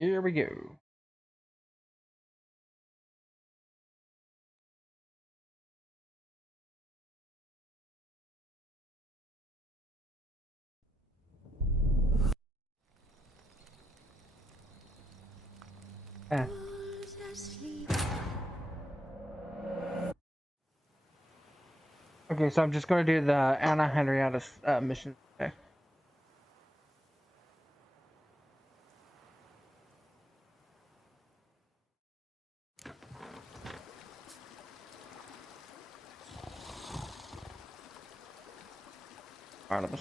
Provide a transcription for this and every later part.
Here we go. Ah. Okay, so I'm just going to do the Anna Henrietta mission. Okay. Barnabas.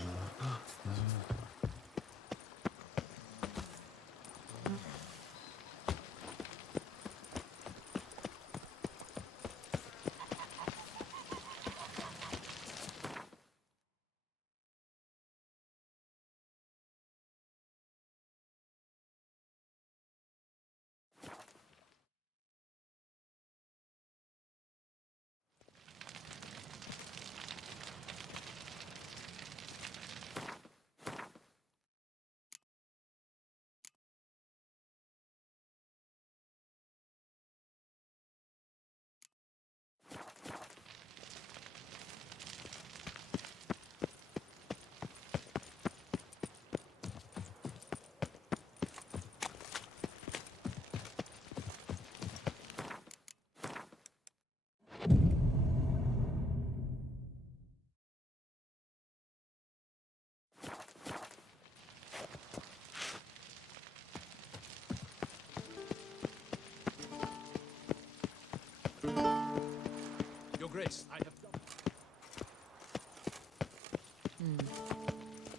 Your Grace, I have done.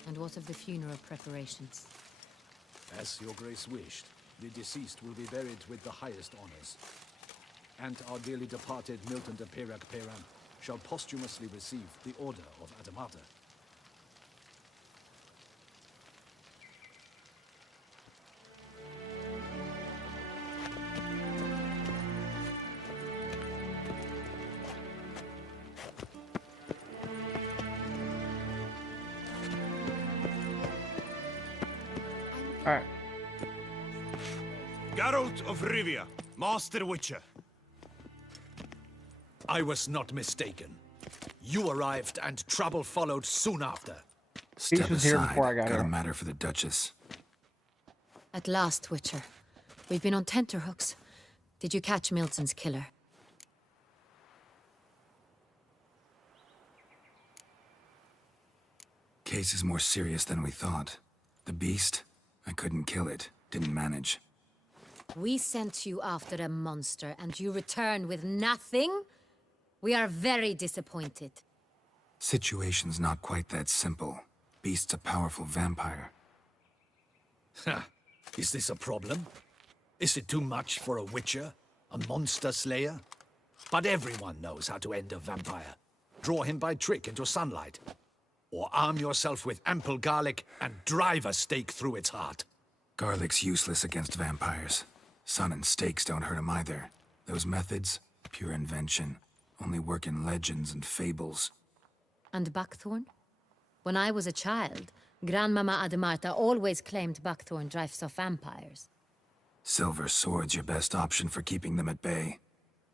And what of the funeral preparations? As Your Grace wished, the deceased will be buried with the highest honors. And our dearly departed Milton de Peyrac-Peyran shall posthumously receive the Order of Adamata. Alright. Geralt of Rivia, Master Witcher. I was not mistaken. You arrived and trouble followed soon after. Beast was here before I got Got a here. matter for the Duchess. At last, Witcher. We've been on tenterhooks. Did you catch Milton's killer? Case is more serious than we thought. The beast? I couldn't kill it. Didn't manage. We sent you after a monster, and you return with nothing? We are very disappointed. Situation's not quite that simple. Beast's a powerful vampire. Ha! Is this a problem? Is it too much for a Witcher? A monster slayer? But everyone knows how to end a vampire. Draw him by trick into sunlight. Or arm yourself with ample garlic and drive a stake through its heart. Garlic's useless against vampires. Sun and stakes don't hurt him either. Those methods, pure invention. Only work in legends and fables. And Buckthorn? When I was a child, Grandmama Adamarta always claimed Buckthorn drives off vampires. Silver Sword's your best option for keeping them at bay.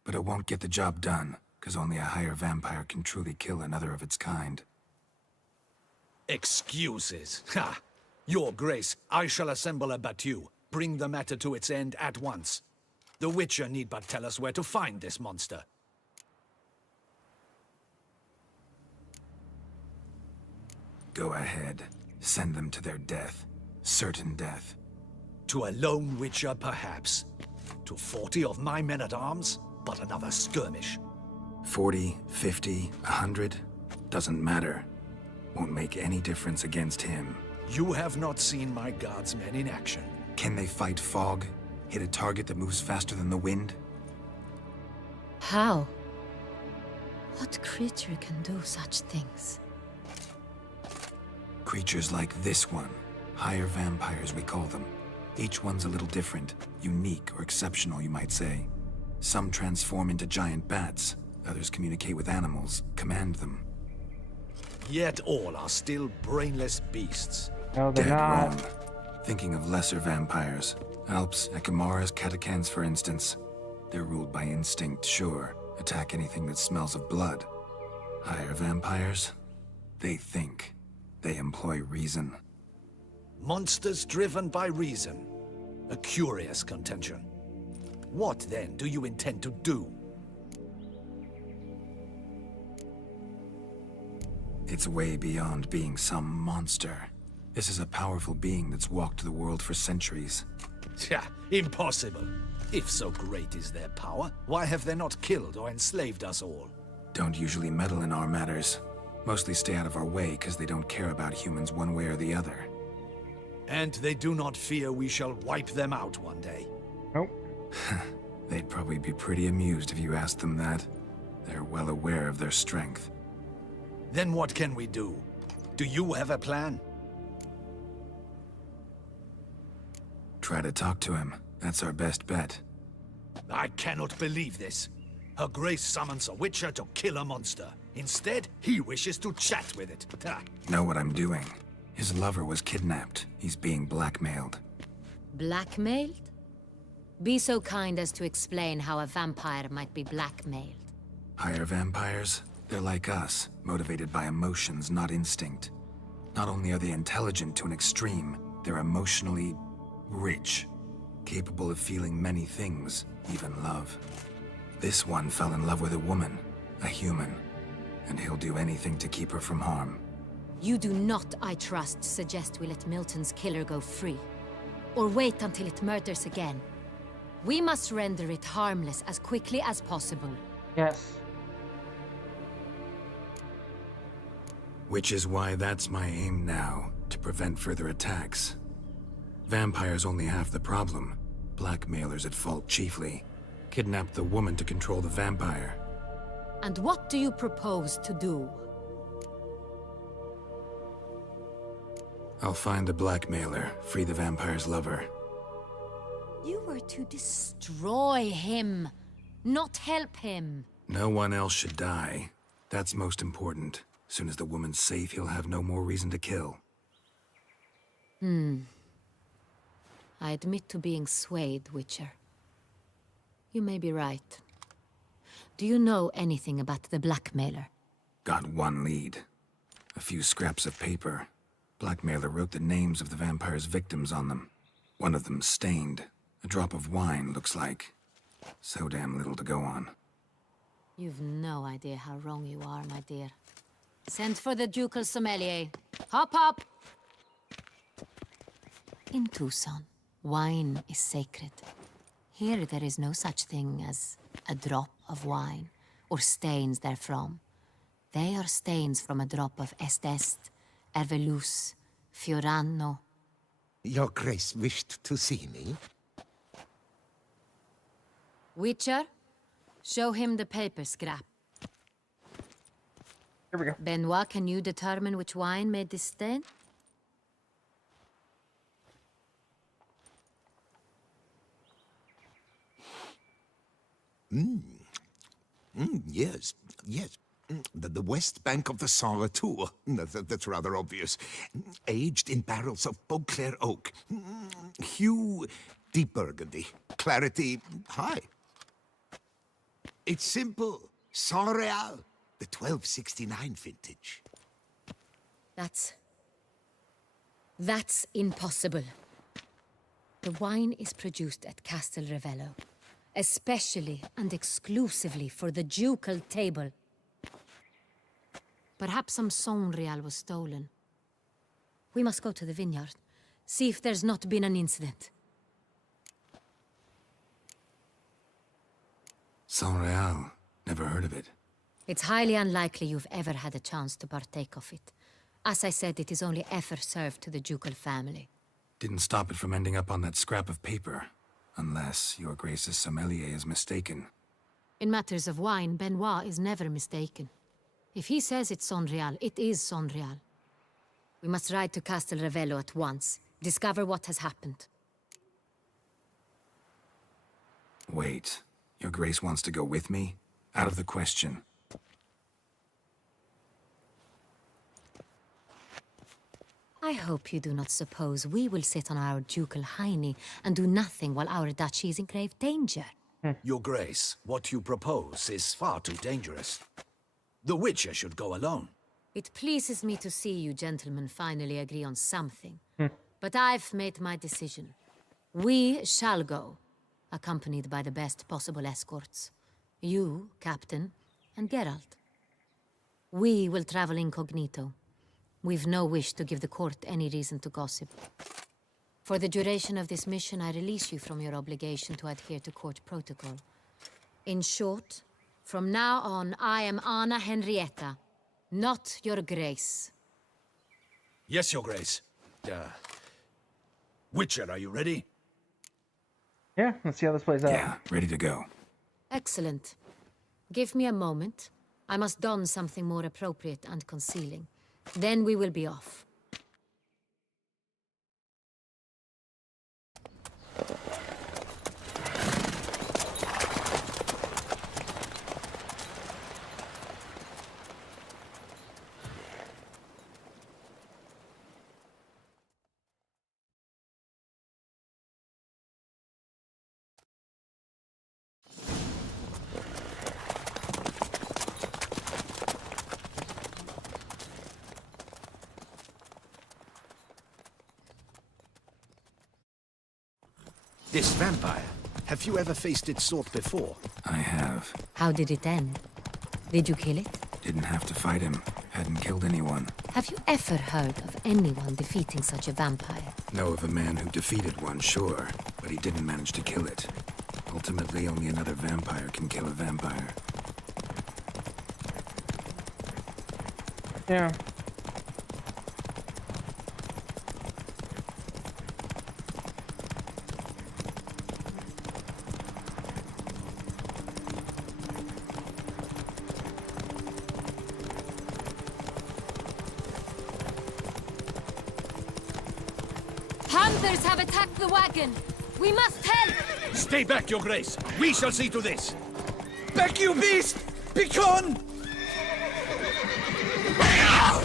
But it won't get the job done, because only a higher vampire can truly kill another of its kind. Excuses. Ha! Your Grace, I shall assemble a battue. Bring the matter to its end at once. The Witcher need but tell us where to find this monster. Go ahead. Send them to their death. Certain death. To a lone Witcher, perhaps. To 40 of my men-at-arms, but another skirmish. 40, 50, 100? Doesn't matter. Won't make any difference against him. You have not seen my guardsmen in action. Can they fight fog? Hit a target that moves faster than the wind? How? What creature can do such things? Creatures like this one. Higher vampires, we call them. Each one's a little different. Unique or exceptional, you might say. Some transform into giant bats. Others communicate with animals, command them. Yet all are still brainless beasts. No, they're Dead not. wrong. Thinking of lesser vampires. Alps, Ekamaras, Catacans, for instance. They're ruled by instinct, sure. Attack anything that smells of blood. Higher vampires? They think. They employ reason. Monsters driven by reason. A curious contention. What, then, do you intend to do? It's way beyond being some monster. This is a powerful being that's walked the world for centuries. Tja, impossible. If so great is their power, why have they not killed or enslaved us all? Don't usually meddle in our matters. Mostly stay out of our way because they don't care about humans one way or the other. And they do not fear we shall wipe them out one day. Nope. They'd probably be pretty amused if you asked them that. They're well aware of their strength. Then what can we do? Do you have a plan? Try to talk to him. That's our best bet. I cannot believe this. Her Grace summons a witcher to kill a monster. Instead, he wishes to chat with it. Ha. Know what I'm doing. His lover was kidnapped. He's being blackmailed. Blackmailed? Be so kind as to explain how a vampire might be blackmailed. Higher vampires? They're like us, motivated by emotions, not instinct. Not only are they intelligent to an extreme, they're emotionally rich, capable of feeling many things, even love. This one fell in love with a woman, a human, and he'll do anything to keep her from harm. You do not, I trust, suggest we let Milton's killer go free. Or wait until it murders again. We must render it harmless as quickly as possible. Yes. Which is why that's my aim now, to prevent further attacks. Vampires only half the problem. Blackmailers at fault chiefly. Kidnapped the woman to control the vampire. And what do you propose to do? I'll find the blackmailer, free the vampire's lover. You were to destroy him, not help him. No one else should die. That's most important. Soon as the woman's safe, he'll have no more reason to kill. I admit to being swayed, Witcher. You may be right. Do you know anything about the blackmailer? Got one lead. A few scraps of paper. Blackmailer wrote the names of the vampire's victims on them. One of them stained. A drop of wine, looks like. So damn little to go on. You've no idea how wrong you are, my dear. Send for the ducal sommelier. Hop, hop! In Tucson, wine is sacred. Here there is no such thing as a drop of wine, or stains therefrom. They are stains from a drop of Est, Ervelus, Fiorano. Your Grace wished to see me? Witcher, show him the paper scrap. Here we go. Benoit, can you determine which wine made this stain? Yes, yes. The west bank of the Saint Latour. That's rather obvious. Aged in barrels of Beauclair oak. Hue, deep burgundy. Clarity, high. It's simple. Saint Real, the 1269 vintage. That's impossible. The wine is produced at Castel Ravello, especially and exclusively for the ducal table. Perhaps some Saint-Real was stolen. We must go to the vineyard, see if there's not been an incident. Saint Real. Never heard of it. It's highly unlikely you've ever had a chance to partake of it. As I said, it is only ever served to the ducal family. Didn't stop it from ending up on that scrap of paper. Unless your Grace's sommelier is mistaken. In matters of wine, Benoit is never mistaken. If he says it's Saint-Real, it is Saint-Real. We must ride to Castel Ravello at once. Discover what has happened. Wait. Your Grace wants to go with me? Out of the question. I hope you do not suppose we will sit on our ducal hiney and do nothing while our duchy is in grave danger. Your Grace, what you propose is far too dangerous. The Witcher should go alone. It pleases me to see you gentlemen finally agree on something. But I've made my decision. We shall go, accompanied by the best possible escorts. You, Captain, and Geralt. We will travel incognito. We've no wish to give the court any reason to gossip. For the duration of this mission, I release you from your obligation to adhere to court protocol. In short, from now on, I am Anna Henrietta, not your Grace. Yes, Your Grace. Witcher, are you ready? Yeah, let's see how this plays out. Yeah, ready to go. Excellent. Give me a moment. I must don something more appropriate and concealing. Then we will be off. This vampire, have you ever faced its sort before? I have. How did it end? Did you kill it? Didn't have to fight him. Hadn't killed anyone. Have you ever heard of anyone defeating such a vampire? Know of a man who defeated one, sure, but he didn't manage to kill it. Ultimately, only another vampire can kill a vampire. Yeah. Hunters have attacked the wagon! We must help! Stay back, Your Grace. We shall see to this. Back, you beast! Begone! Help!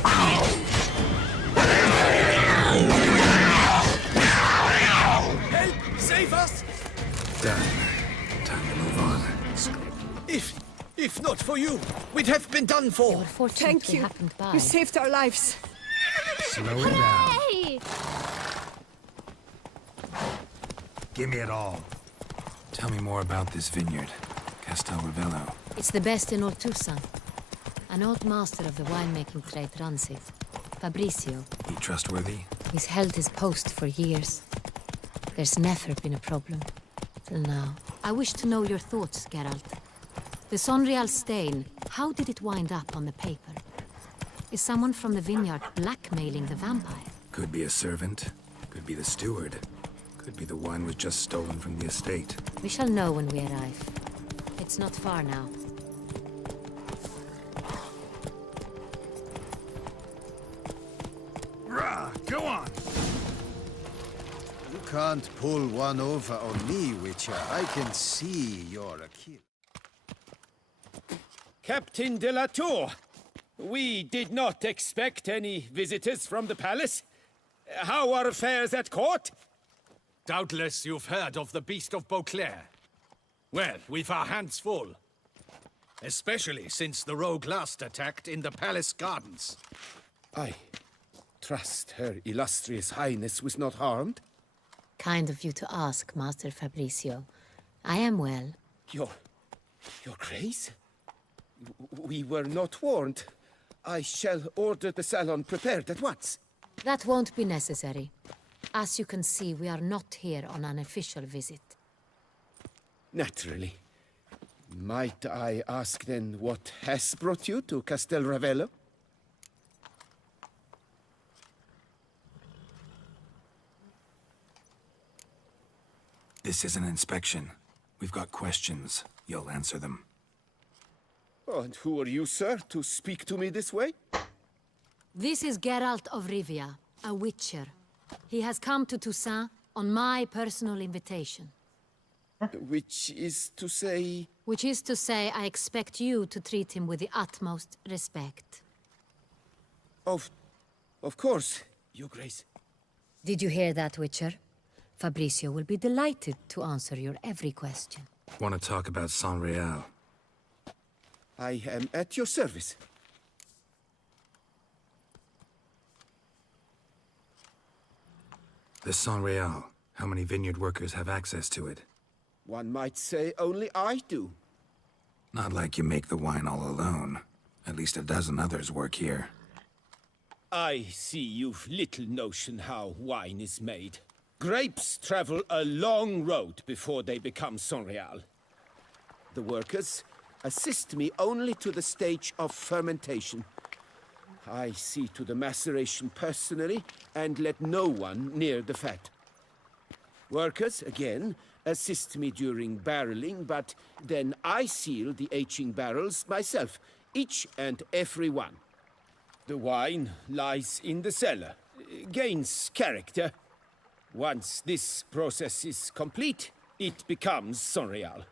Save us! Done. Time to move on. If not for you, we'd have been done for. Or fortunately Thank you. happened by. You saved our lives. Slow it down. Hey! Give me it all. Tell me more about this vineyard, Castel Ravello. It's the best in Ortusa. An old master of the winemaking trade runs it. Fabricio. He trustworthy? He's held his post for years. There's never been a problem. Till now. I wish to know your thoughts, Geralt. The Sonreal stain, how did it wind up on the paper? Is someone from the vineyard blackmailing the vampire? Could be a servant. Could be the steward. Could be the wine was just stolen from the estate. We shall know when we arrive. It's not far now. Rah, go on! You can't pull one over on me, Witcher. I can see you're a killer. Captain de la Tour, we did not expect any visitors from the palace. How are affairs at court? Doubtless you've heard of the Beast of Beauclair. Well, we've our hands full. Especially since the rogue last attacked in the palace gardens. I trust Her Illustrious Highness was not harmed. Kind of you to ask, Master Fabricio. I am well. Your Grace? We were not warned. I shall order the salon prepared at once. That won't be necessary. As you can see, we are not here on an official visit. Naturally. Might I ask then what has brought you to Castel Ravello? This is an inspection. We've got questions. You'll answer them. Oh, and who are you, sir, to speak to me this way? This is Geralt of Rivia, a witcher. He has come to Toussaint on my personal invitation. Which is to say... Which is to say, I expect you to treat him with the utmost respect. Of course. Your Grace. Did you hear that, Witcher? Fabricio will be delighted to answer your every question. Want to talk about San Real? I am at your service. The San Real. How many vineyard workers have access to it? One might say only I do. Not like you make the wine all alone. At least a dozen others work here. I see you've little notion how wine is made. Grapes travel a long road before they become Sonreal. The workers assist me only to the stage of fermentation. I see to the maceration personally and let no one near the fat. Workers, again, assist me during barreling, but then I seal the aging barrels myself, each and every one. The wine lies in the cellar, gains character. Once this process is complete, it becomes Sonreal.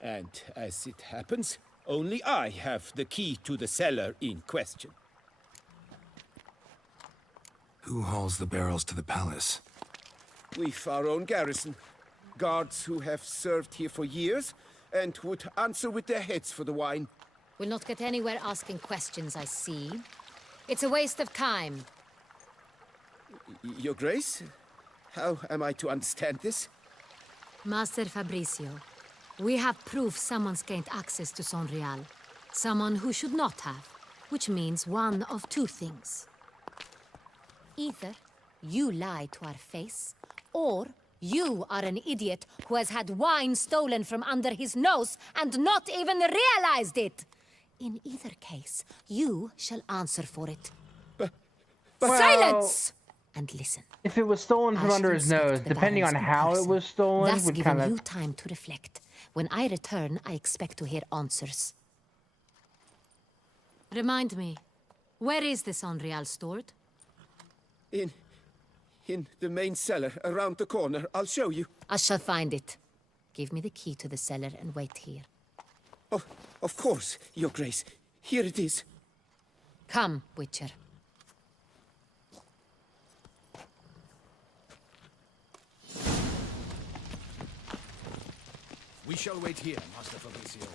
And as it happens, only I have the key to the cellar in question. Who hauls the barrels to the palace? We've our own garrison. Guards who have served here for years and would answer with their heads for the wine. We'll not get anywhere asking questions, I see. It's a waste of time. Your Grace? How am I to understand this? Master Fabricio, we have proof someone's gained access to Sonreal. Someone who should not have, which means one of two things. Either you lie to our face, or you are an idiot who has had wine stolen from under his nose and not even realized it. In either case, you shall answer for it. But Silence! And listen. If it was stolen from I under shall his inspect nose, the depending on barrels in how it person, was stolen, thus would giving kind you of... time to reflect. When I return, I expect to hear answers. Remind me, where is this Sonreal stored? In the main cellar, around the corner. I'll show you. I shall find it. Give me the key to the cellar and wait here. Oh, of course, Your Grace. Here it is. Come, Witcher. We shall wait here, Master Fabricio.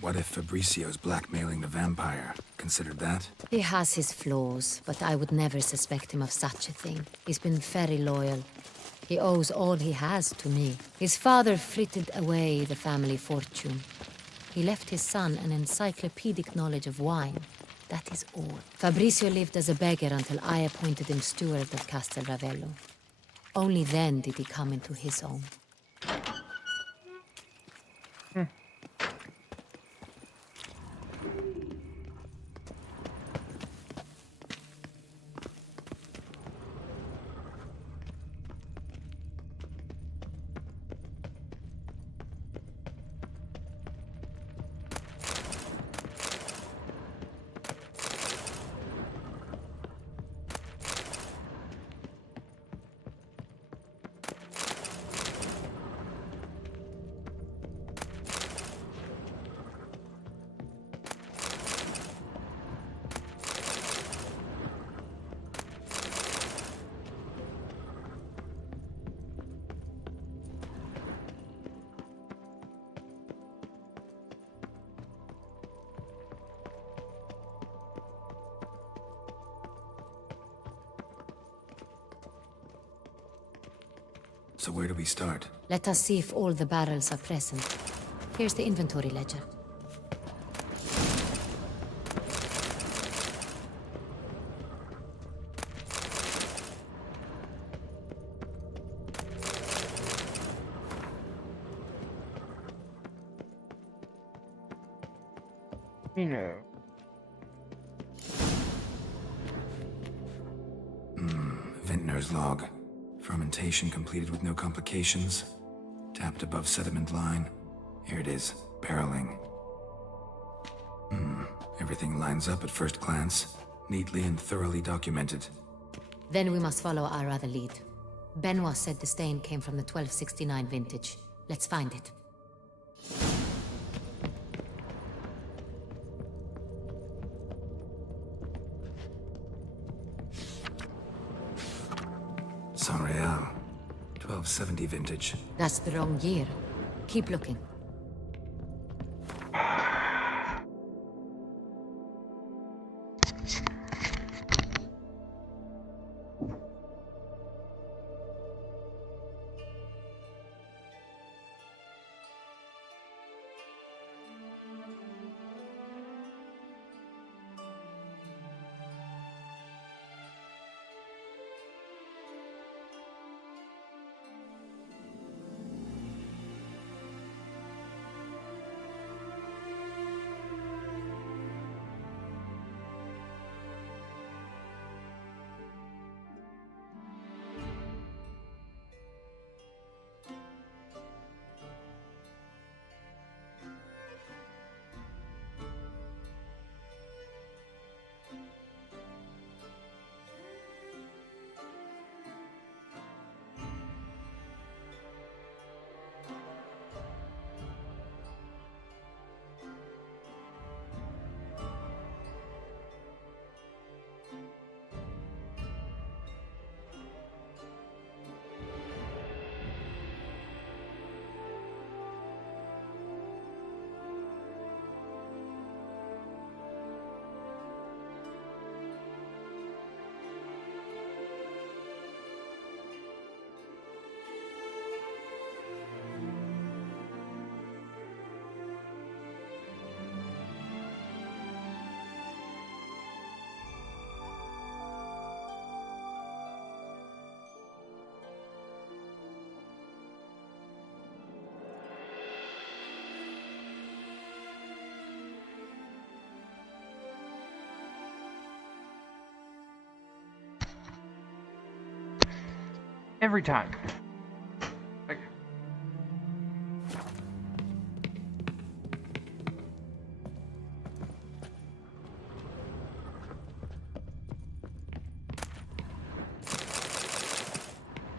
What if Fabricio's blackmailing the vampire? Considered that? He has his flaws, but I would never suspect him of such a thing. He's been very loyal. He owes all he has to me. His father frittered away the family fortune. He left his son an encyclopedic knowledge of wine. That is all. Fabricio lived as a beggar until I appointed him steward of Castel Ravello. Only then did he come into his own. So where do we start? Let us see if all the barrels are present. Here's the inventory ledger. You know. Vintner's log. Fermentation completed with no complications. Tapped above sediment line. Here it is. Barreling. Everything lines up at first glance. Neatly and thoroughly documented. Then we must follow our other lead. Benoit said the stain came from the 1269 vintage. Let's find it. 1270 vintage. That's the wrong year. Keep looking. Every time. Okay.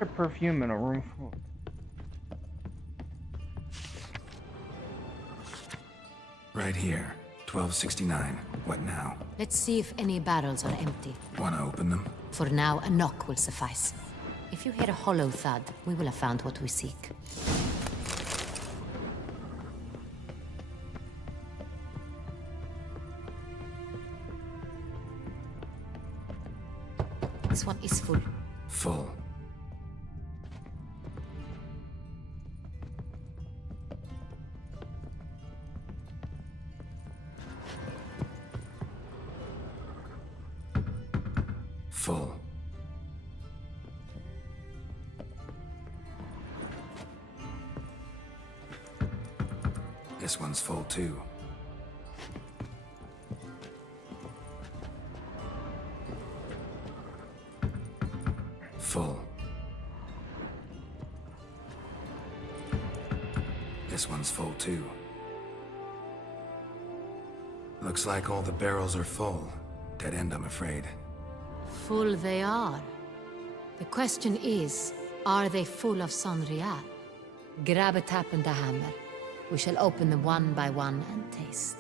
A perfume in a room full. Right here. 1269. What now? Let's see if any barrels are empty. Wanna open them? For now, a knock will suffice. If you hear a hollow thud, we will have found what we seek. This one is full. Full. Full. This one's full too. Full. This one's full too. Looks like all the barrels are full. Dead end, I'm afraid. Full they are. The question is, are they full of Sonrial? Grab a tap and a hammer. We shall open them one by one and taste.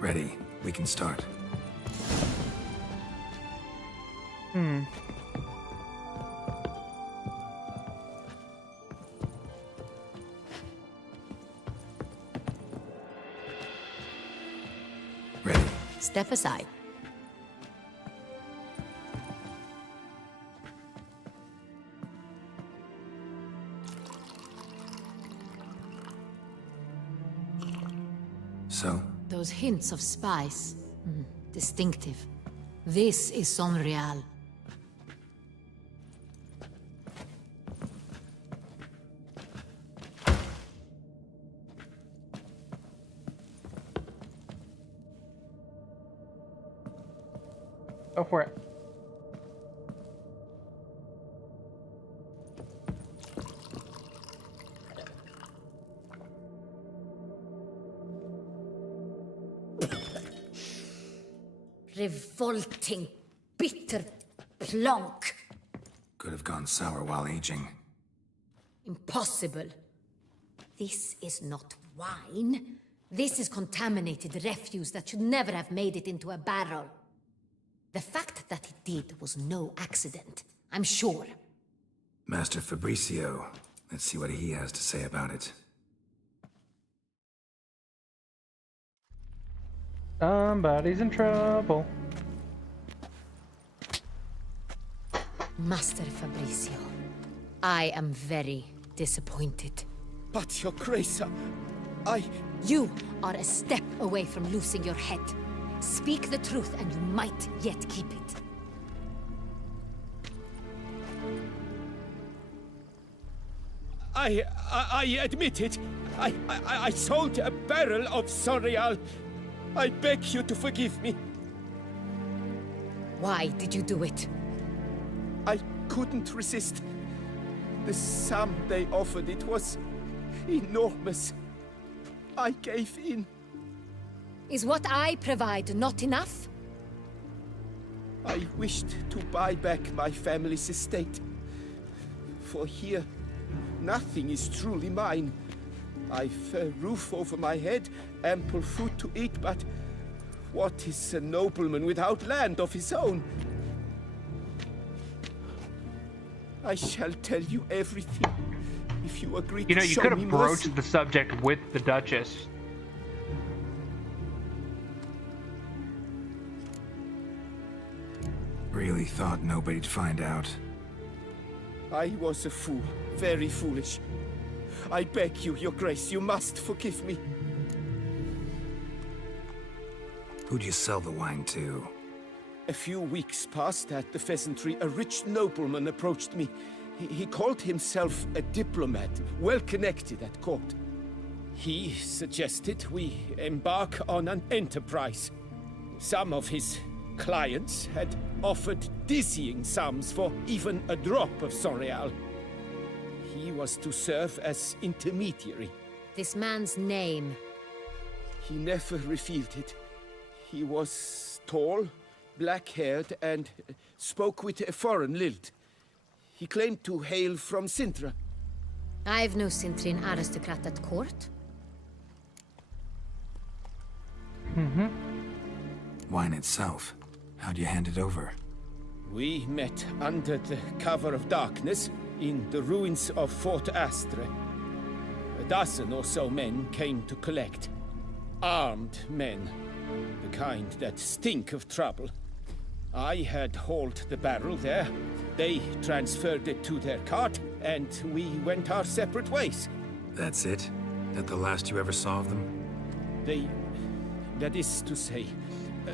Ready. We can start. Ready. Step aside. So, Those hints of spice. Distinctive. This is Sonrial. Go for it. Revolting, bitter plonk. could have gone sour while aging. Impossible. This is not wine. This is contaminated refuse that should never have made it into a barrel. The fact that it did was no accident, I'm sure. Master Fabricio. Let's see what he has to say about it. Somebody's in trouble. Master Fabricio, I am very disappointed. But, Your Grace, I... You are a step away from losing your head. Speak the truth and you might yet keep it. I admit it. I sold a barrel of Sonreal. I beg you to forgive me. Why did you do it? I couldn't resist. The sum they offered, it was enormous. I gave in. Is what I provide not enough? I wished to buy back my family's estate. For here, nothing is truly mine. I've a roof over my head, ample food to eat, but what is a nobleman without land of his own? I shall tell you everything, if you agree You know, to you show could me have mercy. broached the subject with the Duchess. Really thought nobody'd find out. I was a fool, very foolish. I beg you, Your Grace, you must forgive me. Who'd you sell the wine to? A few weeks past at the Pheasantry, a rich nobleman approached me. He called himself a diplomat, well connected at court. He suggested we embark on an enterprise. Some of his clients had offered dizzying sums for even a drop of Sonreal. He was to serve as intermediary. This man's name. He never revealed it. He was tall, black-haired, and spoke with a foreign lilt. He claimed to hail from Sintra. I've no Cintrin aristocrat at court. Wine itself. How'd you hand it over? We met under the cover of darkness in the ruins of Fort Astre. A dozen or so men came to collect. Armed men. The kind that stink of trouble. I had hauled the barrel there. They transferred it to their cart, and we went our separate ways. That's it? That the last you ever saw of them? That is to say,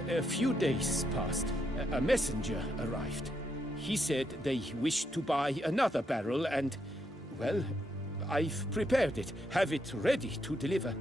a few days passed. A messenger arrived. He said they wished to buy another barrel and, well, I've prepared it, have it ready to deliver.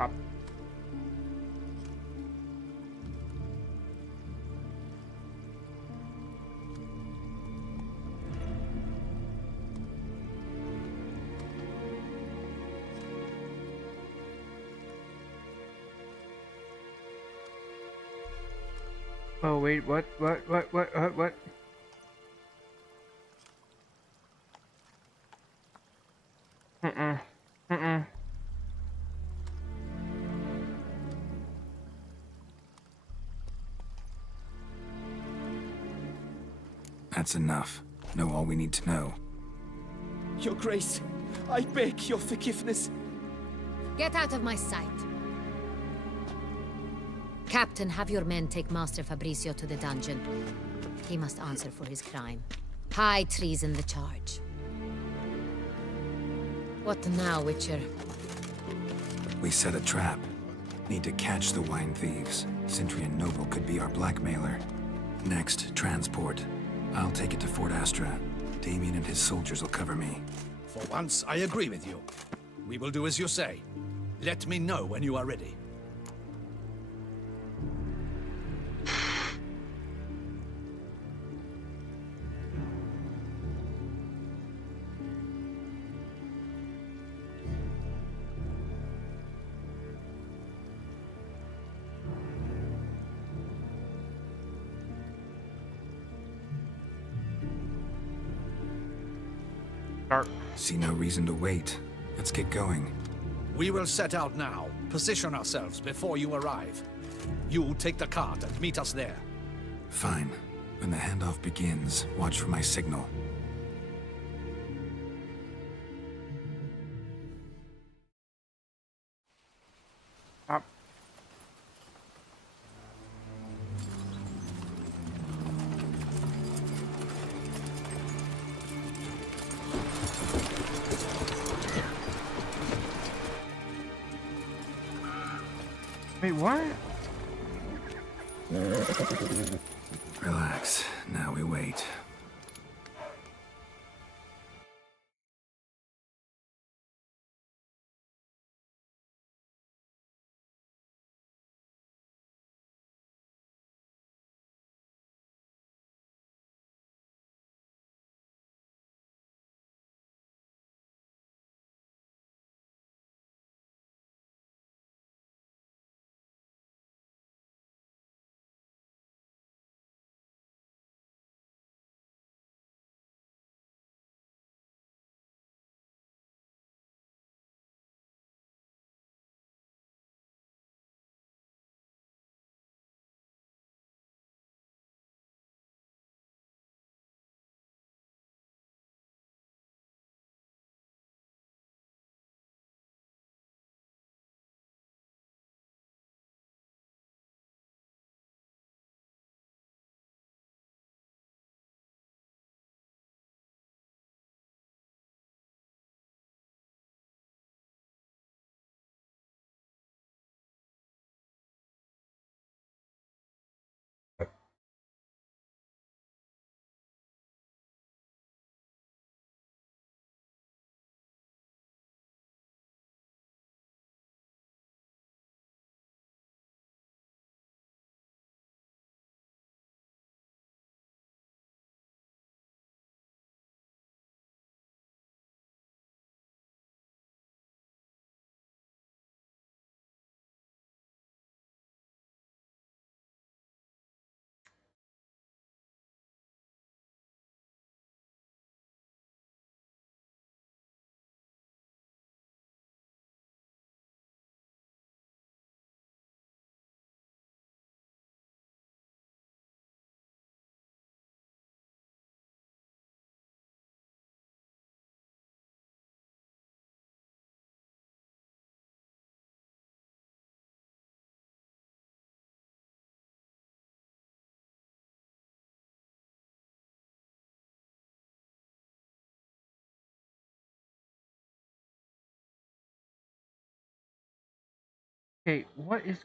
Up. Oh wait, what? That's enough. Know all we need to know. Your Grace, I beg your forgiveness. Get out of my sight. Captain, have your men take Master Fabricio to the dungeon. He must answer for his crime. High treason the charge. What now, Witcher? We set a trap. Need to catch the wine thieves. Sentry and Noble could be our blackmailer. Next, transport. I'll take it to Fort Astra. Damien and his soldiers will cover me. For once, I agree with you. We will do as you say. Let me know when you are ready. Start. See no reason to wait. Let's get going. We will set out now. Position ourselves before you arrive. You take the cart and meet us there. Fine. When the handoff begins, watch for my signal. Up. Wait, what? Relax. Now we wait. Okay, what is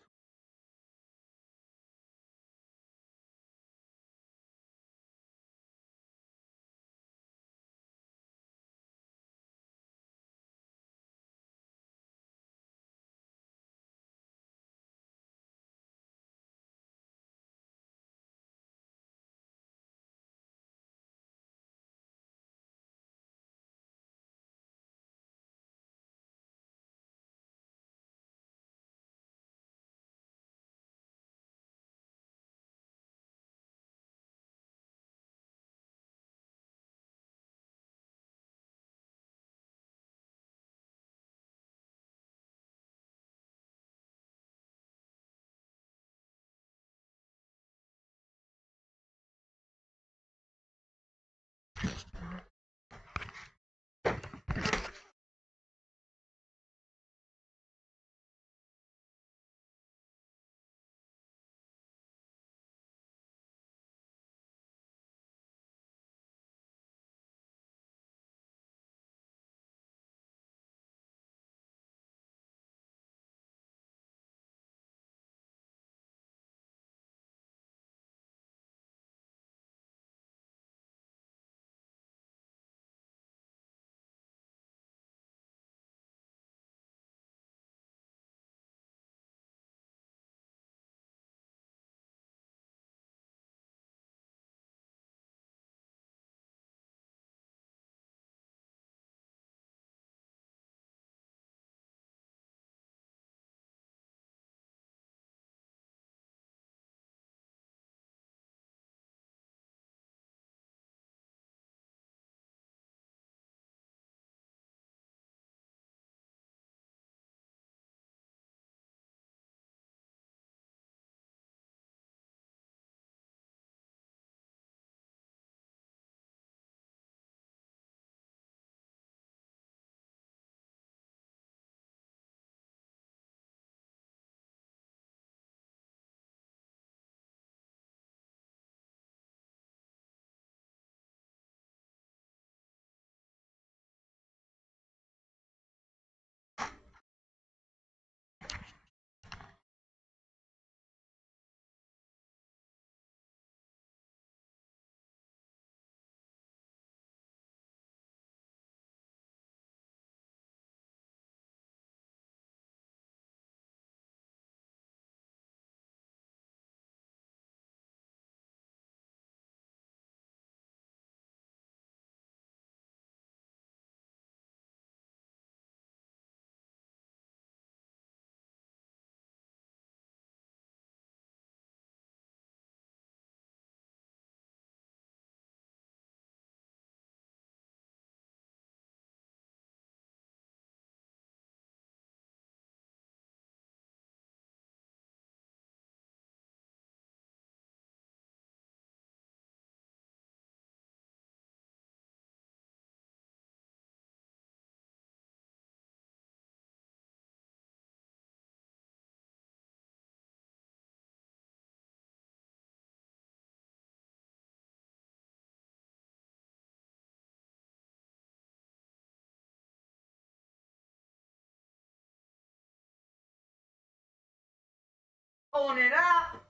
pulling it up.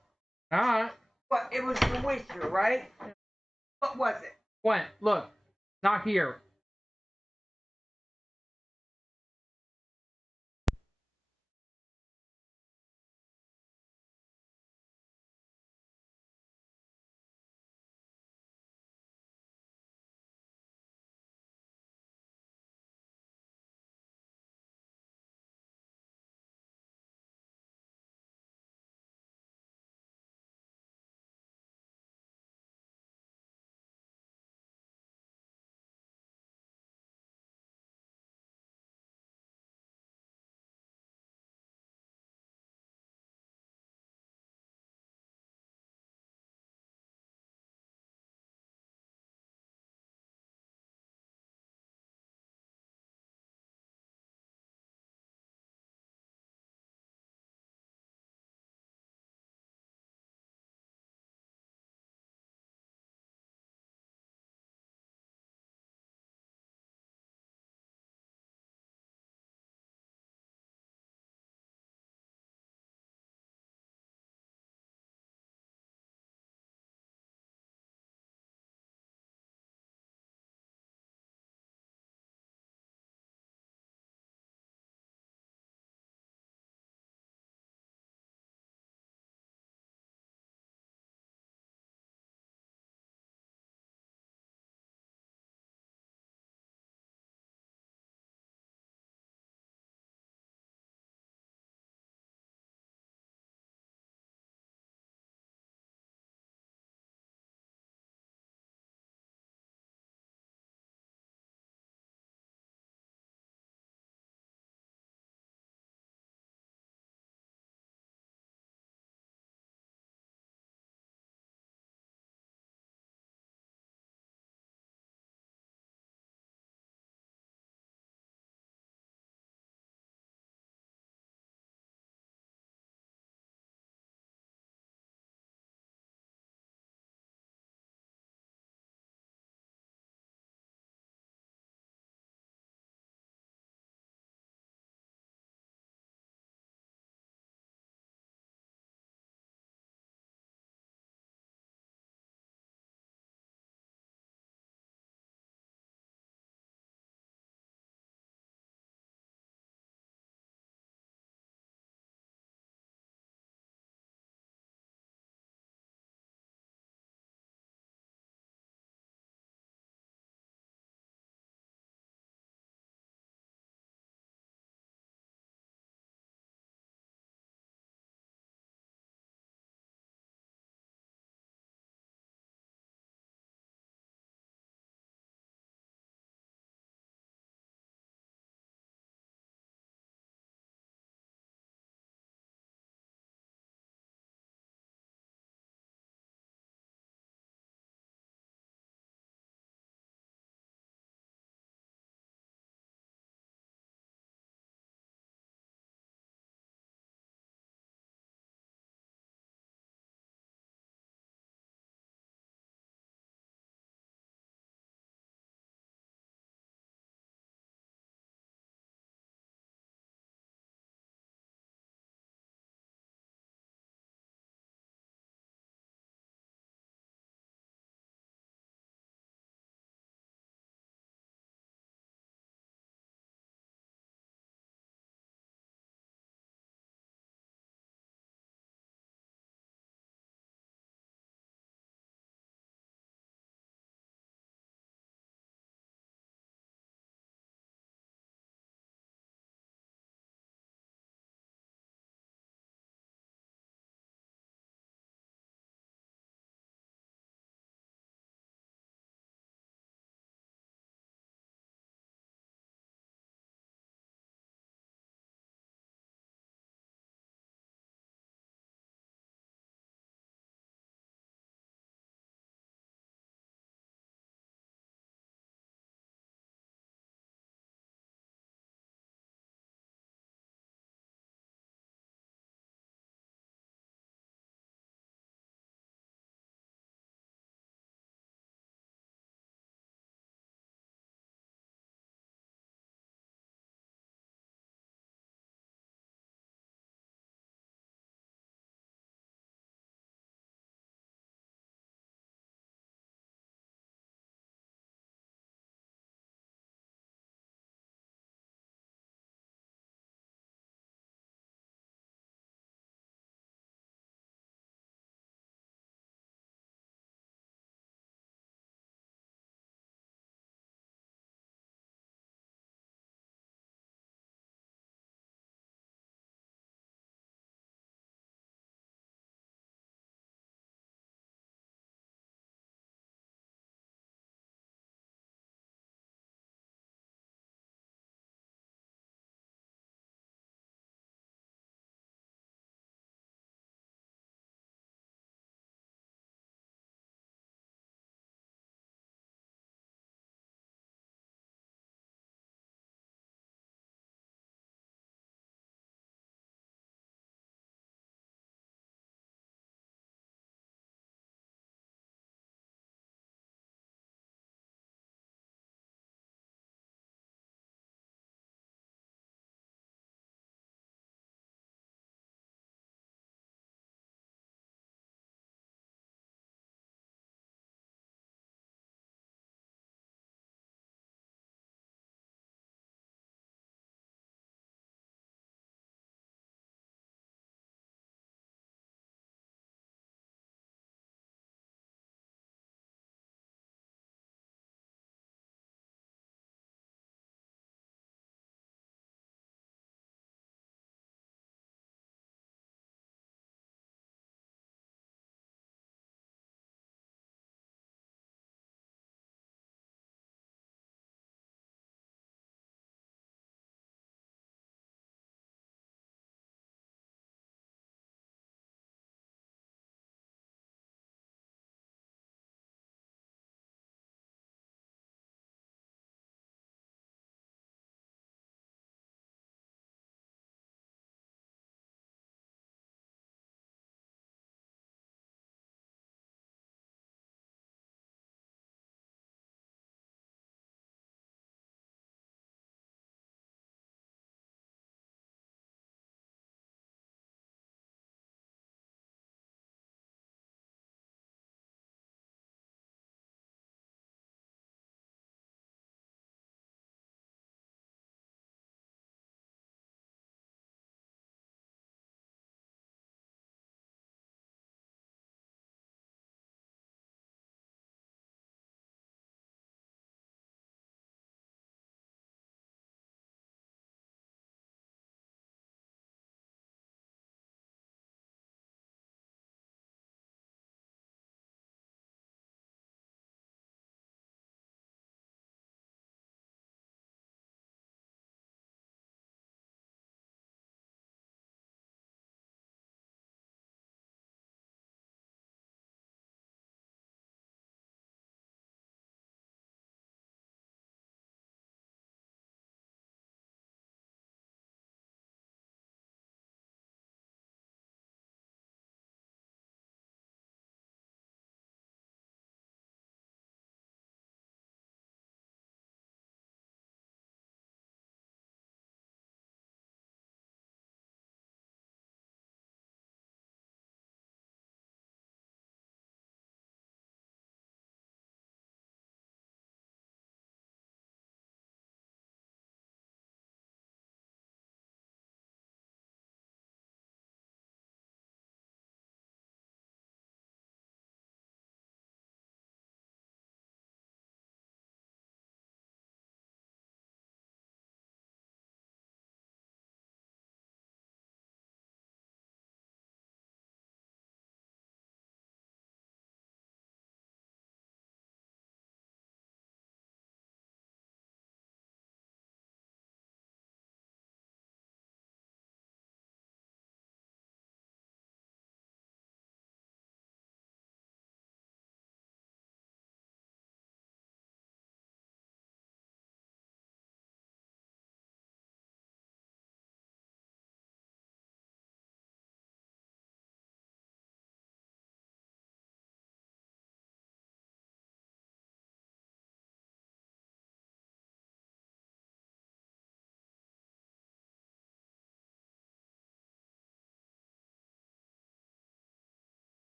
Alright. But it was the Witcher, right? What was it? When? Look. Not here.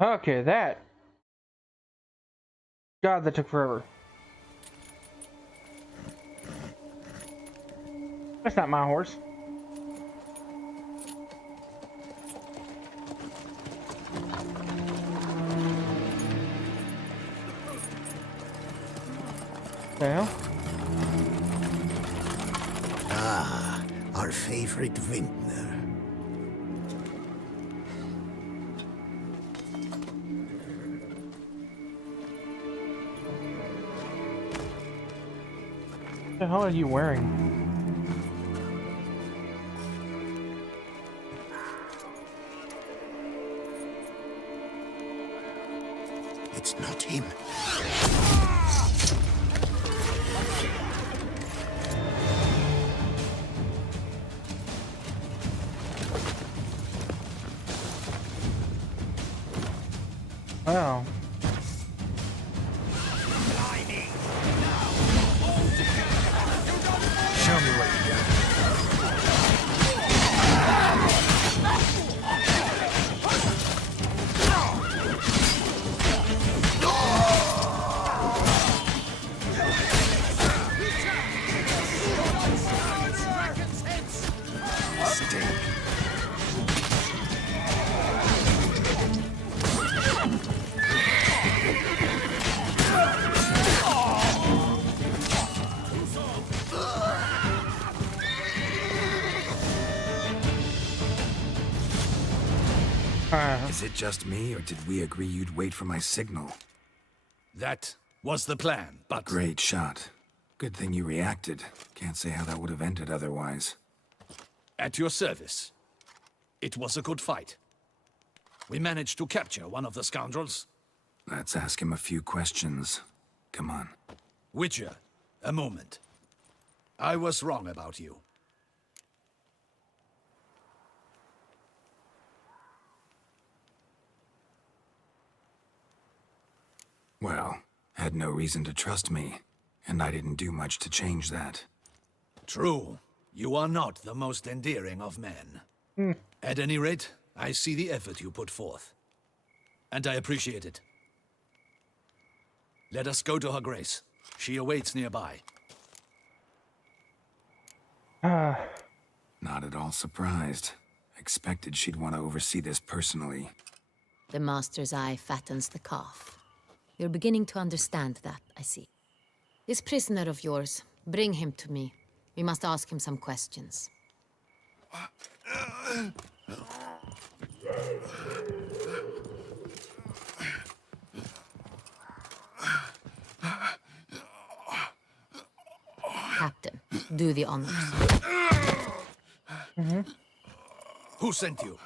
Okay, that. God, that took forever. That's not my horse. The hell? Ah, our favorite vintner. What the hell are you wearing? It's not him. Wow. Show me what you got. Is it just me, or did we agree you'd wait for my signal? That was the plan, but... Great shot. Good thing you reacted. Can't say how that would have ended otherwise. At your service. It was a good fight. We managed to capture one of the scoundrels. Let's ask him a few questions. Come on. Witcher, a moment. I was wrong about you. Well, had no reason to trust me, and I didn't do much to change that. True. You are not the most endearing of men. At any rate, I see the effort you put forth. And I appreciate it. Let us go to her grace. She awaits nearby. Not at all surprised. Expected she'd want to oversee this personally. The master's eye fattens the calf. You're beginning to understand that, I see. This prisoner of yours, bring him to me. We must ask him some questions. Captain, do the honors. Who sent you?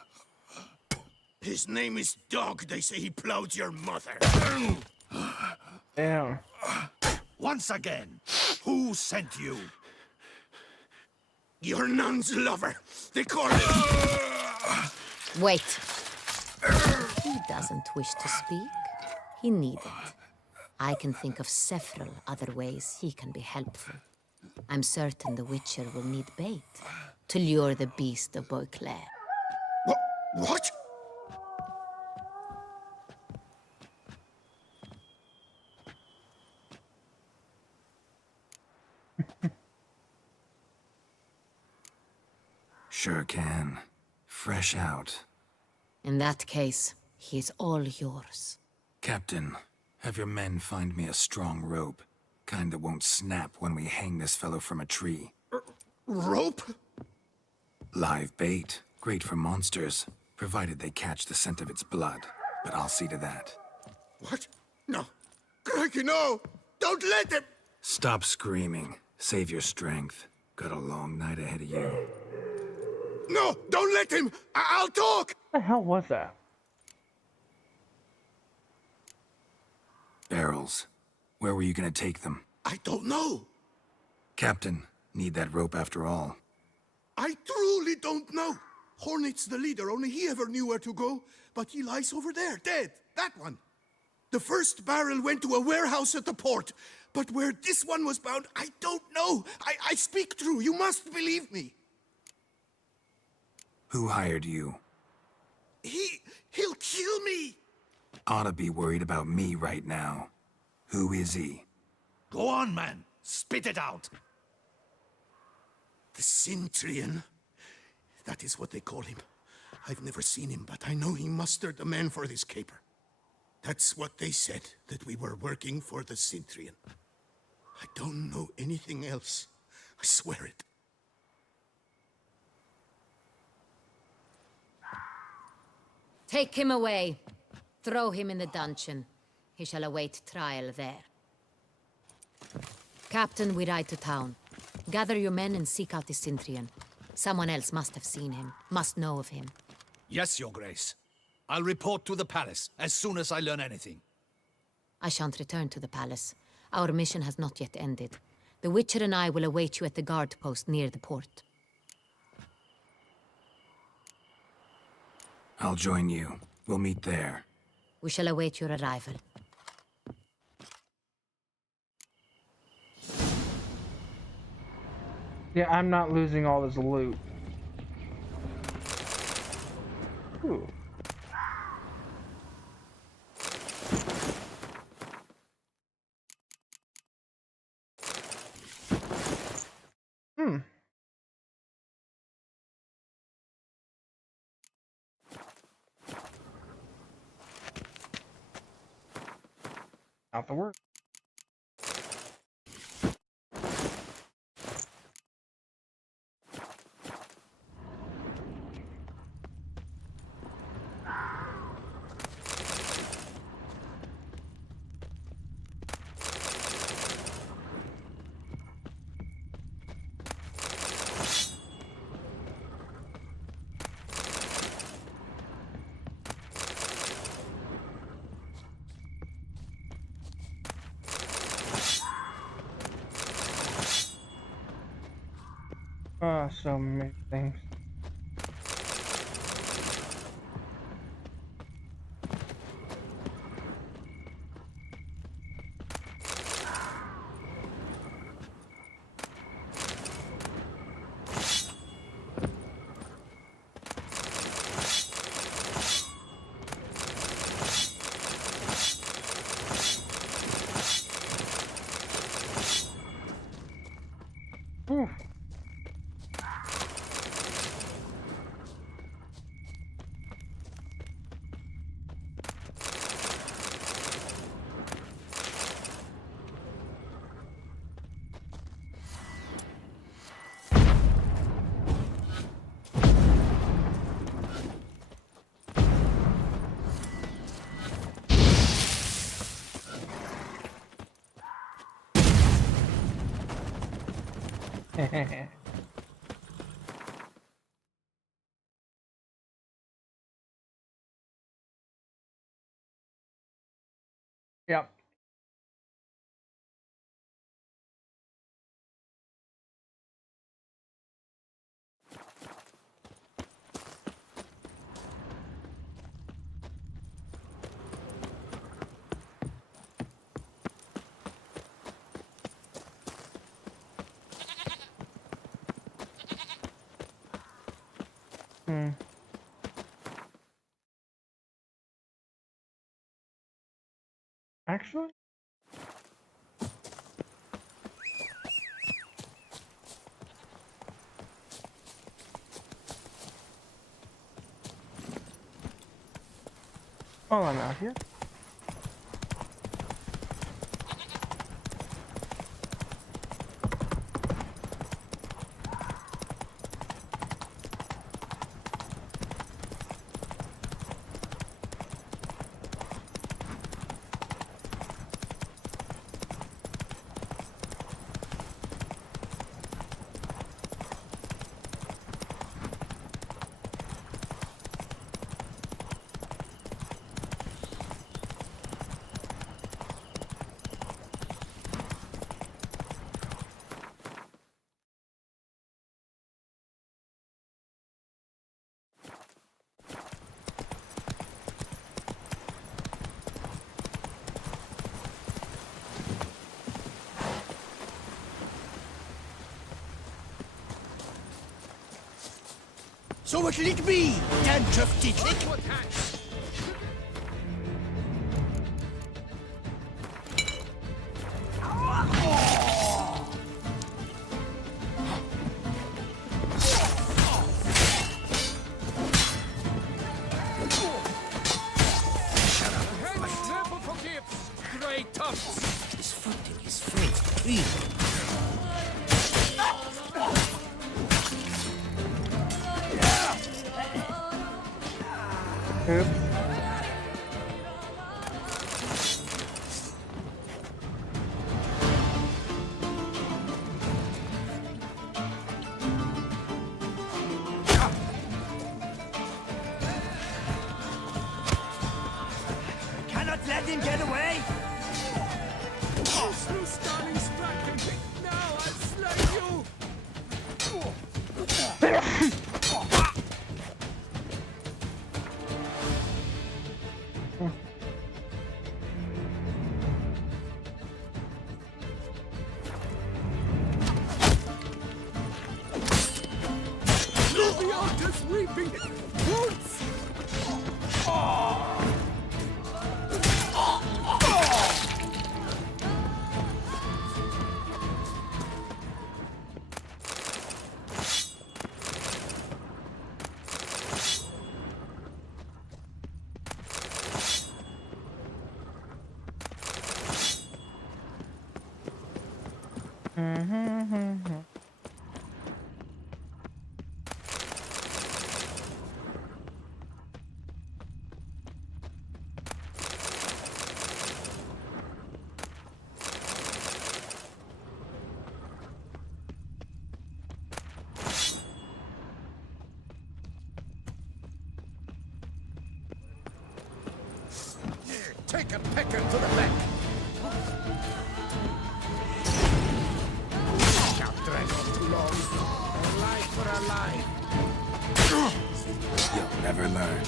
His name is Dog. They say he plowed your mother. Damn. Once again, who sent you? Your nun's lover. They call him. Wait. He doesn't wish to speak. He needn't. I can think of several other ways he can be helpful. I'm certain the Witcher will need bait to lure the beast of Beauclair. What? Sure can. Fresh out. In that case, he is all yours. Captain, have your men find me a strong rope. Kind that won't snap when we hang this fellow from a tree. Rope? Live bait. Great for monsters, provided they catch the scent of its blood. But I'll see to that. What? No. Crikey, no! Don't let him! Stop screaming. Save your strength. Got a long night ahead of you. No! Don't let him! I'll talk! What the hell was that? Barrels. Where were you gonna take them? I don't know. Captain, need that rope after all. I truly don't know. Hornet's the leader, only he ever knew where to go. But he lies over there, dead. That one. The first barrel went to a warehouse at the port. But where this one was bound, I don't know. I speak true. You must believe me. Who hired you? He'll kill me. ought to be worried about me right now. Who is he? Go on, man. Spit it out. The Cintrian. That is what they call him. I've never seen him, but I know he mustered the men for this caper. That's what they said, that we were working for the Cintrian. I don't know anything else. I swear it. Take him away. Throw him in the dungeon. He shall await trial there. Captain, we ride to town. Gather your men and seek out the Cintrian. Someone else must have seen him, must know of him. Yes, Your Grace. I'll report to the palace as soon as I learn anything. I shan't return to the palace. Our mission has not yet ended. The Witcher and I will await you at the guard post near the port. I'll join you. We'll meet there. We shall await your arrival. Yeah, I'm not losing all this loot. Ooh. Not the word. Oh, so many things. Oof. Yep. Actually? While I'm out here. So what'll it be, Dandruff Dicklick? Never forgives. Great tufts. His footing is faith. Oops. Cannot let him get away! Through stunning strike. Now I'll slay you. The altar's weeping. Wounds. Take a pecker to the back. Can't drag on too long. A life for a life. You'll never learn.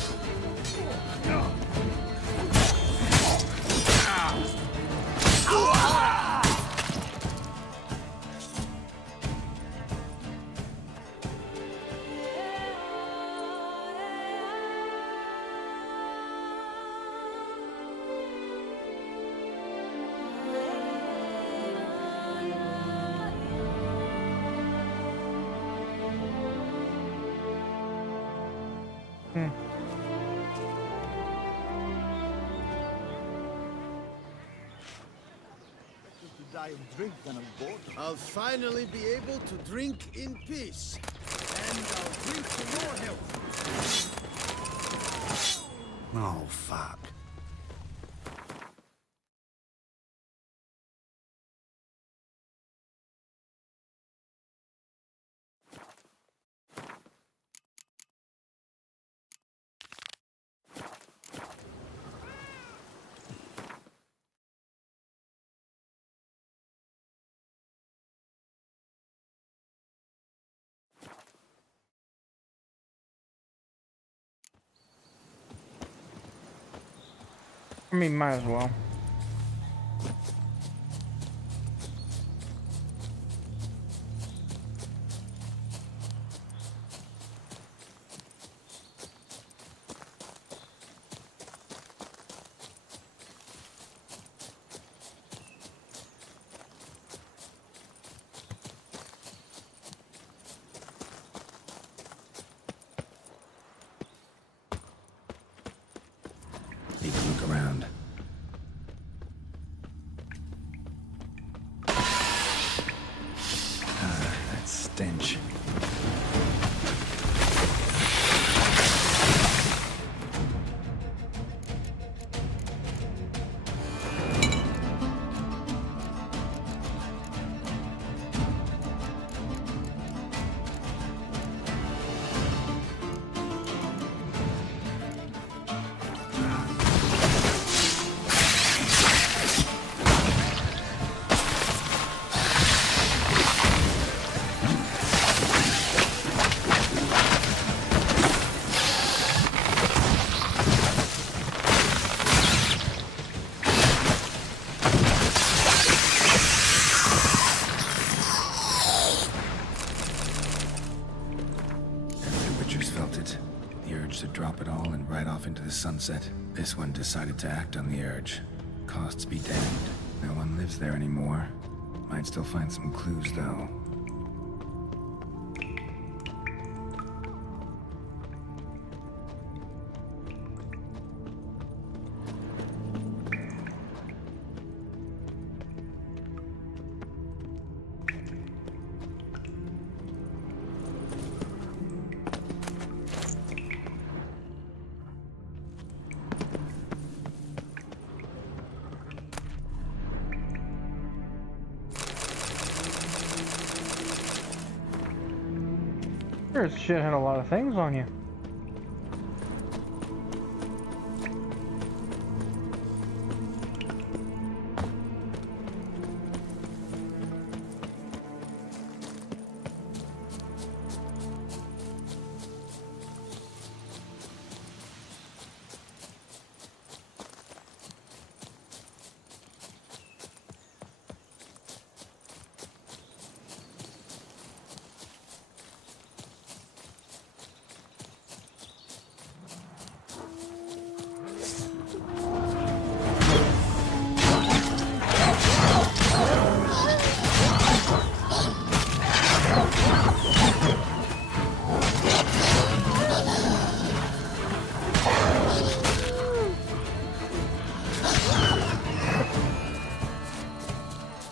I'll finally be able to drink in peace. And I'll drink to your health. Oh, fuck. I mean, might as well. Need to look around. That stench. To drop it all and ride off into the sunset. This one decided to act on the urge. Costs be damned. No one lives there anymore. Might still find some clues, though. There's shit had a lot of things on you.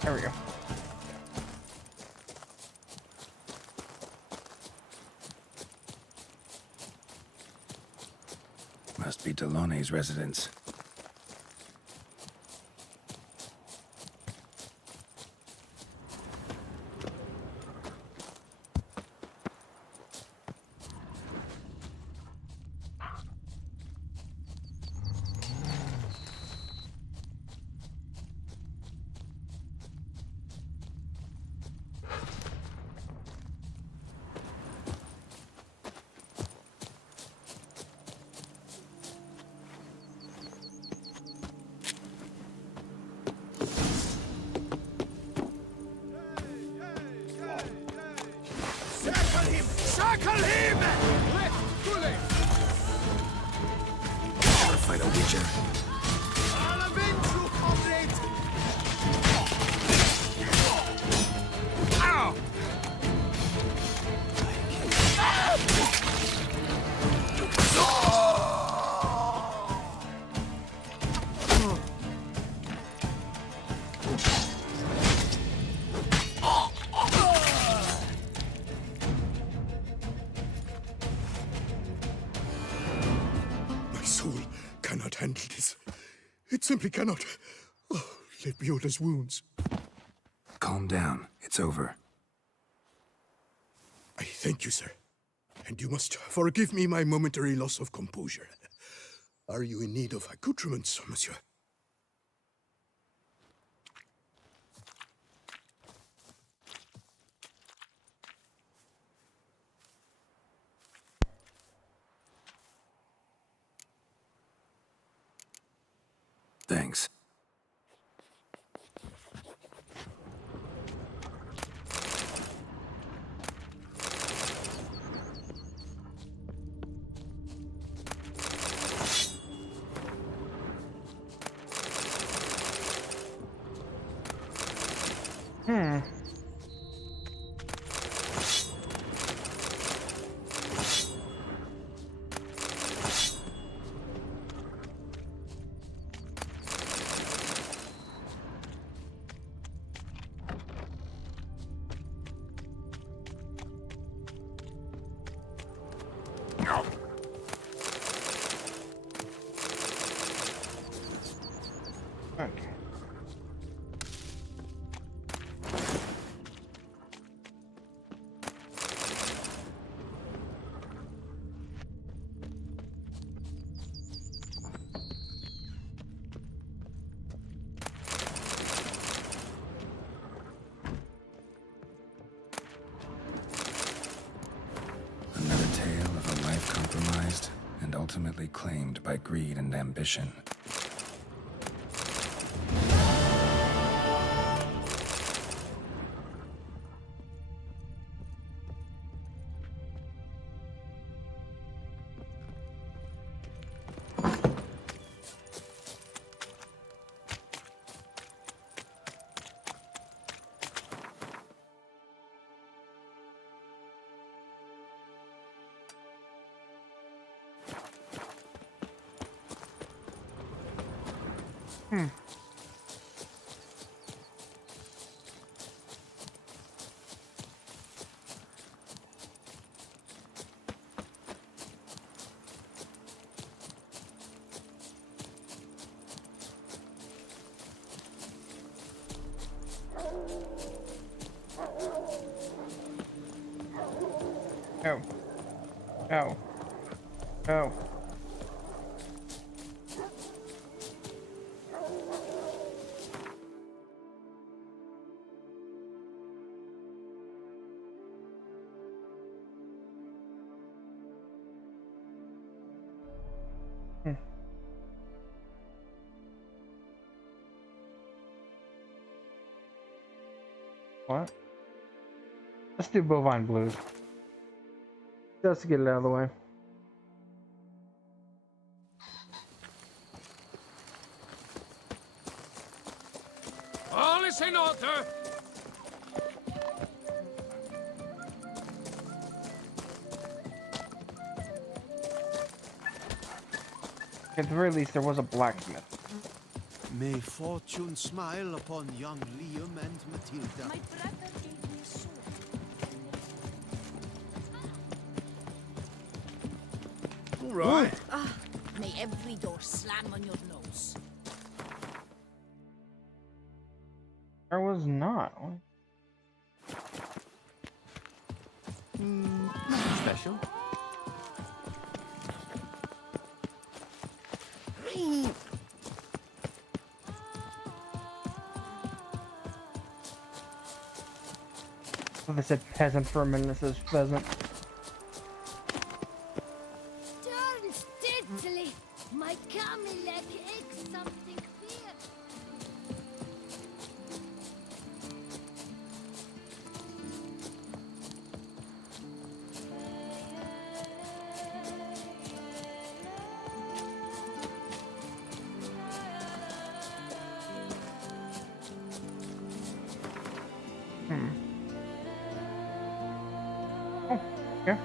There we go. Must be Delonne's residence. Circle him! Never fight a witcher. I'll avenge you, comrade! Ow! My soul cannot handle this. It simply cannot. Oh, let me heal his wounds. Calm down. It's over. I thank you, sir. And you must forgive me my momentary loss of composure. Are you in need of accoutrements, monsieur? Thanks. Okay. Another tale of a life compromised and ultimately claimed by greed and ambition. Oh. Oh. Oh. What? Let's do bovine blues. Just to get it out of the way. All is in order. At the very least, there was a blacksmith. May fortune smile upon young Liam and Matilda. My brother gave me a sword. All right. Ah, may every door slam on your nose. There was not. Nothing special. So they said peasant for a minute. It says pheasant. Turn steadily. My camel leg aches something fierce. Oh, yeah.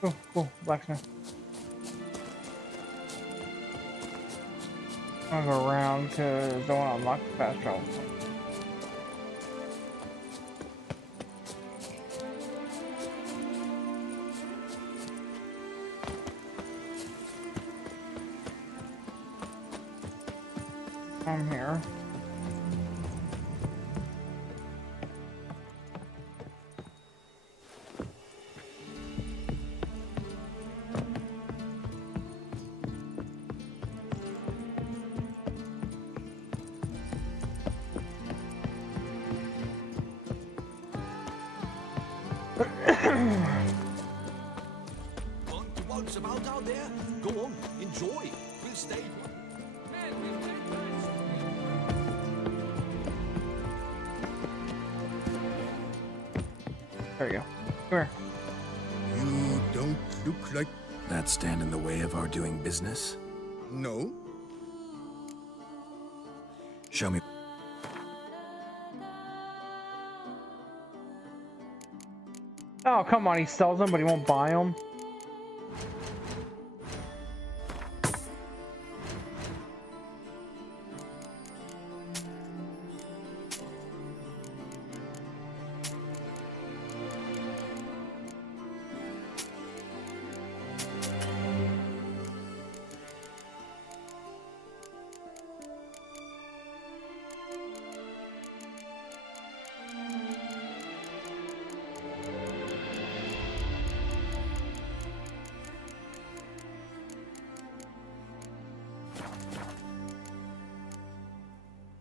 Cool, cool, blacksmith. I'm gonna go around because I want to unlock the fast travel. I'm here. Want some out there? Go on, enjoy. We'll stay. There we go. Come here. You don't look like... That stand in the way of our doing business? No? Show me. Oh, come on. He sells them, but he won't buy them.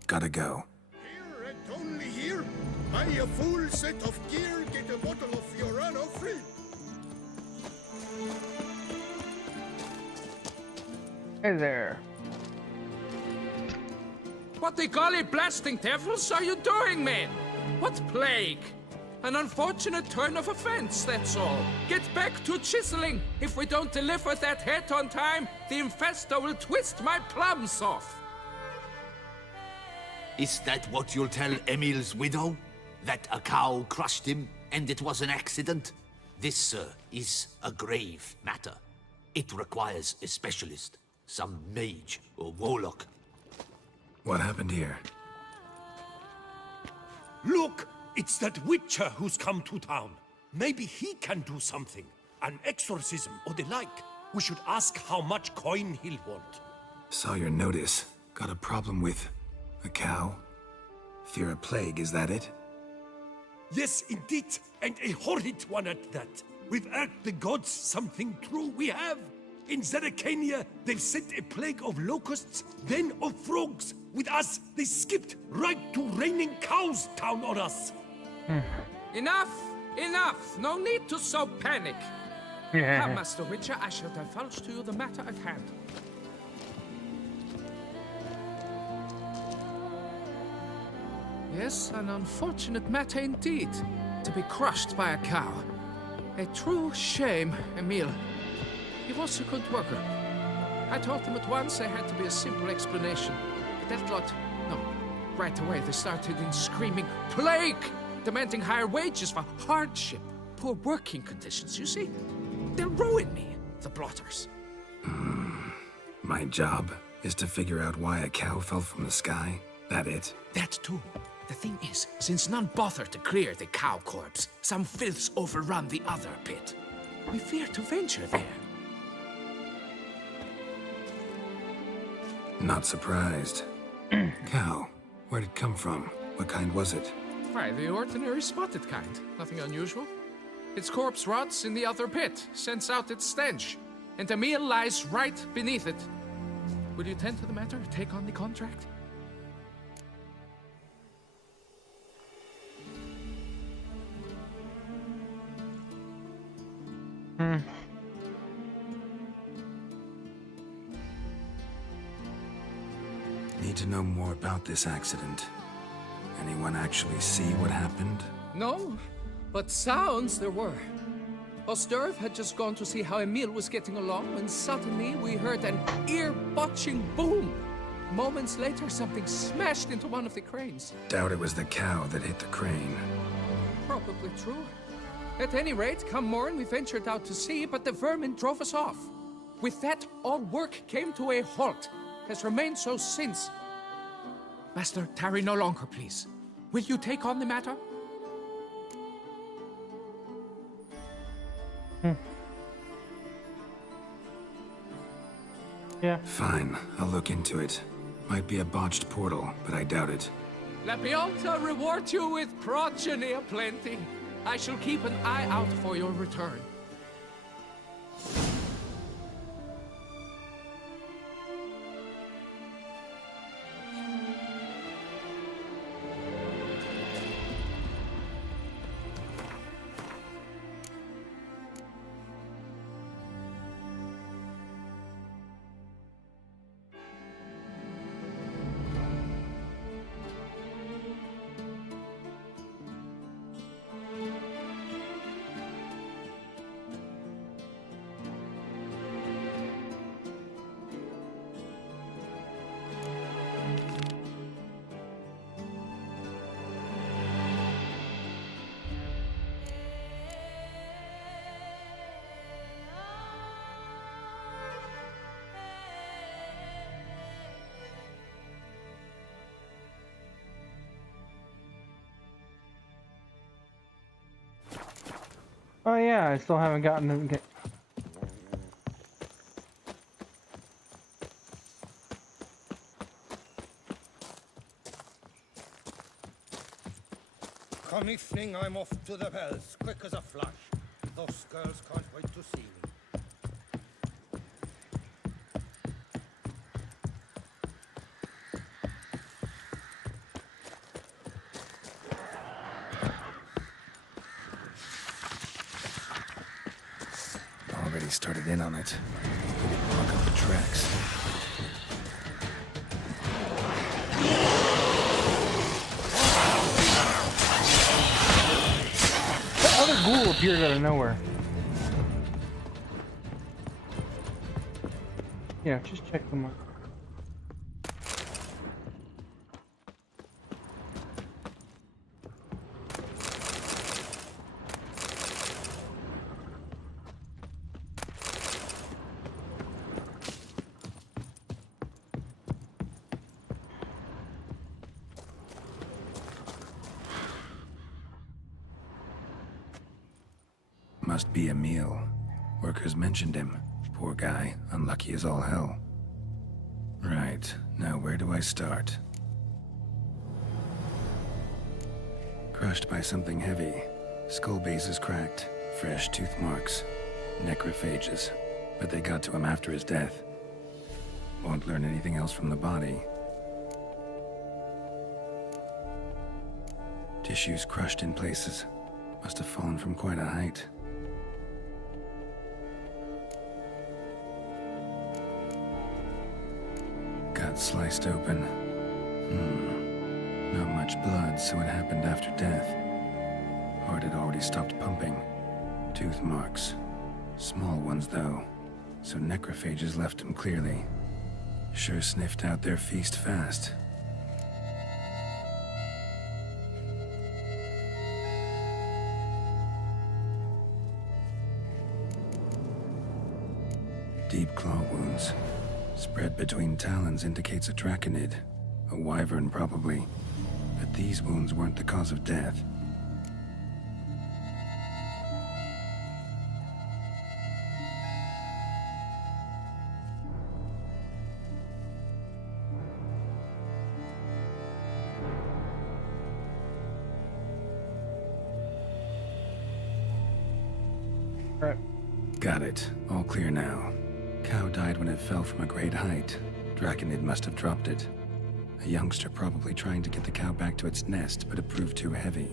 Gotta go. Here and only here, buy a full set of gear, get a bottle of Fiorano free. Hey there. What the golly blasting devils are you doing, men? What plague? An unfortunate turn of offense, that's all. Get back to chiseling. If we don't deliver that head on time, the infestor will twist my plums off. Is that what you'll tell Emil's widow? That a cow crushed him and it was an accident? This, sir, is a grave matter. It requires a specialist, some mage or warlock. What happened here? Look! It's that witcher who's come to town. Maybe he can do something. An exorcism or the like. We should ask how much coin he'll want. Saw your notice. Got a problem with a cow? Fear a plague, is that it? Yes, indeed. And a horrid one at that. We've irked the gods something true, we have. In Zeracania, they've sent a plague of locusts, then of frogs. With us, they skipped right to raining cows down on us. Enough! Enough! No need to so panic. Come, Master Witcher, I shall divulge to you the matter at hand. Yes, an unfortunate matter indeed. To be crushed by a cow. A true shame, Emil. He was a good worker. I told them at once there had to be a simple explanation. But that lot, no. Right away they started in screaming, plague! Demanding higher wages for hardship. Poor working conditions, you see? They'll ruin me, the blotters. My job is to figure out why a cow fell from the sky. That it? That too. The thing is, since none bothered to clear the cow corpse, some filths overrun the other pit. We fear to venture there. Not surprised. Cow? Where'd it come from? What kind was it? Why, the ordinary spotted kind. Nothing unusual. Its corpse rots in the other pit, sends out its stench, and Emil lies right beneath it. Will you tend to the matter, take on the contract? Need to know more about this accident. Anyone actually see what happened? No, but sounds there were. Osturv had just gone to see how Emil was getting along when suddenly we heard an ear-botching boom. Moments later, something smashed into one of the cranes. Doubt it was the cow that hit the crane. Probably true. At any rate, come morn, we ventured out to sea, but the vermin drove us off. With that, all work came to a halt. Has remained so since. Master, tarry no longer, please. Will you take on the matter? Yeah. Fine, I'll look into it. Might be a botched portal, but I doubt it. Lapiolta reward you with progeny aplenty. I shall keep an eye out for your return. Oh yeah, I still haven't gotten the Come evening, I'm off to the bells, quick as a flash. Those girls can't wait to see me. Already started in on it. Walk up. the tracks. That other ghoul appeared out of nowhere. Yeah, just check them out. Must be Emil. Workers mentioned him. Poor guy, unlucky as all hell. Right, now where do I start? Crushed by something heavy. Skull base is cracked. Fresh tooth marks. Necrophages. But they got to him after his death. Won't learn anything else from the body. Tissues crushed in places. Must have fallen from quite a height. Gut sliced open. Not much blood, so it happened after death. Heart had already stopped pumping. Tooth marks. Small ones, though. So necrophages left him clearly. Sure sniffed out their feast fast. Deep claw wounds. Spread between talons indicates a draconid. A wyvern, probably. But these wounds weren't the cause of death. Right. Got it. All clear now. Cow died when it fell from a great height. Draconid must have dropped it. A youngster probably trying to get the cow back to its nest, but it proved too heavy.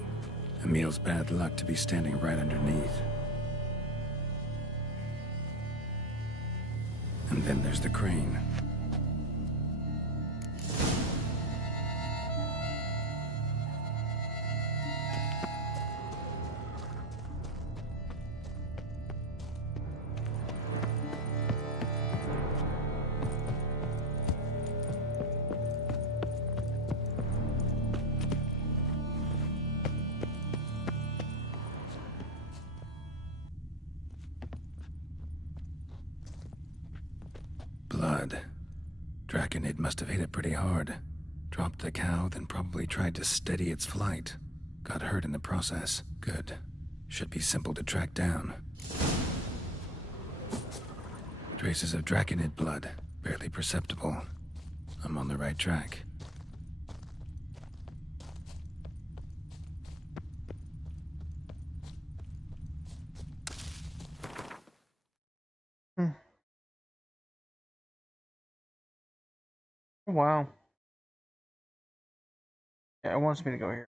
Emil's bad luck to be standing right underneath. And then there's the crane. Blood. Draconid must have hit it pretty hard. Dropped the cow, then probably tried to steady its flight. Got hurt in the process. Good. Should be simple to track down. Traces of Draconid blood. Barely perceptible. I'm on the right track. Wow. Yeah, it wants me to go here.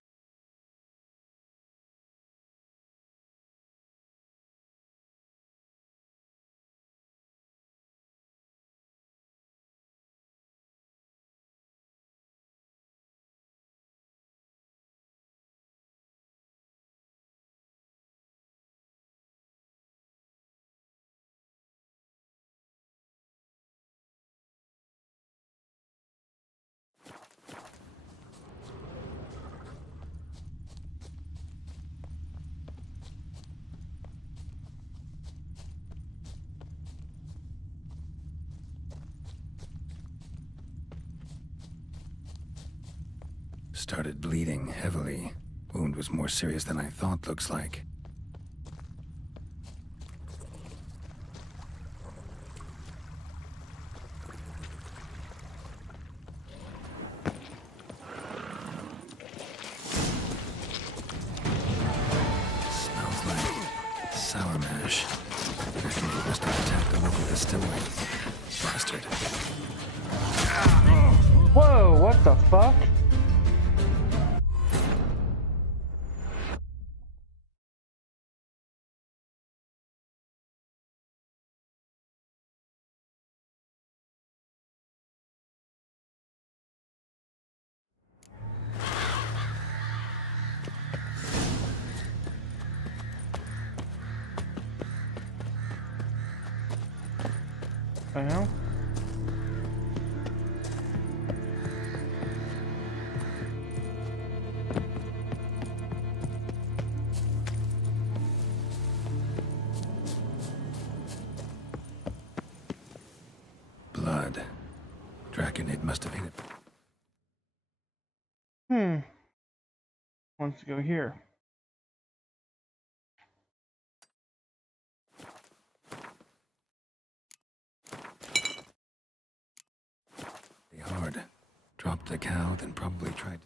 Started bleeding heavily. Wound was more serious than I thought, looks like. Smells like sour mash. Reckon he must have attacked the local distillery. Bastard. Whoa, what the fuck? The hell? Blood. Draconid must have hit it. Wants to go here. Hard. Dropped the cow, then probably tried.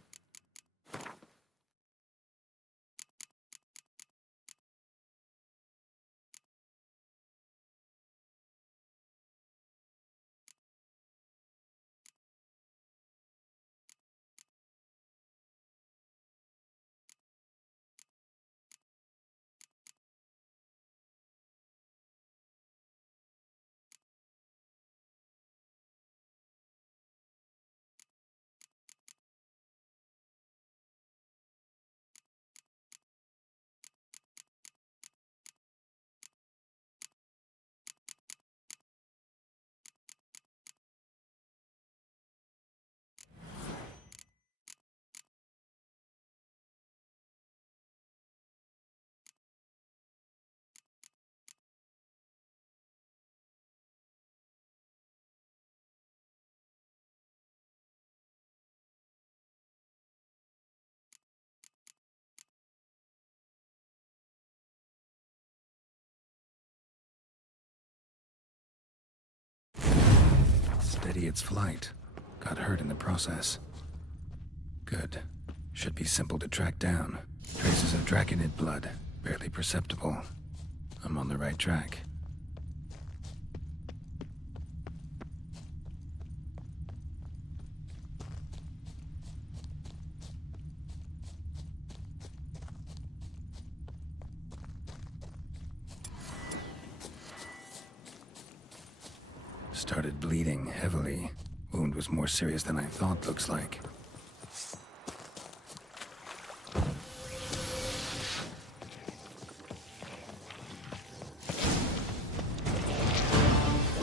Steady its flight. Got hurt in the process. Good. Should be simple to track down. Traces of Draconid blood. Barely perceptible. I'm on the right track. Started bleeding heavily. Wound was more serious than I thought, looks like.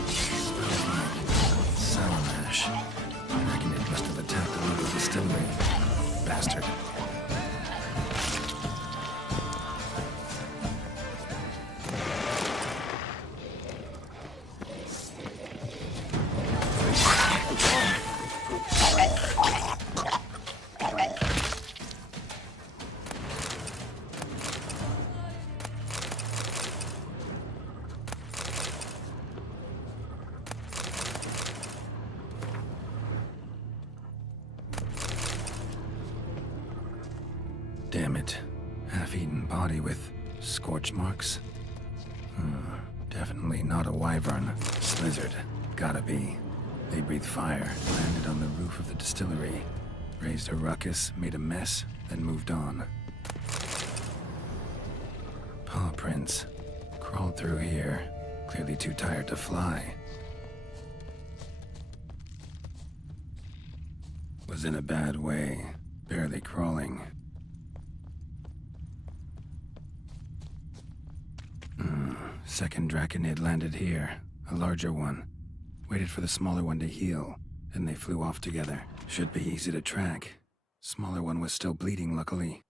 Smells like sour mash. I reckon it must have attacked the local distillery. Bastard. Damn it. Half-eaten body with scorch marks. Definitely not a wyvern. Slizzard. Gotta be. They breathe fire. Landed on the roof of the distillery. Raised a ruckus, made a mess, then moved on. Paw prints. Crawled through here. Clearly too tired to fly. Was in a bad way. Barely crawling. Second Draconid landed here. A larger one. Waited for the smaller one to heal. Then they flew off together. Should be easy to track. Smaller one was still bleeding, luckily.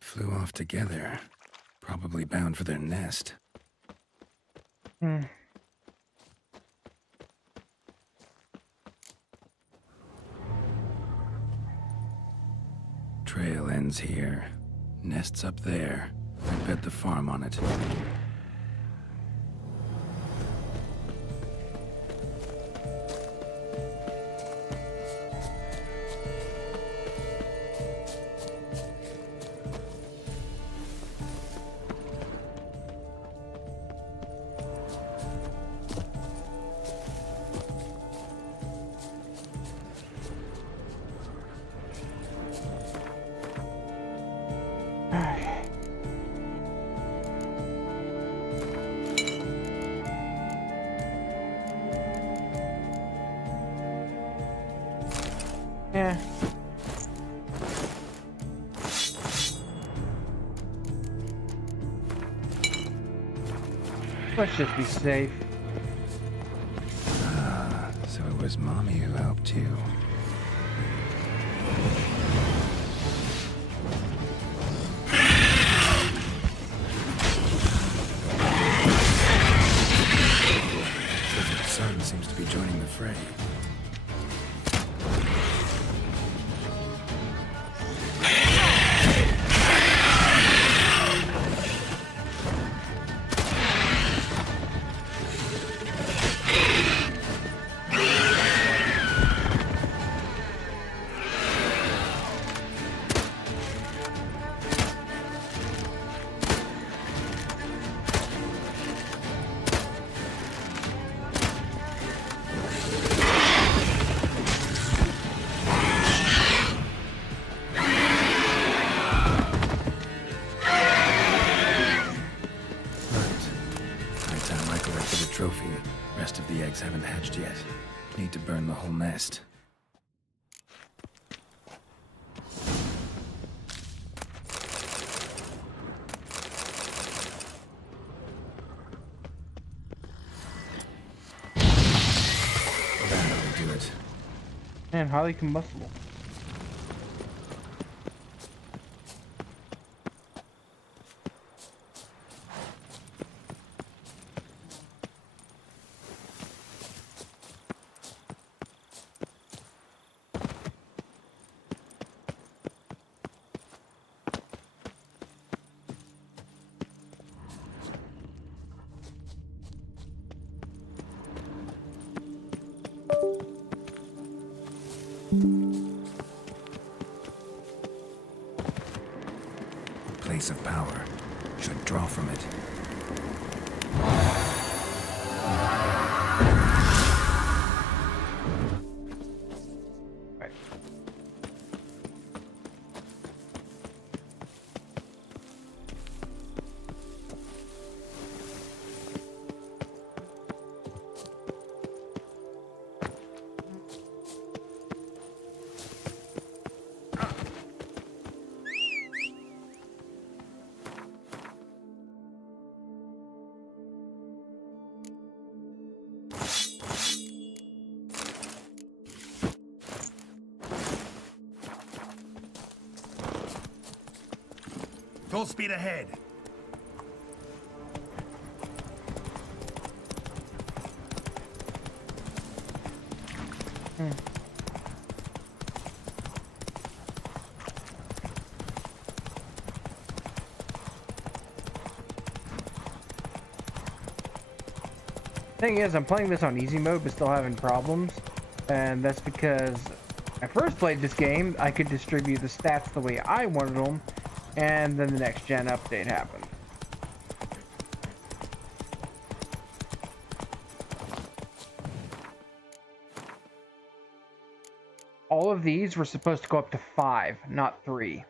Flew off together. Probably bound for their nest. Trail ends here. Nest's up there. I bet the farm on it. Let's just be safe. So it was Mommy who helped you. Slizzard's son seems to be joining the fray. Trophy. Rest of the eggs haven't hatched yet. Need to burn the whole nest. That'll do it. Man, highly combustible. Place of power. Should draw from it. Right. Full speed ahead. Thing is, I'm playing this on easy mode, but still having problems, and that's because when I first played this game, I could distribute the stats the way I wanted them, and then the next gen update happened. All of these were supposed to go up to 5, not 3.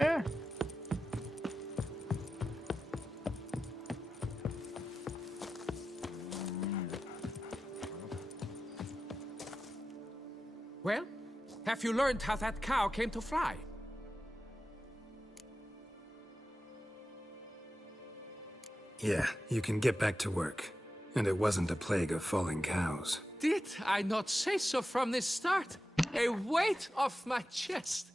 Yeah. Well, have you learned how that cow came to fly? Yeah, you can get back to work. And it wasn't a plague of falling cows. Did I not say so from the start? A weight off my chest.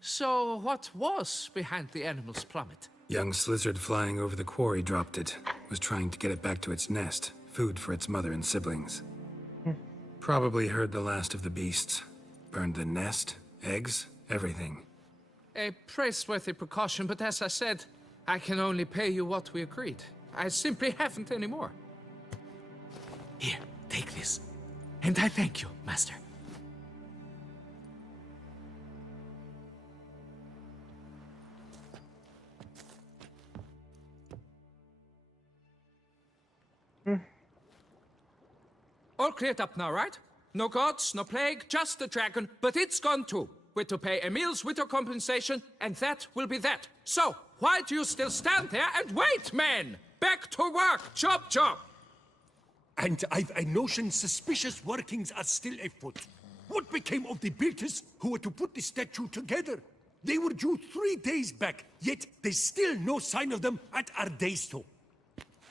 So what was behind the animal's plummet? Young Slizzard flying over the quarry dropped it. Was trying to get it back to its nest. Food for its mother and siblings. Probably heard the last of the beasts. Burned the nest, eggs, everything. A praiseworthy precaution, but as I said, I can only pay you what we agreed. I simply haven't any more. Here, take this. And I thank you, Master. All cleared up now, right? No gods, no plague, just the dragon, but it's gone too. We're to pay Emil's widow compensation, and that will be that. So, why do you still stand there and wait, men? Back to work! Chop, chop! And I've a notion suspicious workings are still afoot. What became of the builders who were to put the statue together? They were due 3 days back, yet there's still no sign of them at Ardeisto.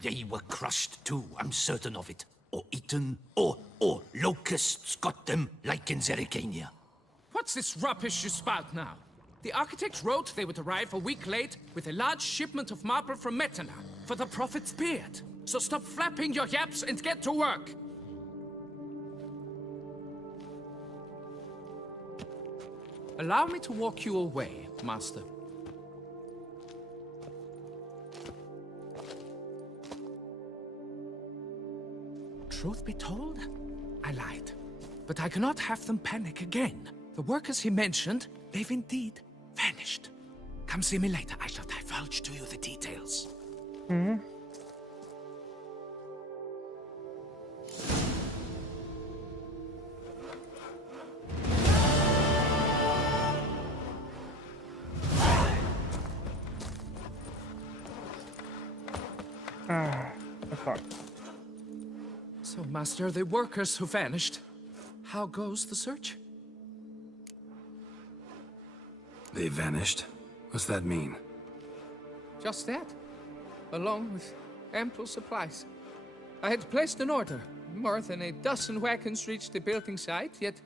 They were crushed too, I'm certain of it. Or eaten, or locusts got them, like in Zerrikania. What's this rubbish you spout now? The architects wrote they would arrive a week late with a large shipment of marble from Metana for the prophet's beard. So stop flapping your yaps and get to work. Allow me to walk you away, Master. Truth be told, I lied. But I cannot have them panic again. The workers he mentioned, they've indeed vanished. Come see me later. I shall divulge to you the details. Mm-hmm. Fuck. So, Master, the workers who vanished, how goes the search? They vanished? What's that mean? Just that, along with ample supplies. I had placed an order. More than a dozen wagons reached the building site, yet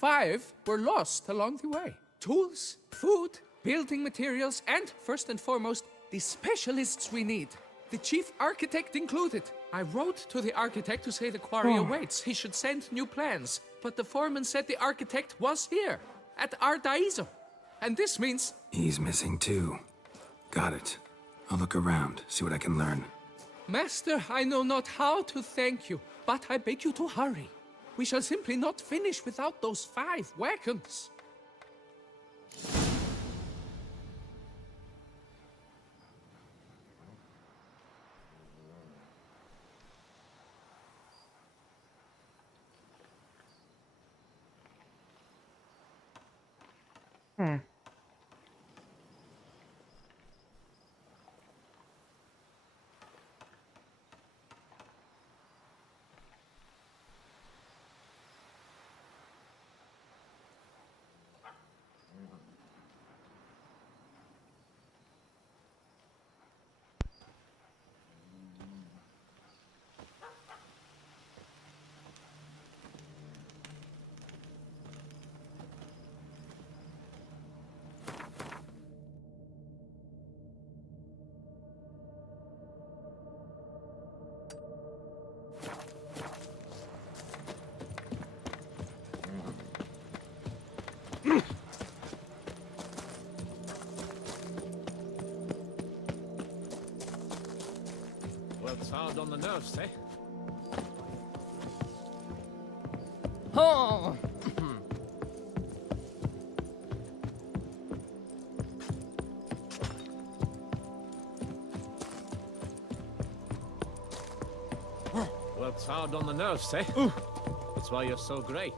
5 were lost along the way. Tools, food, building materials, and, first and foremost, the specialists we need. The chief architect included. I wrote to the architect to say the quarry awaits. He should send new plans. But the foreman said the architect was here, at Ardaizo. And this means... He's missing too. Got it. I'll look around, see what I can learn. Master, I know not how to thank you, but I beg you to hurry. We shall simply not finish without those 5 wagons. Well, it's hard on the nerves, eh? Oh! Well, it's hard on the nerves, eh? That's why you're so great.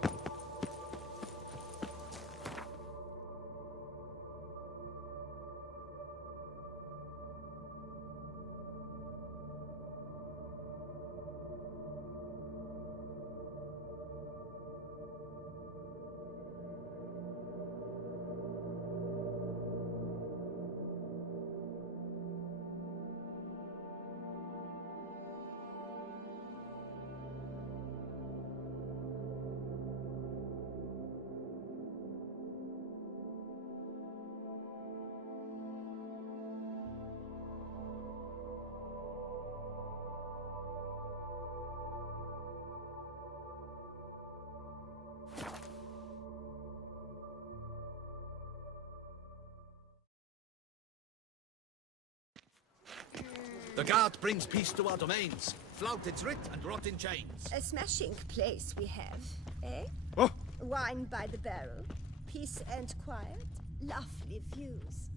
The guard brings peace to our domains. Flout its writ and rot in chains. A smashing place we have, eh? Oh. Wine by the barrel, peace and quiet, lovely views.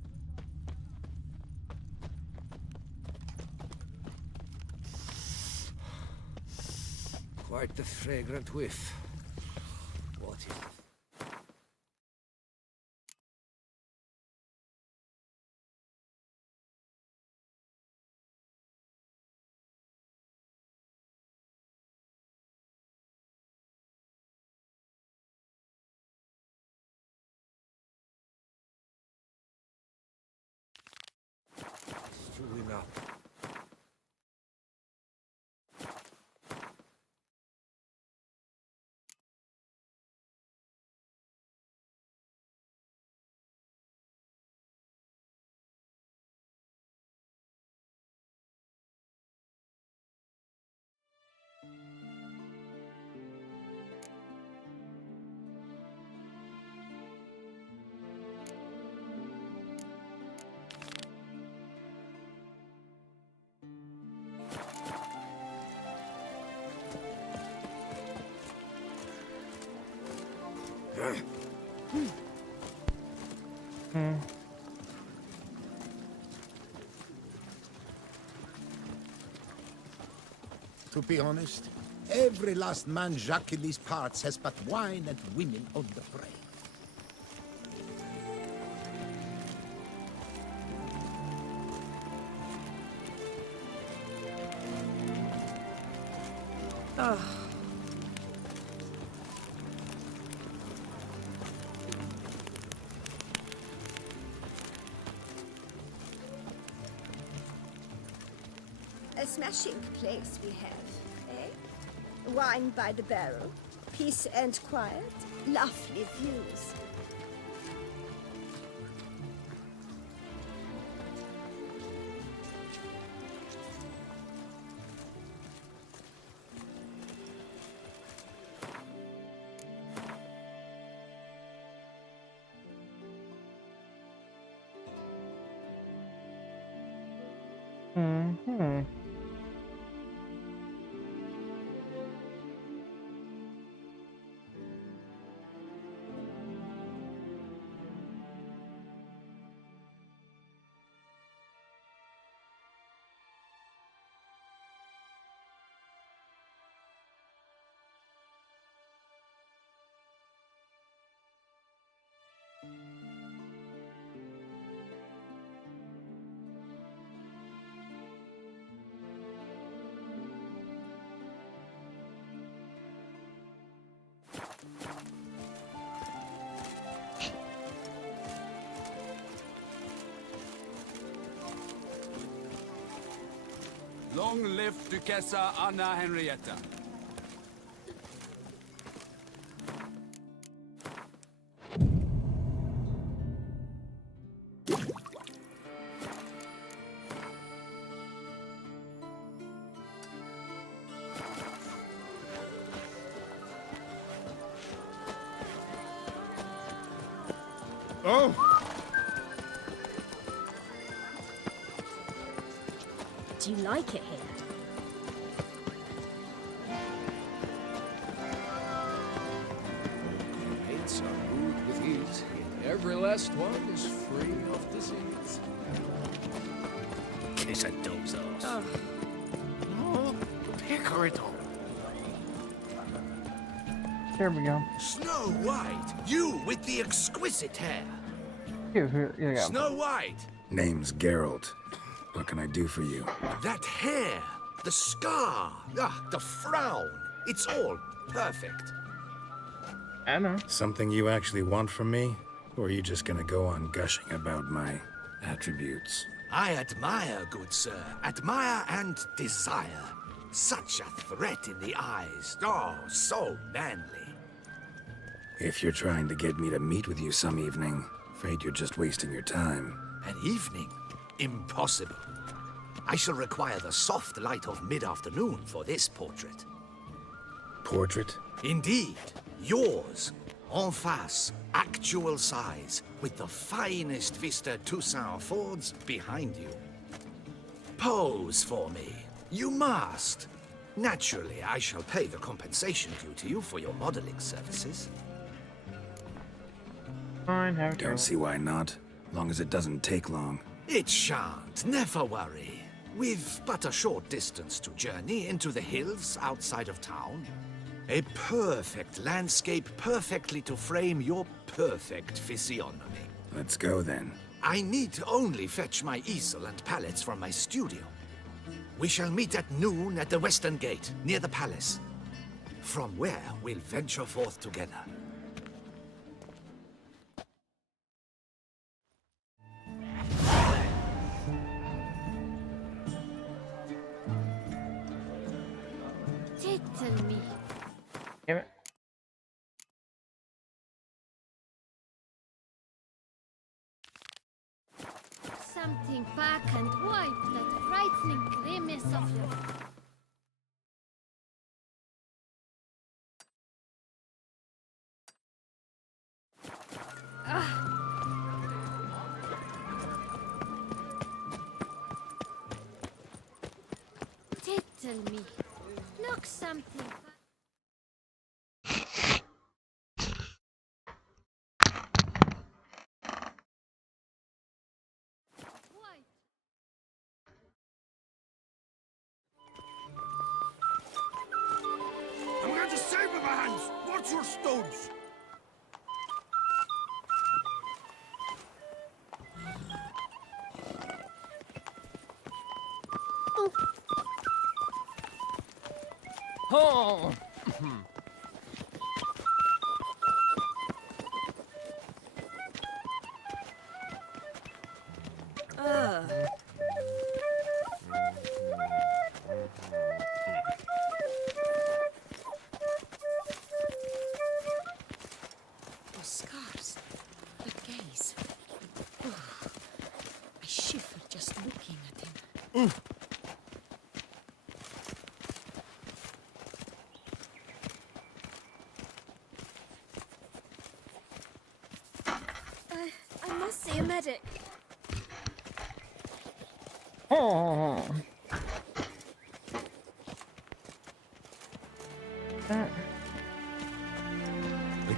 Quite the fragrant whiff. What is it? True enough. To be honest, every last man Jacques in these parts has but wine and women on the brain. A smashing place we have, eh? Wine by the barrel, peace and quiet, lovely views. Mm-hmm. Long live Duchessa Anna Henrietta. Oh! Do you like it here? Mates are brewed with ease, yet every last one is free of disease. Kiss a dozos. Oh, Picarito. There we go. Snow White! You with the exquisite hair! Here you go. Snow White! Name's Geralt. What can I do for you? That hair! The scar! The frown! It's all perfect. I know. Something you actually want from me? Or are you just gonna go on gushing about my attributes? I admire, good sir. Admire and desire. Such a threat in the eyes. Oh, so manly. If you're trying to get me to meet with you some evening, afraid you're just wasting your time. An evening? Impossible. I shall require the soft light of mid-afternoon for this portrait. Portrait? Indeed. Yours. En face. Actual size. With the finest vista Toussaint affords behind you. Pose for me. You must. Naturally, I shall pay the compensation due to you for your modeling services. Fine, Don't see why not. Long as it doesn't take long. It shan't. Never worry. We've but a short distance to journey into the hills outside of town. A perfect landscape perfectly to frame your perfect physiognomy. Let's go then. I need only fetch my easel and pallets from my studio. We shall meet at noon at the western gate, near the palace. From where we'll venture forth together. Tickle me. Damn it. Something back and wipe that frightening grimace of your... Tickle me. Look something. I'm going to save with my hands. Watch your stones. Oh! Those scars. That gaze. Oh, I shiver just looking at him. I must see a medic. Oh. I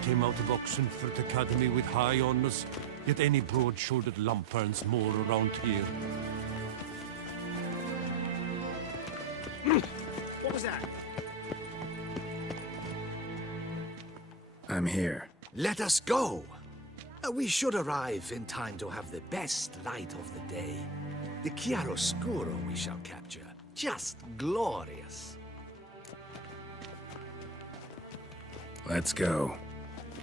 came out of Oxenford Academy with high honors, yet any broad-shouldered lump earns more around here. What was that? I'm here. Let us go! We should arrive in time to have the best light of the day. The chiaroscuro we shall capture. Just glorious. Let's go.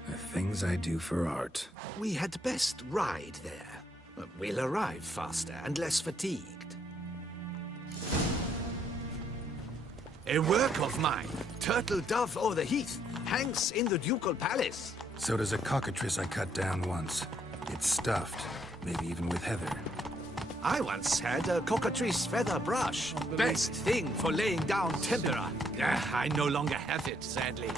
The things I do for art. We had best ride there. We'll arrive faster and less fatigued. A work of mine, Turtle Dove O'er the Heath, hangs in the ducal palace. So does a cockatrice I cut down once. It's stuffed, maybe even with heather. I once had a cockatrice feather brush. Best thing for laying down tempera. I no longer have it, sadly.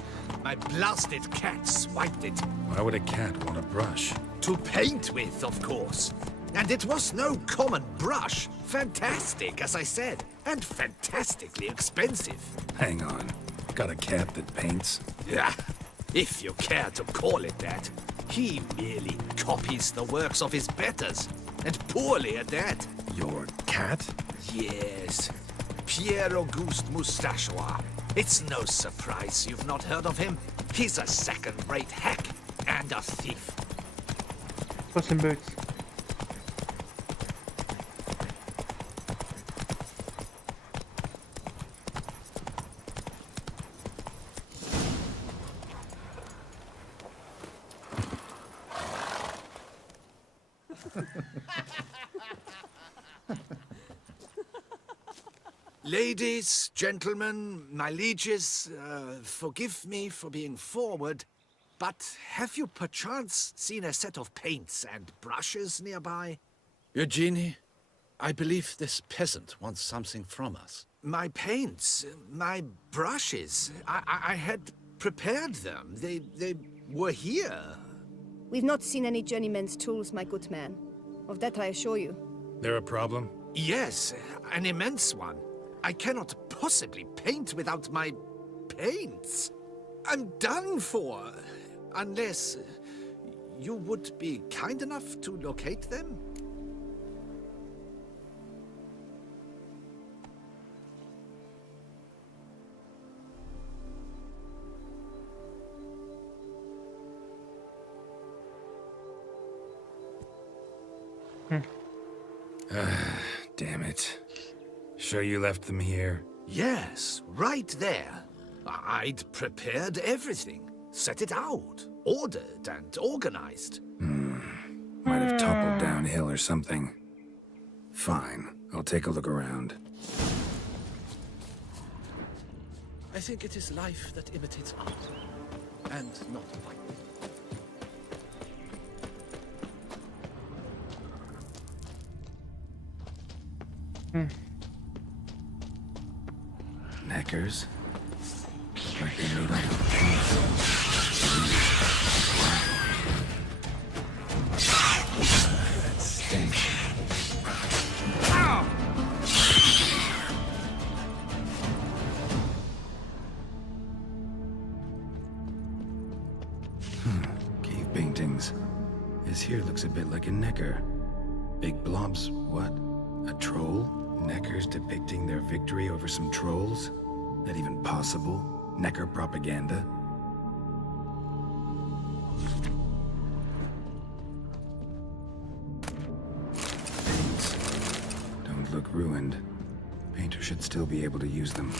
My blasted cat swiped it. Why would a cat want a brush? To paint with, of course. And it was no common brush. Fantastic, as I said. And fantastically expensive. Hang on. Got a cat that paints? Yeah, if you care to call it that. He merely copies the works of his betters. And poorly at that. Your cat? Yes. Pierre Auguste Moustachois. It's no surprise you've not heard of him. He's a second-rate hack and a thief. Puss in Boots. Ladies, gentlemen, my lieges, forgive me for being forward, but have you perchance seen a set of paints and brushes nearby? Eugenie, I believe this peasant wants something from us. My paints, my brushes, I had prepared them. They were here. We've not seen any journeyman's tools, my good man. Of that I assure you. There a problem? Yes, an immense one. I cannot possibly paint without my paints. I'm done for. Unless you would be kind enough to locate them? Damn it. Sure you left them here? Yes, right there. I'd prepared everything. Set it out. Ordered and organized. Might have toppled downhill or something. Fine. I'll take a look around. I think it is life that imitates art, and not violence. Neckers? Like they made out of paint. That stinks. Cave paintings. This here looks a bit like a necker. Big blobs, what? A troll? Neckers depicting their victory over some trolls? That even possible? Necker propaganda? Paints. Don't look ruined. Painter should still be able to use them.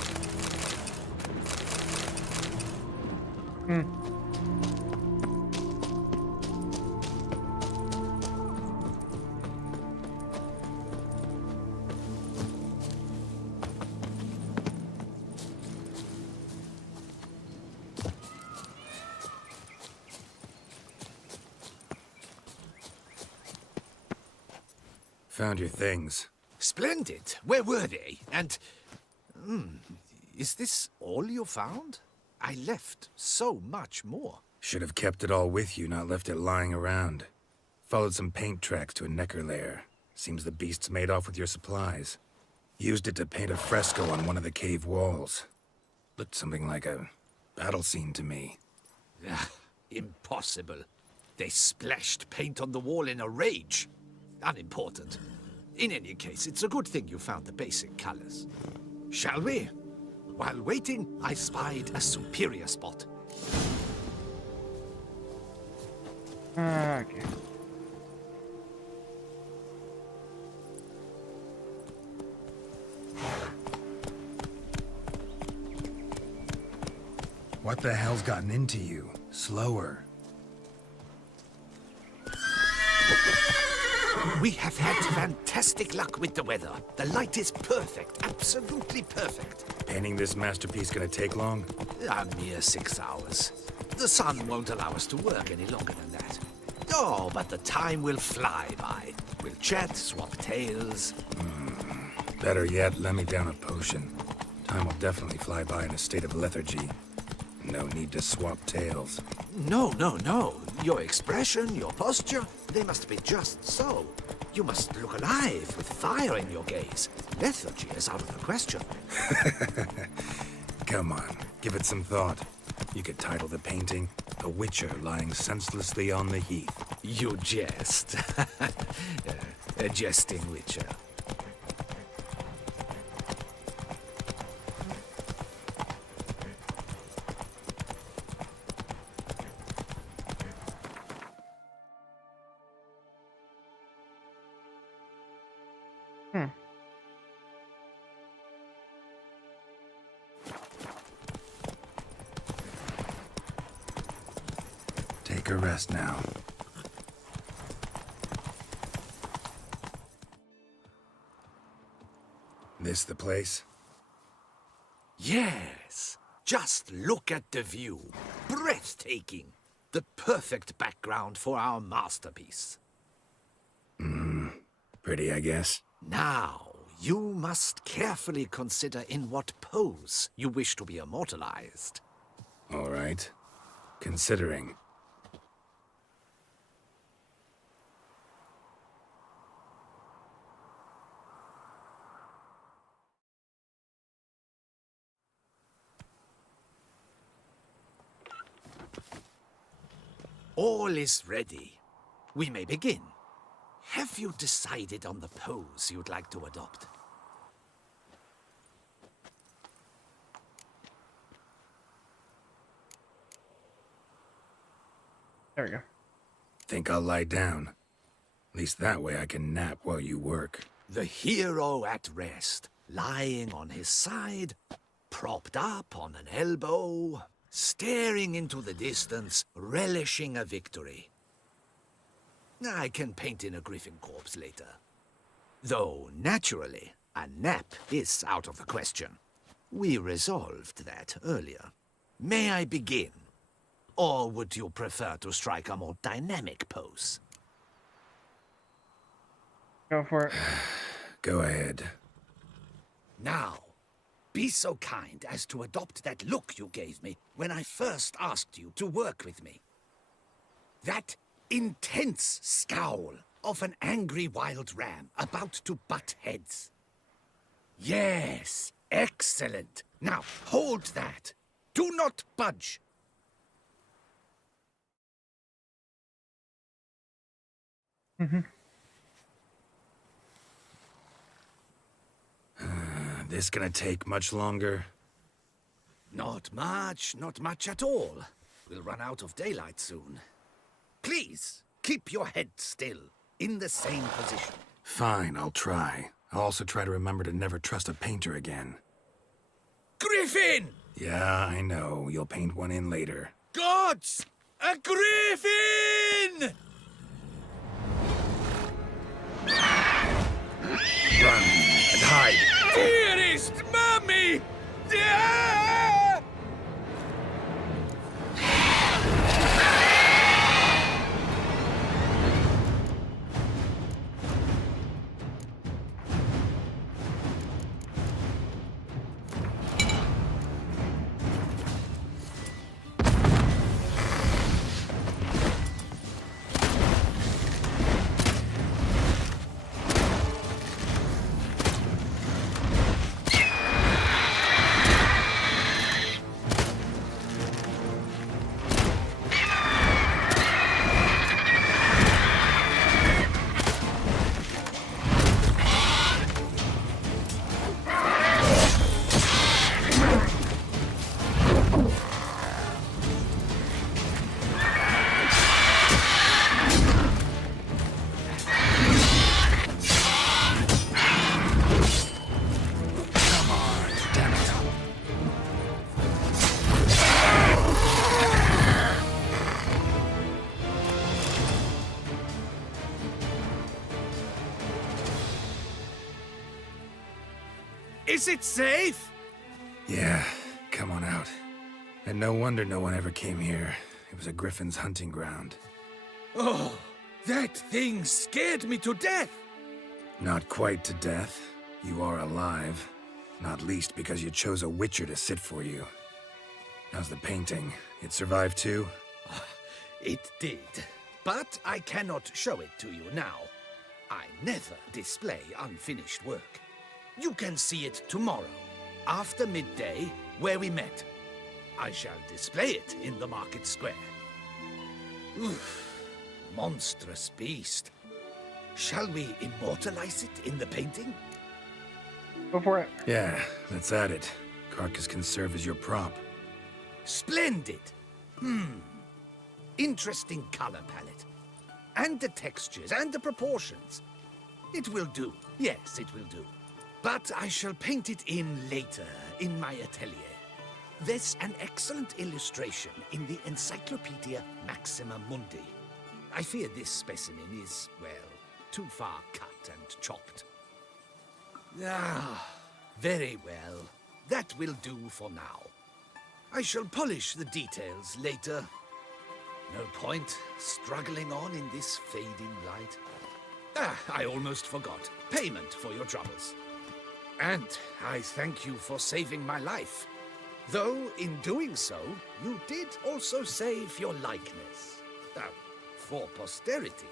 Found your things. Splendid. Where were they? And... is this all you found? I left so much more. Should have kept it all with you, not left it lying around. Followed some paint tracks to a necker lair. Seems the beast's made off with your supplies. Used it to paint a fresco on one of the cave walls. Looked something like a battle scene to me. Impossible. They splashed paint on the wall in a rage. Unimportant. In any case, it's a good thing you found the basic colors. Shall we? While waiting, I spied a superior spot. Okay. What the hell's gotten into you? Slower. We have had fantastic luck with the weather. The light is perfect, absolutely perfect. Painting this masterpiece gonna take long? A mere 6 hours. The sun won't allow us to work any longer than that. Oh, but the time will fly by. We'll chat, swap tales. Better yet, let me down a potion. Time will definitely fly by in a state of lethargy. No need to swap tales. No. Your expression, your posture, they must be just so. You must look alive with fire in your gaze. Lethargy is out of the question. Come on, give it some thought. You could title the painting, A Witcher Lying Senselessly on the Heath. You jest. A jesting witcher. Take a rest now. This the place? Yes. Just look at the view. Breathtaking. The perfect background for our masterpiece. Pretty, I guess. Now, you must carefully consider in what pose you wish to be immortalized. All right. Considering. All is ready. We may begin. Have you decided on the pose you'd like to adopt? There we go. Think I'll lie down. At least that way I can nap while you work. The hero at rest, lying on his side, propped up on an elbow, staring into the distance, relishing a victory. I can paint in a griffin corpse later. Though, naturally, a nap is out of the question. We resolved that earlier. May I begin? Or would you prefer to strike a more dynamic pose? Go for it. Go ahead. Now, be so kind as to adopt that look you gave me when I first asked you to work with me. That intense scowl of an angry wild ram about to butt heads. Yes, excellent. Now, hold that. Do not budge. This gonna take much longer? Not much at all. We'll run out of daylight soon. Please, keep your head still, in the same position. Fine, I'll try. I'll also try to remember to never trust a painter again. Griffin! Yeah, I know. You'll paint one in later. Gods! A griffin! Run and hide. Dearest Mummy! Ah! Is it safe? Yeah, come on out. And no wonder no one ever came here. It was a griffin's hunting ground. Oh, that thing scared me to death. Not quite to death. You are alive. Not least because you chose a witcher to sit for you. How's the painting? It survived too? It did. But I cannot show it to you now. I never display unfinished work. You can see it tomorrow, after midday, where we met. I shall display it in the market square. Oof, monstrous beast. Shall we immortalize it in the painting? Go for it. Yeah, let's add it. Carcass can serve as your prop. Splendid. Interesting color palette. And the textures and the proportions. It will do. Yes, it will do. But I shall paint it in later, in my atelier. There's an excellent illustration in the Encyclopedia Maxima Mundi. I fear this specimen is, well, too far cut and chopped. Ah, very well. That will do for now. I shall polish the details later. No point struggling on in this fading light. Ah, I almost forgot. Payment for your troubles. And I thank you for saving my life. Though, in doing so, you did also save your likeness. For posterity.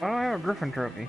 I don't have a Griffin trophy.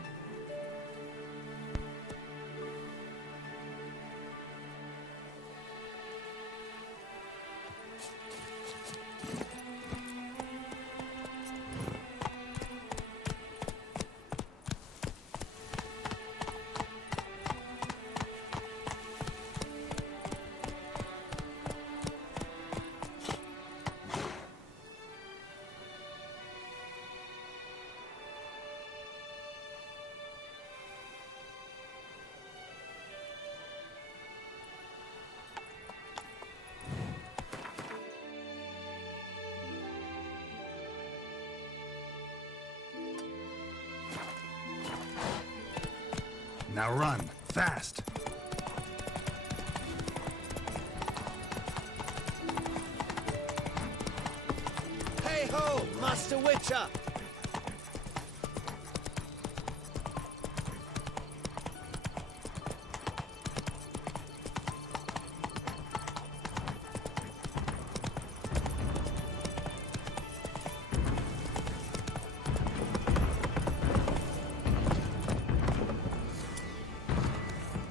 Now run, fast. Hey ho, Master Witcher!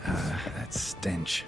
That stench.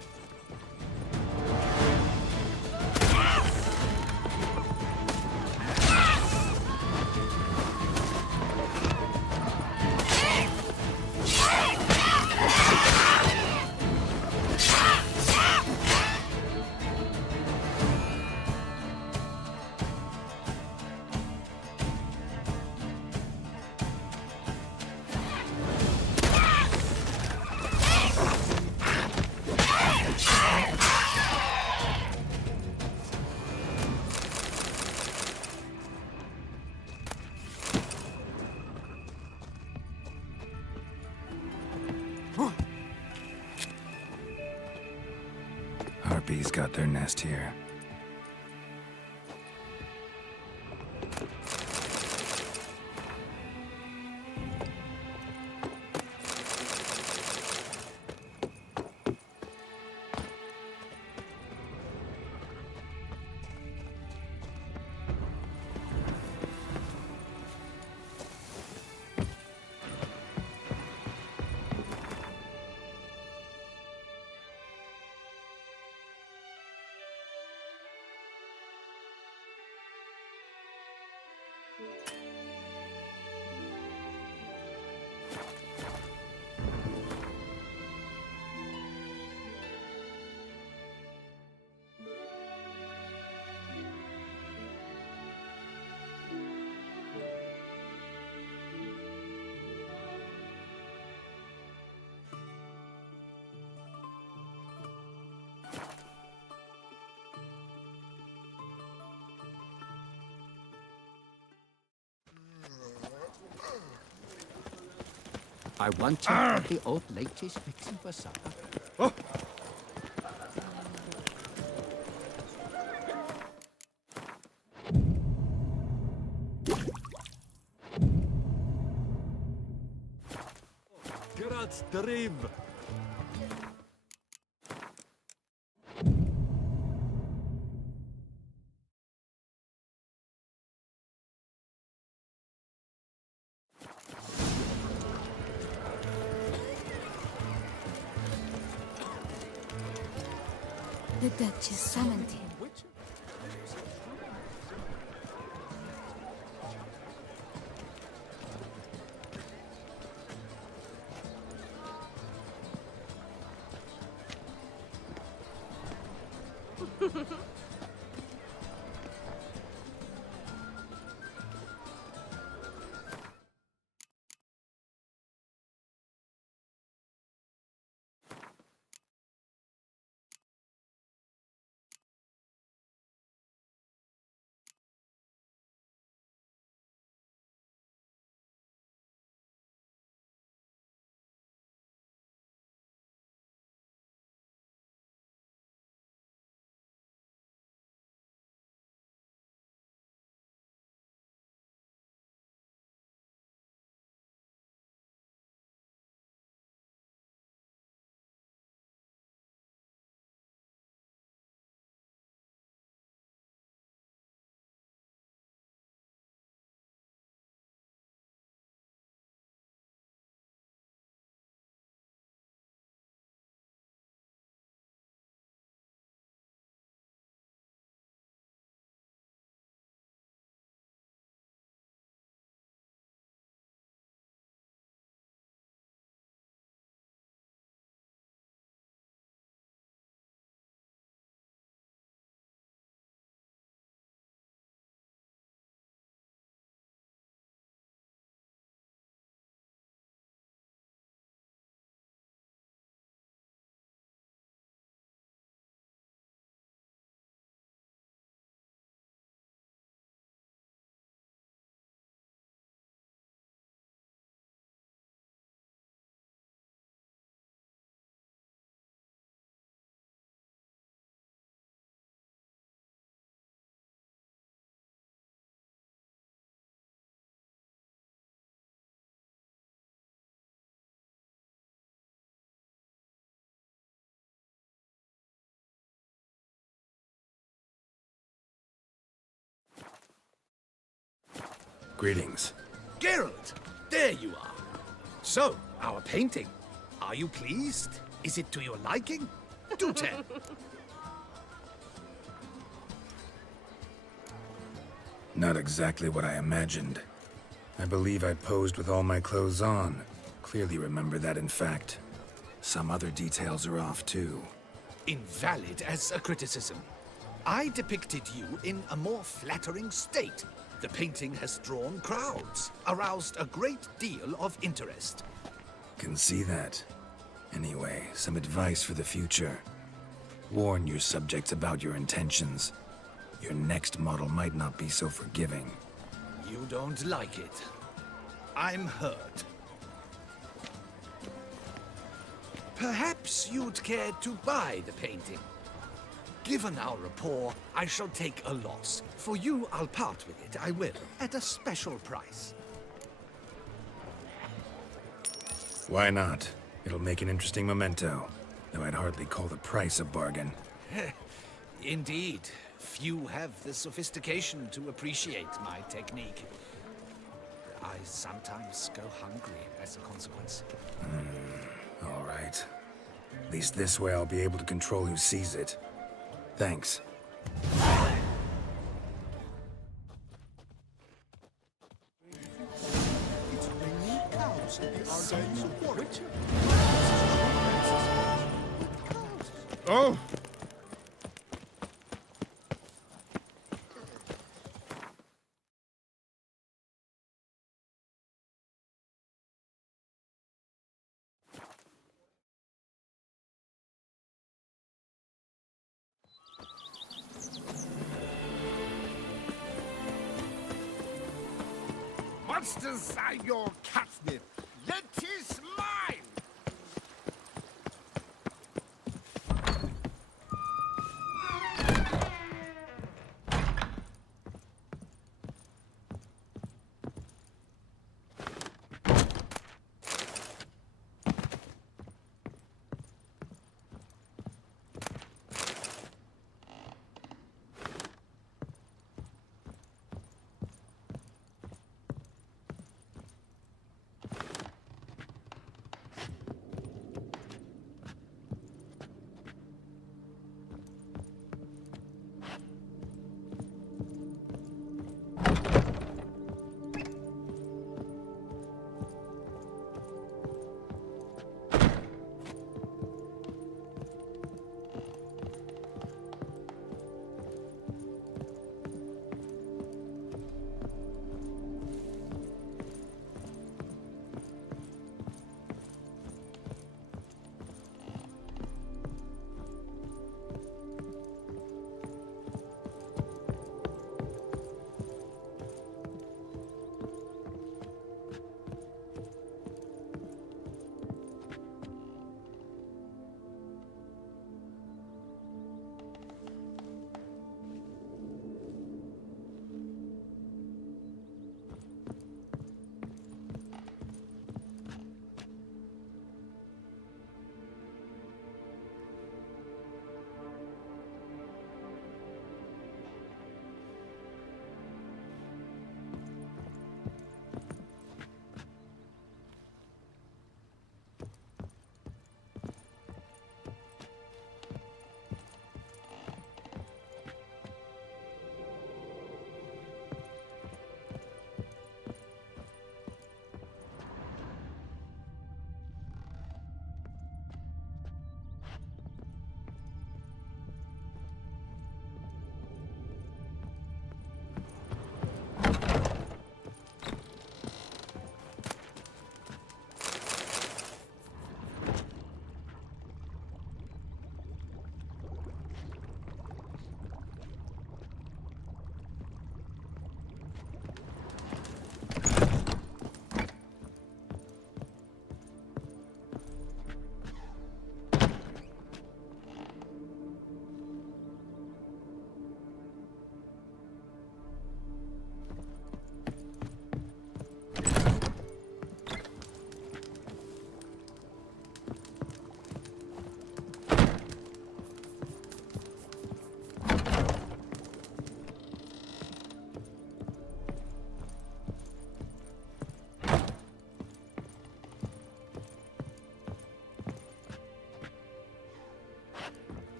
Harpies got their nest here. I want to have the old lady's fixing for supper. Oh. Geralt Driv! The Duchess summoned him. Greetings. Geralt, there you are. So, our painting. Are you pleased? Is it to your liking? Do tell. Not exactly what I imagined. I believe I posed with all my clothes on. Clearly remember that, in fact. Some other details are off, too. Invalid as a criticism. I depicted you in a more flattering state. The painting has drawn crowds, aroused a great deal of interest. Can see that. Anyway, some advice for the future. Warn your subjects about your intentions. Your next model might not be so forgiving. You don't like it. I'm hurt. Perhaps you'd care to buy the painting. Given our rapport, I shall take a loss. For you, I'll part with it, I will, at a special price. Why not? It'll make an interesting memento, though I'd hardly call the price a bargain. Indeed. Few have the sophistication to appreciate my technique. I sometimes go hungry as a consequence. All right. At least this way I'll be able to control who sees it. Thanks. Oh! Monsters are your catnip. That is mine!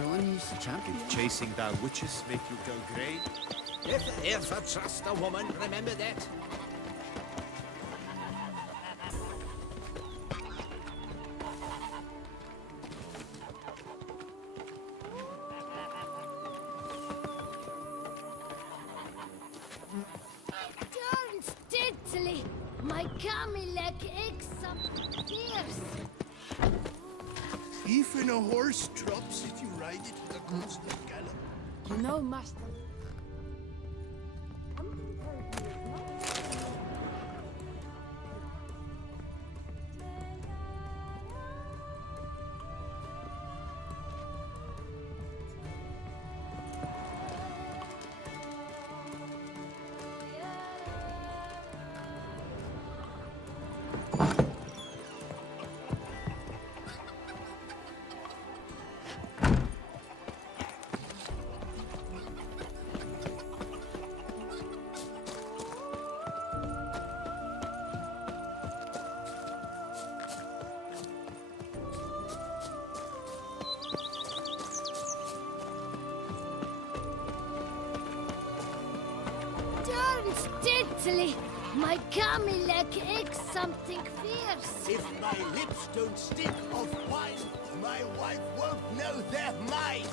showing he's the champion. If chasing down witches make you go grey, If ever trust a woman, remember that. Turn steadily, my Camilek exam fierce. Even a horse drops if you ride it with a constant gallop. You know, master. Turn steadily, my Camilek eggs something fierce. If my lips don't stink of wine, my wife won't know they're mine.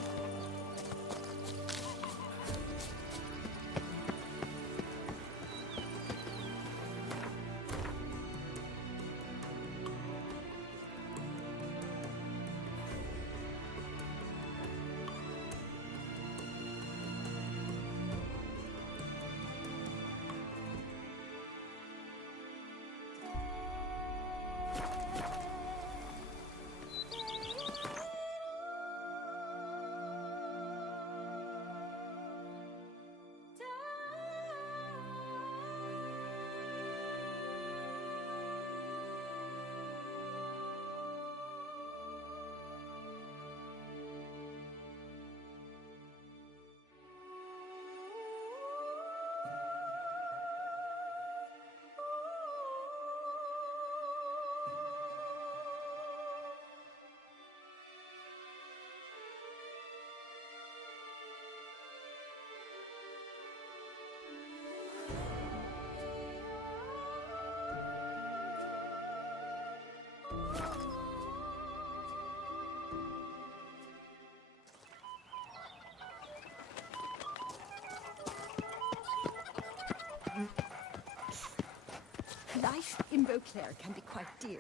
Life in Beauclair can be quite dear.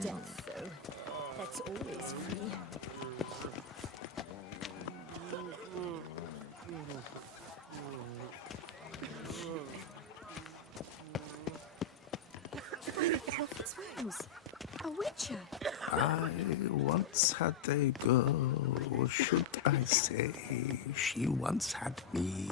Death, though, that's always free. By the prophet's wounds, a witcher. I once had a girl, or should I say, she once had me.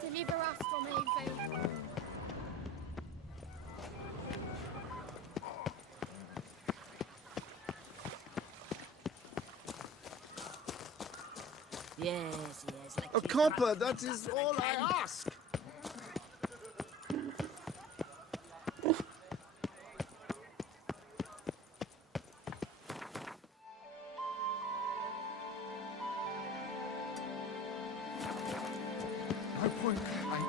Deliver us from evil. Yes, like A copper, that is all I ask. No point hiding.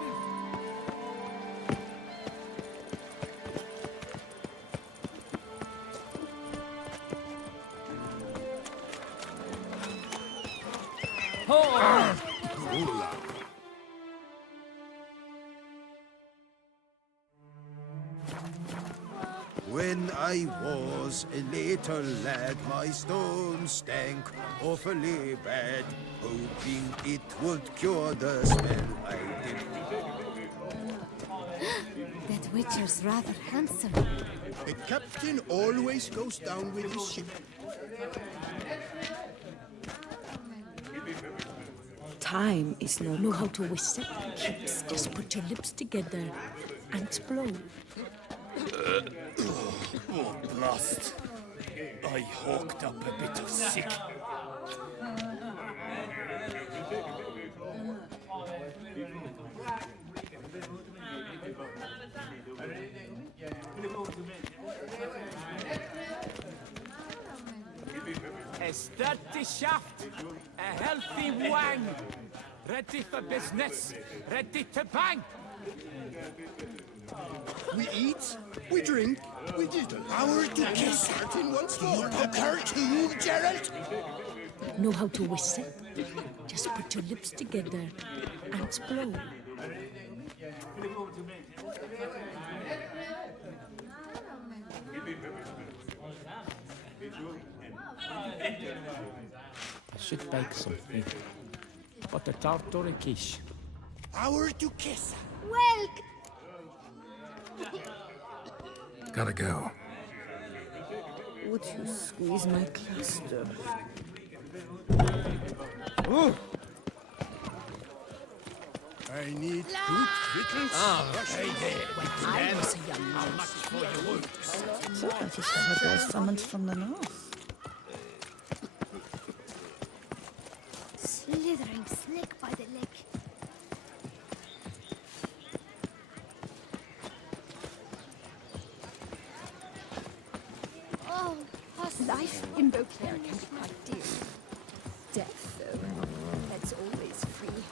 When I was a little lad, my stone stank awfully bad, hoping it would cure the smell I did. That witcher's rather handsome. The captain always goes down with his ship. Time is no. Know how to whistle? Kids, just put your lips together and blow. Oh, blast. I hawked up a bit of sick. Ready shaft, a healthy wang. Ready for business, ready to bang. We eat, we drink, we diddle. Our to kiss in one store. Poker too, Geralt? Know how to whistle? Just put your lips together and blow. I should bake something. But a tart or a quiche. Our to kiss. Welk! Gotta go. Would you squeeze my cluster? I need good victuals. Hey there. I was a young How man. much for your wounds? So that is why the boy summoned from the north. Slithering snake by the leg. Oh, life in Beauclair can be quite dear. Death, though, that's always free.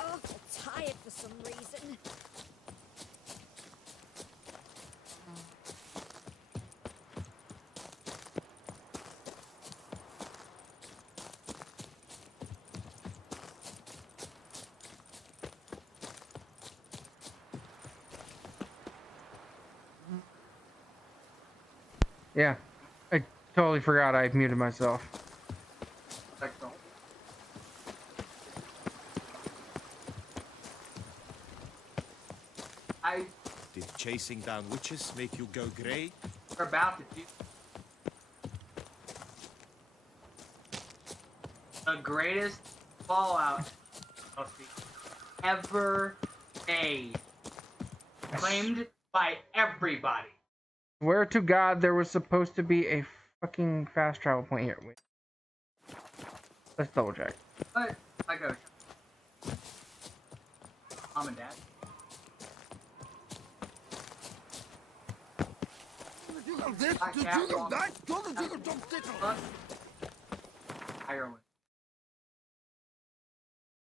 Oh, tired for some reason. Yeah, I totally forgot I muted myself. Did chasing down witches make you go grey? We're about to do the greatest Fallout ever made. Claimed by everybody. Swear to God, there was supposed to be a fucking fast travel point here. Wait. Let's double check. But I go. Mom and Dad. Ireland.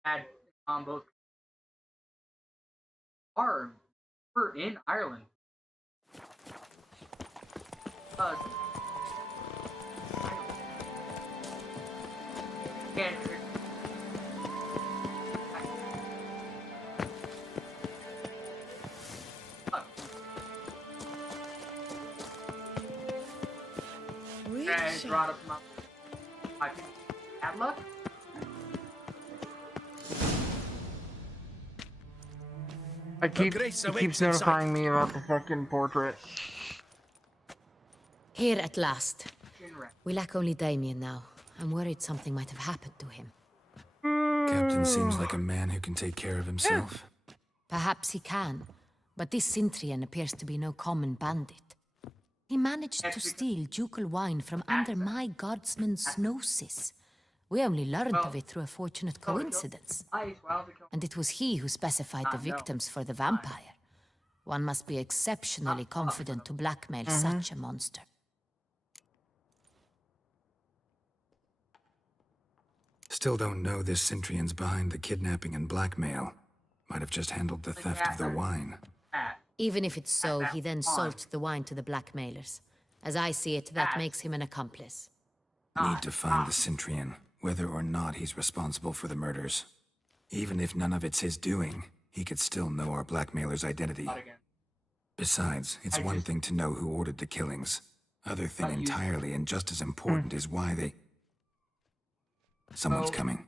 Dad, Mom both are we're in Ireland. Can't. I brought up my bad luck. It keeps notifying me about the fucking portrait. Here at last. We lack only Damien now. I'm worried something might have happened to him. Captain seems like a man who can take care of himself. Perhaps he can, but this Cintrian appears to be no common bandit. He managed to steal ducal wine from under my guardsman's noses. We only learned of it through a fortunate coincidence. And it was he who specified the victims for the vampire. One must be exceptionally confident to blackmail such a monster. Still don't know this Cintrian's behind the kidnapping and blackmail. Might have just handled the theft of the wine. Even if it's so, he then sold the wine to the blackmailers. As I see it, that makes him an accomplice. Need to find the Cintrian, whether or not he's responsible for the murders. Even if none of it's his doing, he could still know our blackmailer's identity. Besides, it's one thing to know who ordered the killings. Other thing entirely, and just as important, is why they... Someone's coming.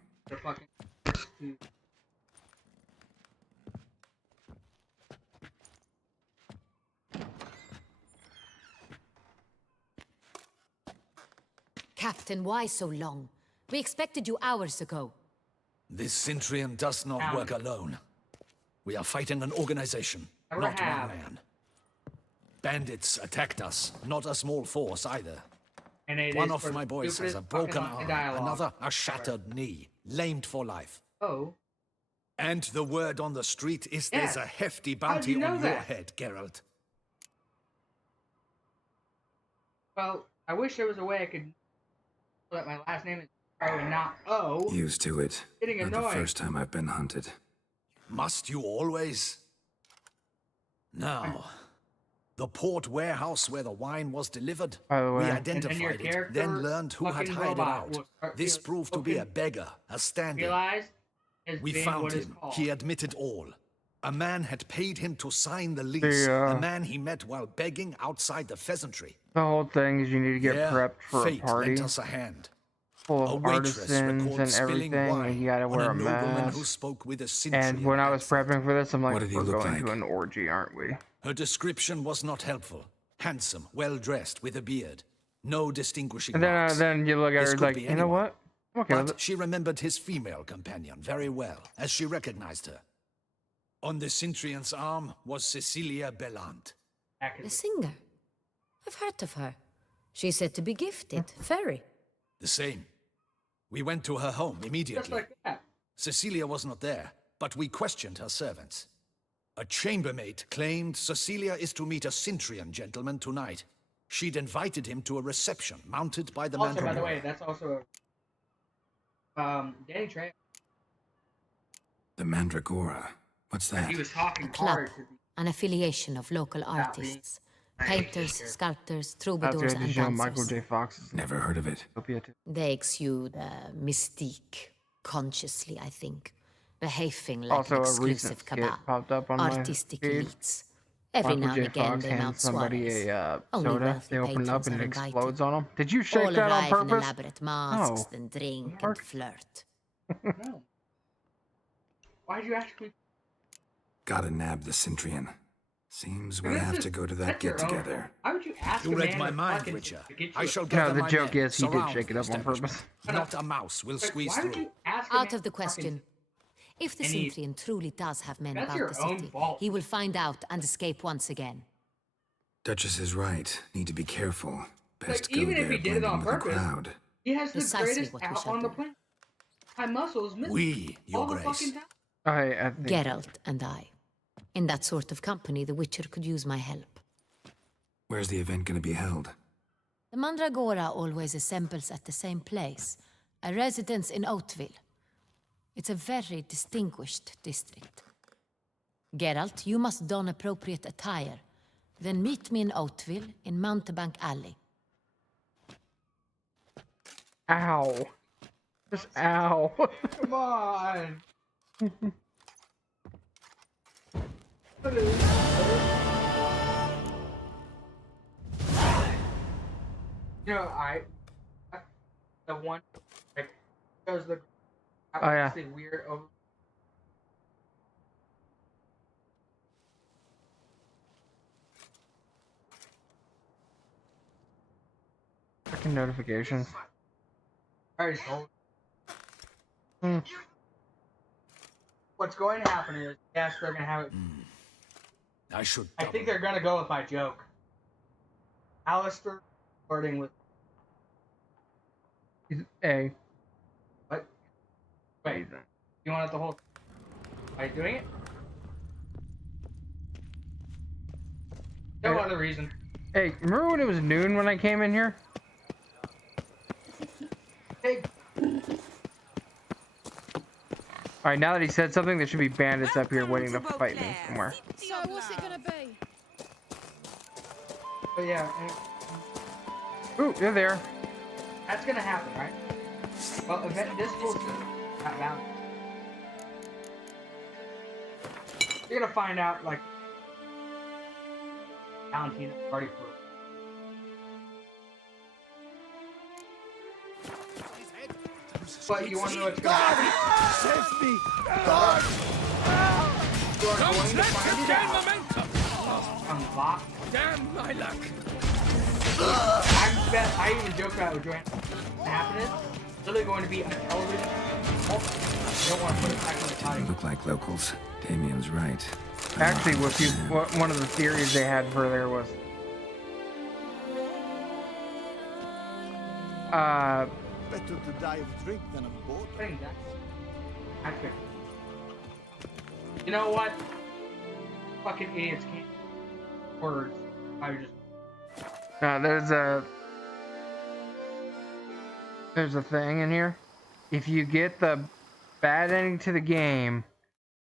Captain, why so long? We expected you hours ago. This Cintrian does not work alone. We are fighting an organization, Never not have. one man. Bandits attacked us, not a small force either. And it One is of for my the boys has stupidest a broken fucking arm, dialogue another a ever. shattered knee, lamed for life. Oh. And the word on the street is Yes. there's a hefty How'd bounty you know on your that? head, Geralt. Well, I wish there was a way I could so that my last name is probably not O. Used to it. Getting Not the annoying. first time I've been hunted. Must you always? Now, the port warehouse where the wine was delivered, By the way. we And then your identified it, character, then learned who had fucking hired it robot, out. will start This feeling proved to be a fucking beggar, a stand-in. Realize as We being found what is him. called. He admitted all. A man had paid him to sign the lease. A man he met while begging outside the pheasantry. The whole thing is you need to get Yeah, prepped for fate a party lent us a hand. full A of waitress artisans recalled and spilling everything, wine and you gotta on wear a a nobleman who mask. spoke with a And Cintrian when I was accent. prepping for this, I'm like, What did he we're look going like? to an orgy, aren't we? Her description was not helpful. Handsome, well-dressed, with a beard. No distinguishing And marks. then you look at This her could like, be you know anyone. what? I'm okay with But it. she remembered his female companion very well, as she recognized her. On the Cintrian's arm was Cecilia Bellant. The singer. I've heard of her. She's said to be gifted. Very. The same. We went to her home immediately. Just like that. Cecilia was not there, but we questioned her servants. A chambermaid claimed Cecilia is to meet a Cintrian gentleman tonight. She'd invited him to a reception mounted by the Also, by the Mandragora. way, that's also Danny Trejo. The Mandragora. What's that? He was talking Club, hard to the an affiliation of local artists. Painters, sculptors, troubadours, and Michael dancers. J. Fox's Never heard of it. They exude mystique, consciously, I think, behaving like Also, an a recent exclusive skit cabal, popped up on my artistic feed. elites. Every Michael now J. and again, Fox they hands mount somebody soirees. a Only soda. wealthy They open it up patrons and are it invited. explodes on them. Did you shake All that on arrive in purpose? elaborate masks, No. then drink and Mark. flirt. No. Why'd you ask me? Gotta nab the Cintrian. Seems we'll This have is- to go to that that's your own get-together. fault. Why would you ask You a read man my to mind, fucking Witcher. to get you I a- shall No, gather the my joke men, is he did surround shake it the up on establishment. purpose. Not a mouse will But squeeze why would through. you ask a Out man of the to fucking- question. If the Any- Cintrian truly does have men That's about your the own city, fault. he will find out and escape once again. Duchess is right. Need to be careful. Best go even if there he did it blend on in with the purpose, crowd. He has the Precisely greatest what we out shall on the do. planet. My muscles miss We, your all the grace. fucking time. I think Geralt and I. In that sort of company, the Witcher could use my help. Where's the event gonna be held? The Mandragora always assembles at the same place, a residence in Oatville. It's a very distinguished district. Geralt, you must don appropriate attire. Then meet me in Oatville in Mountebank Alley. Ow. Just ow. Come on. You know, the one like does the Oh, yeah. weird over. Fucking notifications. I already told. Hmm. What's going to happen is, yes, they're gonna have it. I should. I think they're gonna go with my joke. Alistair flirting with. He's A. What? Wait, you want it the whole? Are you doing it? No other reason. Hey, remember when it was noon when I came in here? Hey, Alright, now that he said something, there should be bandits up here waiting to fight me somewhere. So what's it gonna be? but yeah, and Ooh, they're there. that's gonna happen, right? Well, event this will not bound. You're gonna find out like Valentina party for. But you want to know what's gonna happen? Save me! God! You are Don't going to let find him it gain out. momentum! Unlock. Damn my luck! I even joked about it with Joanne. What happened is, really going to be a television? I don't want to put it back in the body. Look like locals. Damien's right. Actually, one of the theories they had for there was, Better to die of drink than of boredom. I think that's accurate. You know what? Fucking idiots can't words. I just there's a thing in here. If you get the bad ending to the game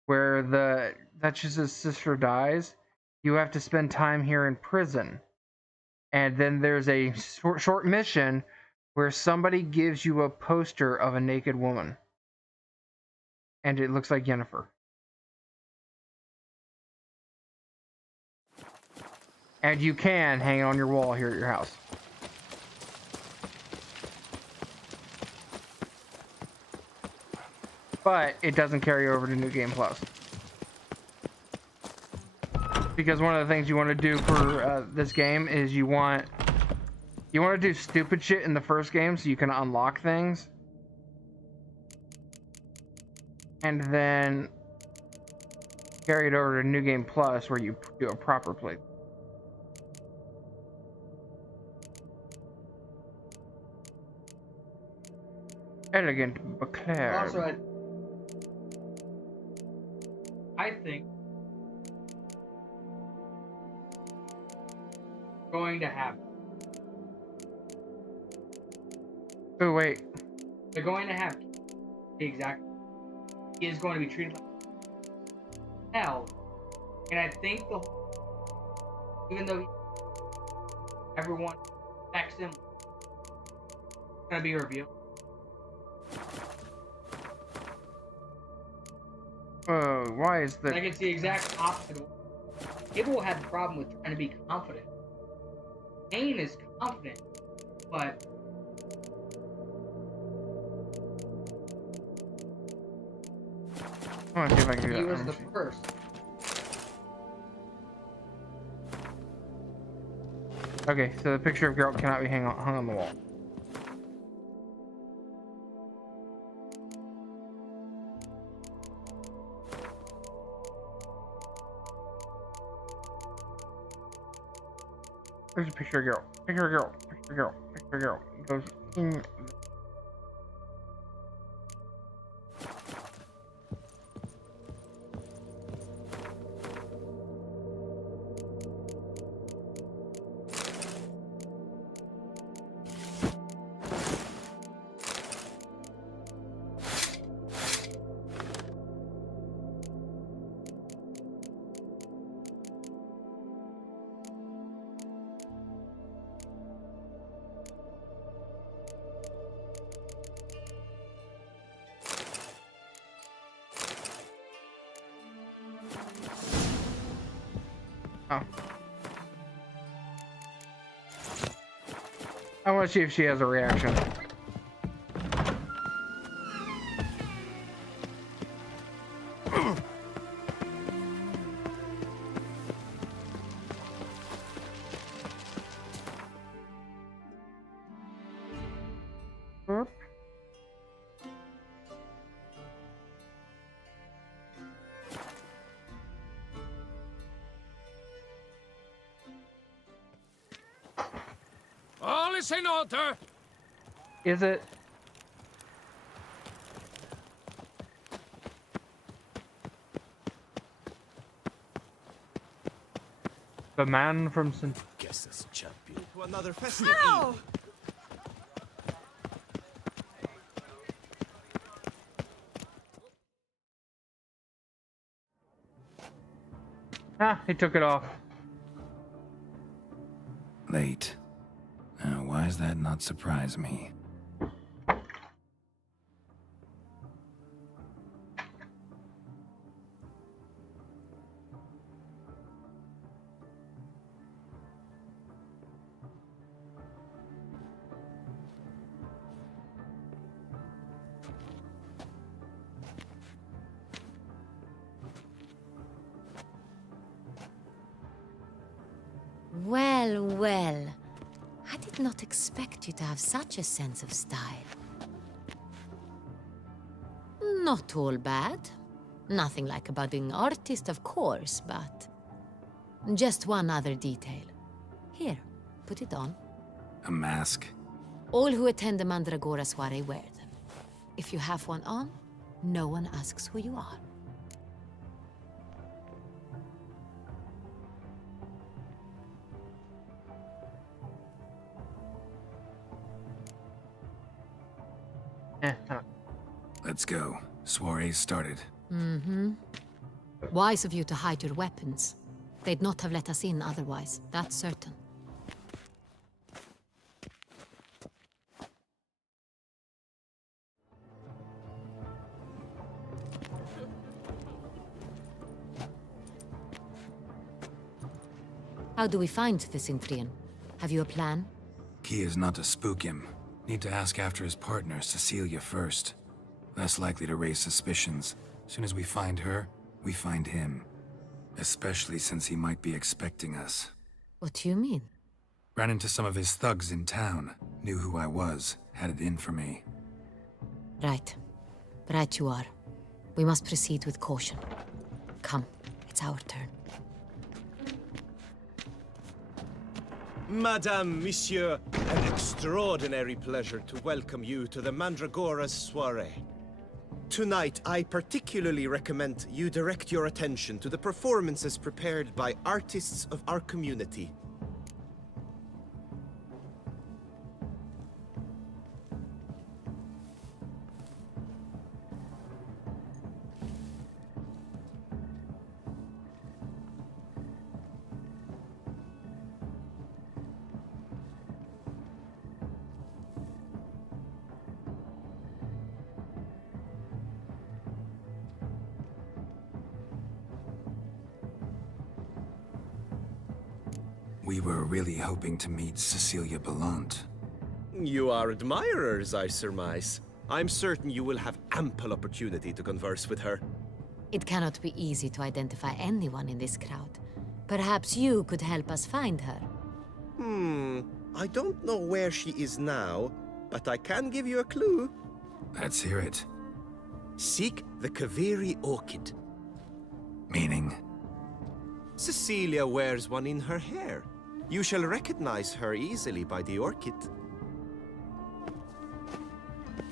where the Duchess's sister dies, you have to spend time here in prison. And then there's a short mission where somebody gives you a poster of a naked woman. And it looks like Yennefer. And you can hang it on your wall here at your house. But it doesn't carry over to New Game Plus. Because one of the things you want to do for this game is you want to do stupid shit in the first game so you can unlock things. And then carry it over to New Game Plus where you do a proper play. Elegant Beclair. also, I think going to happen. Oh wait. They're going to have the exact. He is going to be treated like hell, and I think even though everyone expects him, it's going to be revealed. Why is that? Like it's the exact opposite. People will have a problem with trying to be confident. Kane is confident, but I want to see if I can do that. he was the first. Okay, so the picture of Geralt cannot be hung on the wall. There's a picture of Geralt. Picture of Geralt. Picture of Geralt. Picture of Geralt. It goes in. Oh. I want to see if she has a reaction. All is in order. Is it? The man from St. Guess this champion. To another festive Ow! eve. Ah, he took it off. Late. Now, why does that not surprise me? Well, well. I did not expect you to have such a sense of style. Not all bad. Nothing like a budding artist, of course, but... Just one other detail. Here, put it on. A mask? All who attend the Mandragora soiree wear them. If you have one on, no one asks who you are. Let's go. Soiree's started. Mm-hmm. Wise of you to hide your weapons. They'd not have let us in otherwise, that's certain. How do we find the Cintrian? Have you a plan? Key is not to spook him. Need to ask after his partner, Cecilia, first. Less likely to raise suspicions. Soon as we find her, we find him. Especially since he might be expecting us. What do you mean? Ran into some of his thugs in town. Knew who I was. Had it in for me. Right. Right you are. We must proceed with caution. Come, it's our turn. Madame, Monsieur, an extraordinary pleasure to welcome you to the Mandragora's soiree. Tonight, I particularly recommend you direct your attention to the performances prepared by artists of our community. We were really hoping to meet Cecilia Belant. You are admirers, I surmise. I'm certain you will have ample opportunity to converse with her. It cannot be easy to identify anyone in this crowd. Perhaps you could help us find her. I don't know where she is now, but I can give you a clue. Let's hear it. Seek the Kaviri orchid. Meaning? Cecilia wears one in her hair. You shall recognize her easily by the orchid.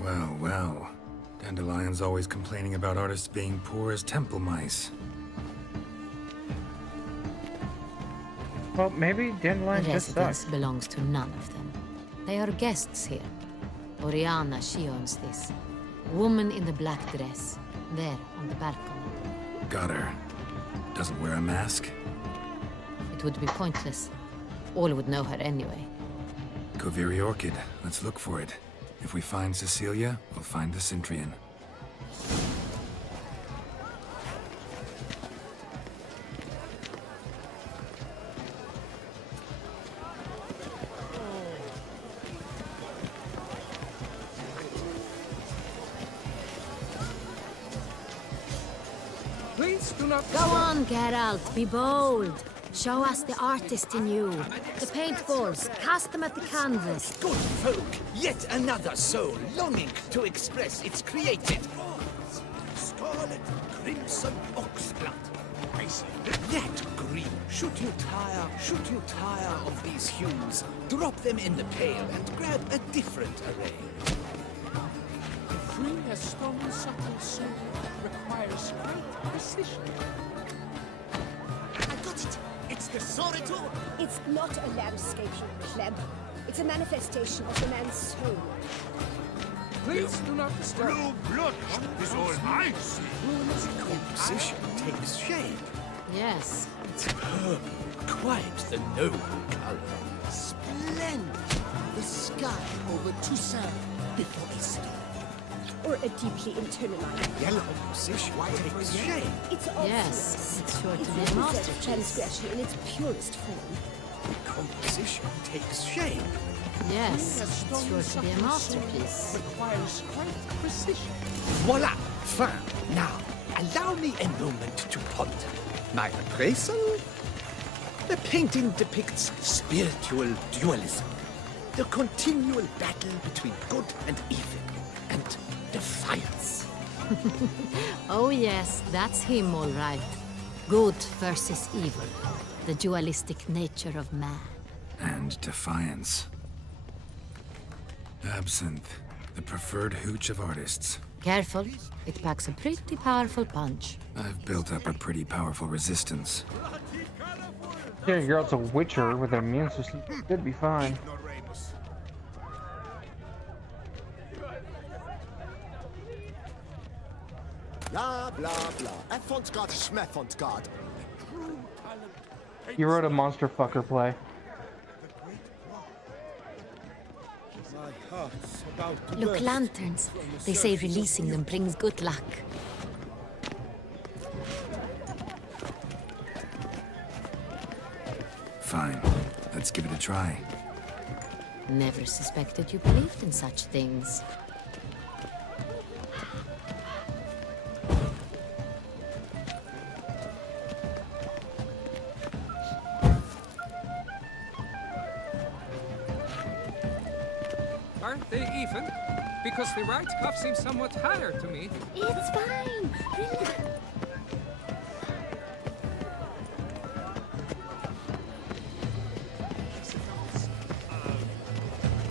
Well, well. Dandelion's always complaining about artists being poor as temple mice. Well, maybe Dandelion The just sucks. residence belongs to none of them. They are guests here. Oriana, she owns this. Woman in the black dress. There, on the balcony. Got her. Doesn't wear a mask? It would be pointless. All would know her anyway. Kaviri Orchid. Let's look for it. If we find Cecilia, we'll find the Cintrian. Please do not... Go on, Geralt. Be bold. Show us the artist in you. The paintballs. Cast them at the canvas. Good folk, yet another soul longing to express its created. Scarlet, crimson oxblood. That green. Should you tire of these hues, drop them in the pail and grab a different array. Free as stone subtle soul requires great precision. I got it. It's the Soritor. It's not a landscape, you pleb. It's a manifestation of the man's soul. Please do not disturb. Blue blood is all I see. Composition takes shape. Yes. It's purple, quite the noble color. Splendid. The sky over Toussaint before Easter. Or a deeply internalized Yellow composition takes shape. It's obvious. Yes, it's sure to be a It represents masterpiece. transgression in its purest form. Composition takes shape. Yes, it's sure to be a masterpiece. Requires great precision. Voila! Fin. Now, allow me a moment to ponder. My appraisal? The painting depicts spiritual dualism. The continual battle between good and evil. And defiance. Oh yes, that's him all right. Good versus evil. The dualistic nature of man. And defiance. Absinthe, the preferred hooch of artists. Careful, it packs a pretty powerful punch. I've built up a pretty powerful resistance. Yeah, your girl's a witcher with an immune system. Should be fine. Blah, blah, blah. Effont-God, Schmeffont-God. You wrote a monster fucker play. My heart's about to Look, burst. lanterns. They say releasing them brings good luck. Fine. Let's give it a try. Never suspected you believed in such things. Aren't they even? Because the right cuff seems somewhat higher to me. It's fine. Relax.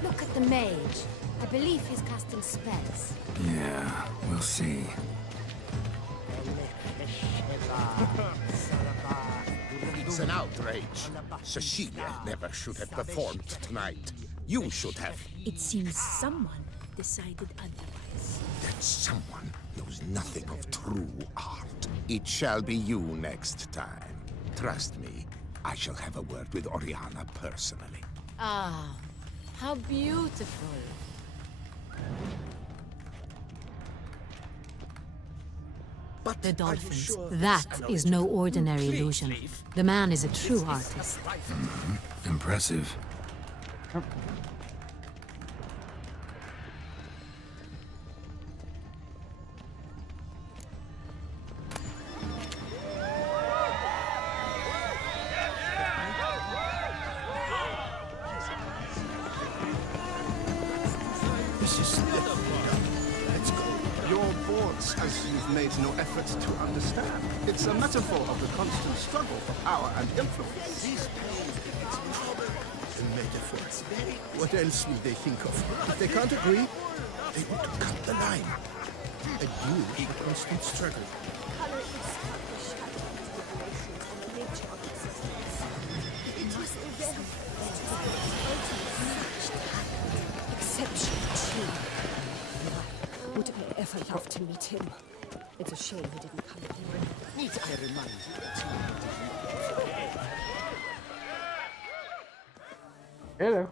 Look at the mage. I believe he's casting spells. Yeah, we'll see. It's an outrage. Cecilia never should have performed tonight. You should have. It seems someone decided otherwise. That someone knows nothing of true art. It shall be you next time. Trust me, I shall have a word with Oriana personally. Ah, how beautiful. But the dolphins. That is no ordinary illusion. The man is a true artist. Impressive. This is Let's go. Your boards, as you've made no effort to understand. It's a metaphor of the constant struggle for power and influence. These the metaphors. What else will they think of? If they can't agree, they want to cut the line. A duel is a constant struggle. Exceptional too. Would I ever love to meet him? It's a shame he didn't come here. Need I remind you that Hello.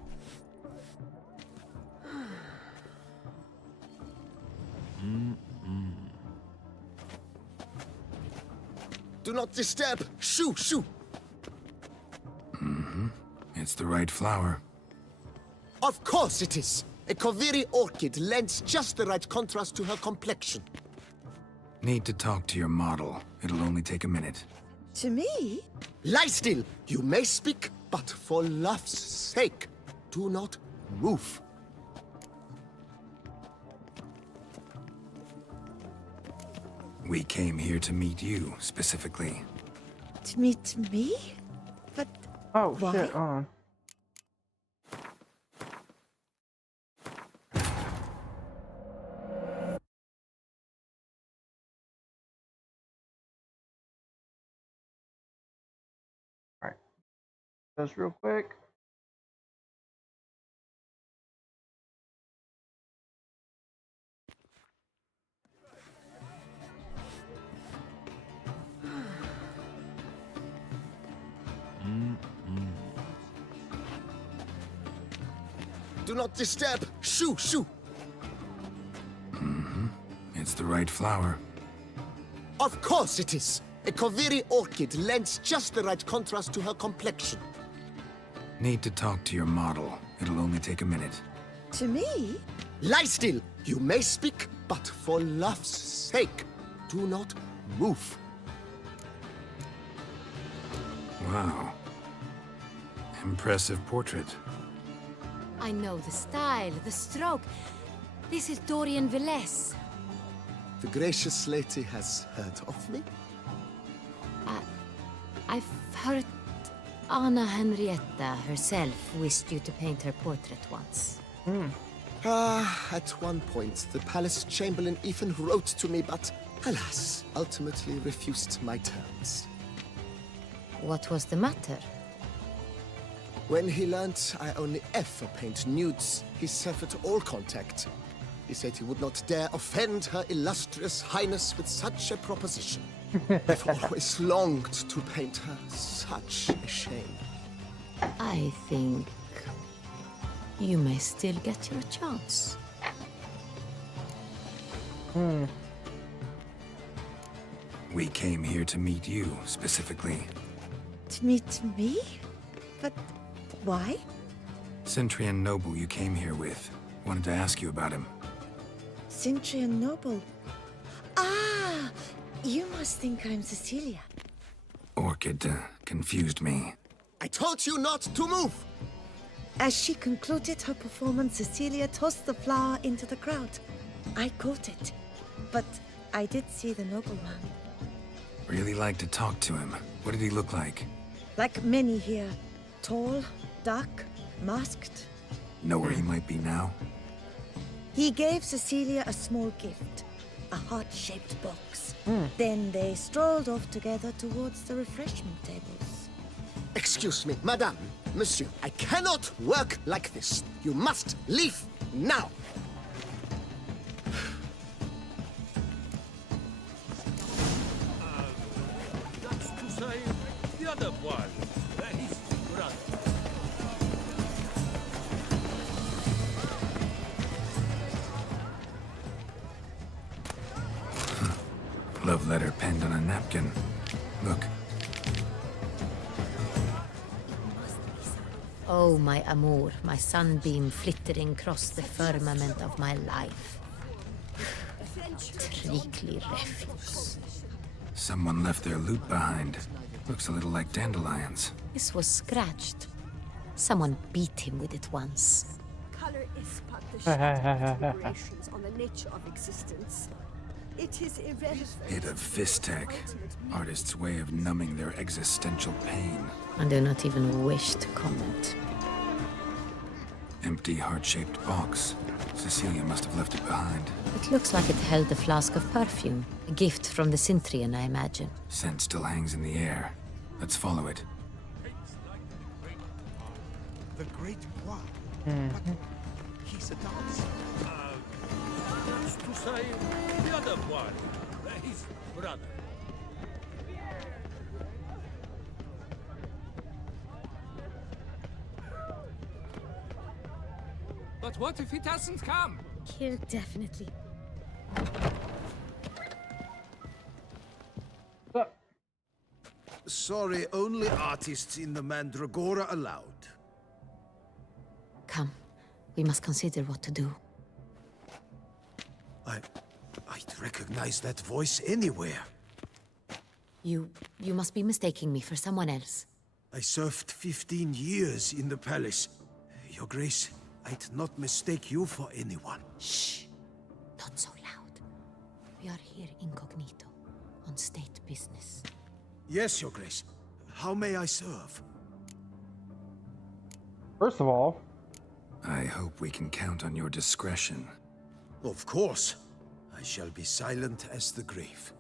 Do not disturb! Shoo, shoo! It's the right flower. Of course it is! A Koviri orchid lends just the right contrast to her complexion. Need to talk to your model. It'll only take a minute. To me? Lie still! You may speak, but for love's sake, do not move. We came here to meet you, specifically. To meet me? But Oh why? shit, hold on. Alright. Just real quick. Do not disturb! Shoo, shoo! It's the right flower. Of course it is! A Koviri orchid lends just the right contrast to her complexion. Need to talk to your model. It'll only take a minute. To me? Lie still! You may speak, but for love's sake, do not move. Wow. Impressive portrait. I know the style, the stroke. This is Dorian Velez. the gracious lady has heard of me? I've heard Anna Henrietta herself wished you to paint her portrait once. At one point, the palace chamberlain even wrote to me, but alas, ultimately refused my terms. What was the matter? When he learnt I only ever paint nudes, he severed all contact. He said he would not dare offend her illustrious highness with such a proposition. I've always longed to paint her. Such a shame. I think you may still get your chance. We came here to meet you, specifically. To meet me? But why? Centrian noble you came here with. Wanted to ask you about him. Centrian noble. Ah! You must think I'm Cecilia. Orchid confused me. I told you not to move! As she concluded her performance, Cecilia tossed the flower into the crowd. I caught it, but I did see the nobleman. Really like to talk to him. What did he look like? Like many here. Tall, dark, masked. Know where he might be now? He gave Cecilia a small gift, a heart-shaped box. Then they strolled off together towards the refreshment tables. Excuse me, madame, monsieur, I cannot work like this. You must leave now. That's to say, the other one. His brother. Love letter penned on a napkin. Look. Oh, my amour, my sunbeam flittering across the firmament of my life. Treacly refuse. Someone left their loot behind. Looks a little like dandelions. This was scratched. Someone beat him with it once. Color is but the shadow of deliberations on the nature of existence. It is irrelevant. Hit of Vistek. Artist's way of numbing their existential pain. I do not even wish to comment. Empty heart-shaped box. Cecilia must have left it behind. It looks like it held a flask of perfume. A gift from the Cintrian, I imagine. Scent still hangs in the air. Let's follow it. The Great Bois. But he's a dancer. That's to say, the other one. His brother. But what if he doesn't come? He'll definitely. Sorry, only artists in the Mandragora allowed. Come, we must consider what to do. I'd recognize that voice anywhere. You must be mistaking me for someone else. I served 15 years in the palace. Your Grace, I'd not mistake you for anyone. Shh! Not so loud. We are here incognito, on state business. Yes, Your Grace. How may I serve? First of all, I hope we can count on your discretion. Of course. I shall be silent as the grave.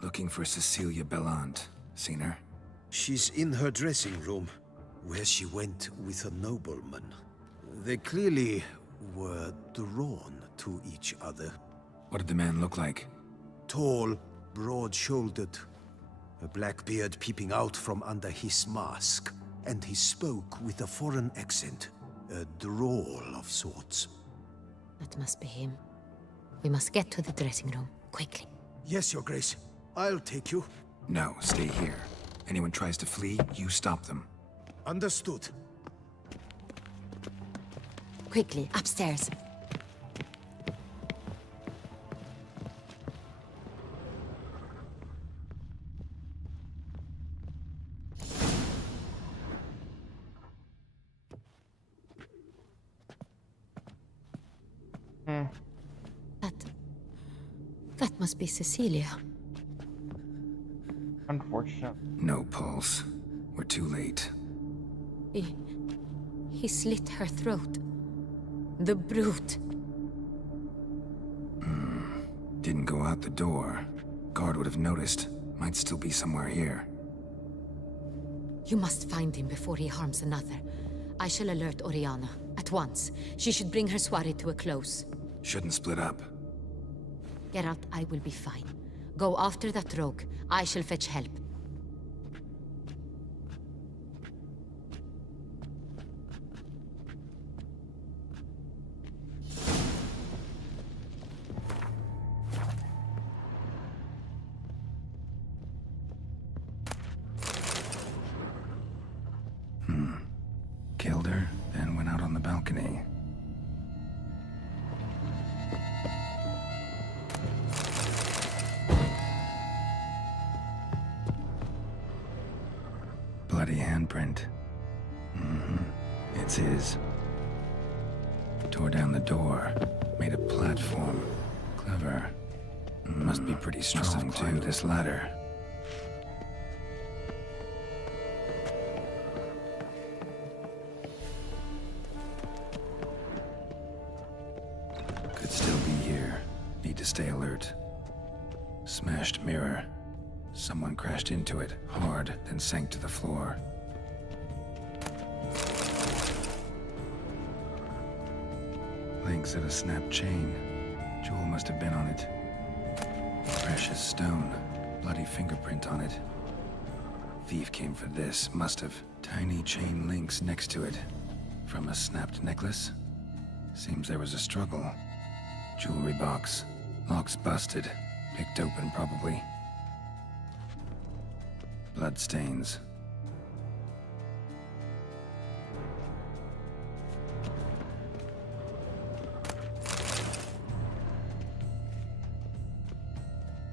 Looking for Cecilia Bellant. Seen her? She's in her dressing room, where she went with a nobleman. They clearly were drawn to each other. What did the man look like? Tall, broad-shouldered, a black beard peeping out from under his mask, and he spoke with a foreign accent, a drawl of sorts. That must be him. We must get to the dressing room, quickly. Yes, Your Grace. I'll take you. No, stay here. Anyone tries to flee, you stop them. Understood. Quickly, upstairs. Must be Cecilia. Unfortunate. No pulse. We're too late. He slit her throat. The brute. Didn't go out the door. Guard would have noticed. Might still be somewhere here. You must find him before he harms another. I shall alert Oriana. At once. She should bring her soiree to a close. Shouldn't split up. Geralt, I will be fine. Go after that rogue. I shall fetch help. Killed her, then went out on the balcony. Bloody handprint. It's his. Tore down the door. Made a platform. Clever. Must be pretty strong, too. This ladder. Could still be here. Need to stay alert. Smashed mirror. Someone crashed into it, hard, then sank to the floor. Links of a snapped chain. Jewel must have been on it. Precious stone. Bloody fingerprint on it. Thief came for this, must have. Tiny chain links next to it. From a snapped necklace? Seems there was a struggle. Jewelry box. Lock's busted. Picked open, probably. Blood stains.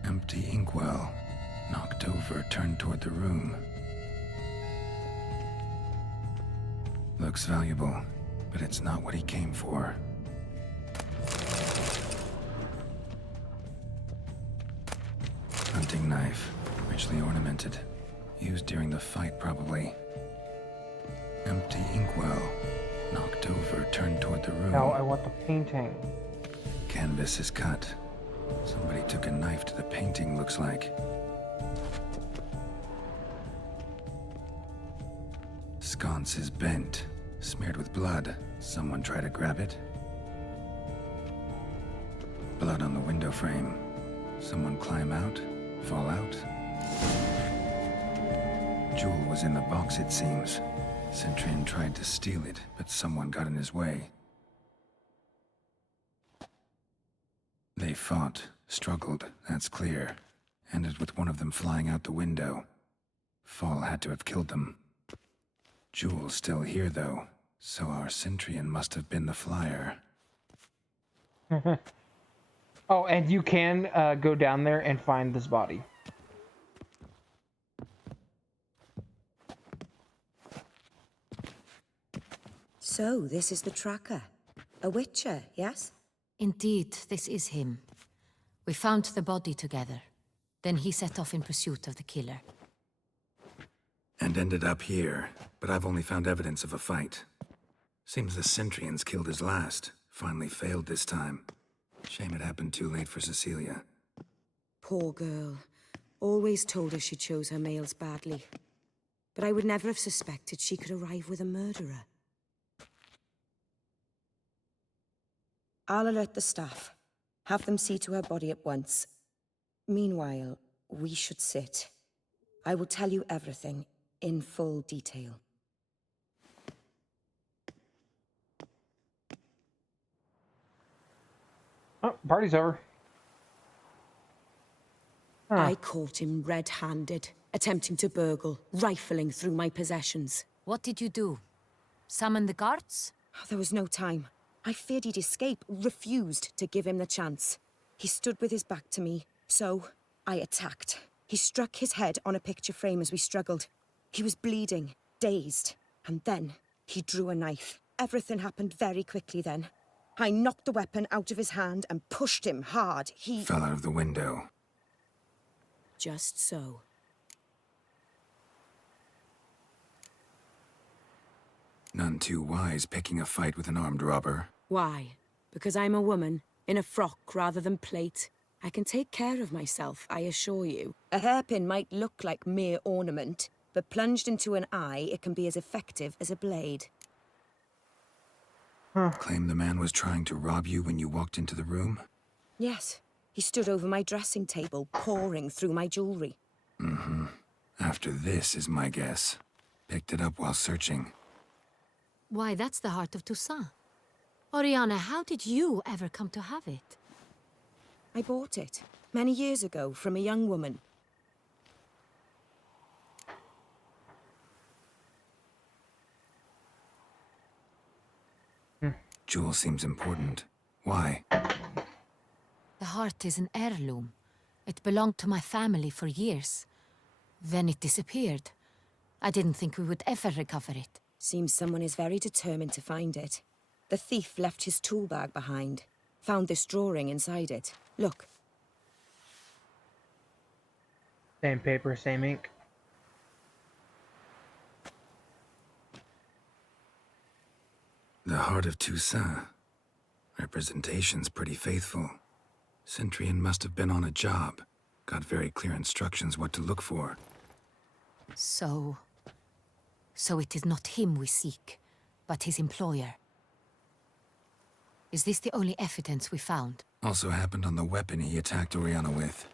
Empty inkwell. Knocked over, turned toward the room. Looks valuable, but it's not what he came for. Hunting knife, richly ornamented. Used during the fight, probably. Empty inkwell. Knocked over, turned toward the room. Now I want the painting. Canvas is cut. Somebody took a knife to the painting, looks like. Sconce is bent, smeared with blood. Someone tried to grab it. Blood on the window frame. Someone climb out? Fall out? Jewel was in the box, it seems. Centurion tried to steal it, but someone got in his way. They fought, struggled, that's clear. Ended with one of them flying out the window. Fall had to have killed them. Jewel's still here, though, so our Centurion must have been the flyer. Oh, and you can go down there and find this body. So, this is the tracker. A witcher, yes? Indeed, this is him. We found the body together. Then he set off in pursuit of the killer. And ended up here, but I've only found evidence of a fight. Seems the Centurions killed his last. Finally failed this time. Shame it happened too late for Cecilia. Poor girl. Always told her she chose her males badly. But I would never have suspected she could arrive with a murderer. I'll alert the staff. Have them see to her body at once. Meanwhile, we should sit. I will tell you everything, in full detail. Oh, party's over. Huh. I caught him red-handed, attempting to burgle, rifling through my possessions. What did you do? Summon the guards? There was no time. I feared he'd escape, refused to give him the chance. He stood with his back to me, so I attacked. He struck his head on a picture frame as we struggled. He was bleeding, dazed, and then he drew a knife. Everything happened very quickly then. I knocked the weapon out of his hand and pushed him hard. He fell out of the window. Just so. None too wise picking a fight with an armed robber. Why? Because I'm a woman, in a frock rather than plate. I can take care of myself, I assure you. A hairpin might look like mere ornament, but plunged into an eye, it can be as effective as a blade. Claim the man was trying to rob you when you walked into the room? Yes. He stood over my dressing table, pouring through my jewelry. Mm-hmm. After this is my guess. Picked it up while searching. Why, that's the heart of Toussaint. Oriana, how did you ever come to have it? I bought it, many years ago, from a young woman. Jewel seems important. Why? The heart is an heirloom. It belonged to my family for years. Then it disappeared. I didn't think we would ever recover it. Seems someone is very determined to find it. The thief left his tool bag behind. Found this drawing inside it. Look. Same paper, same ink. The heart of Toussaint. Representation's pretty faithful. Centurion must have been on a job. Got very clear instructions what to look for. So it is not him we seek, but his employer. Is this the only evidence we found? Also happened on the weapon he attacked Oriana with.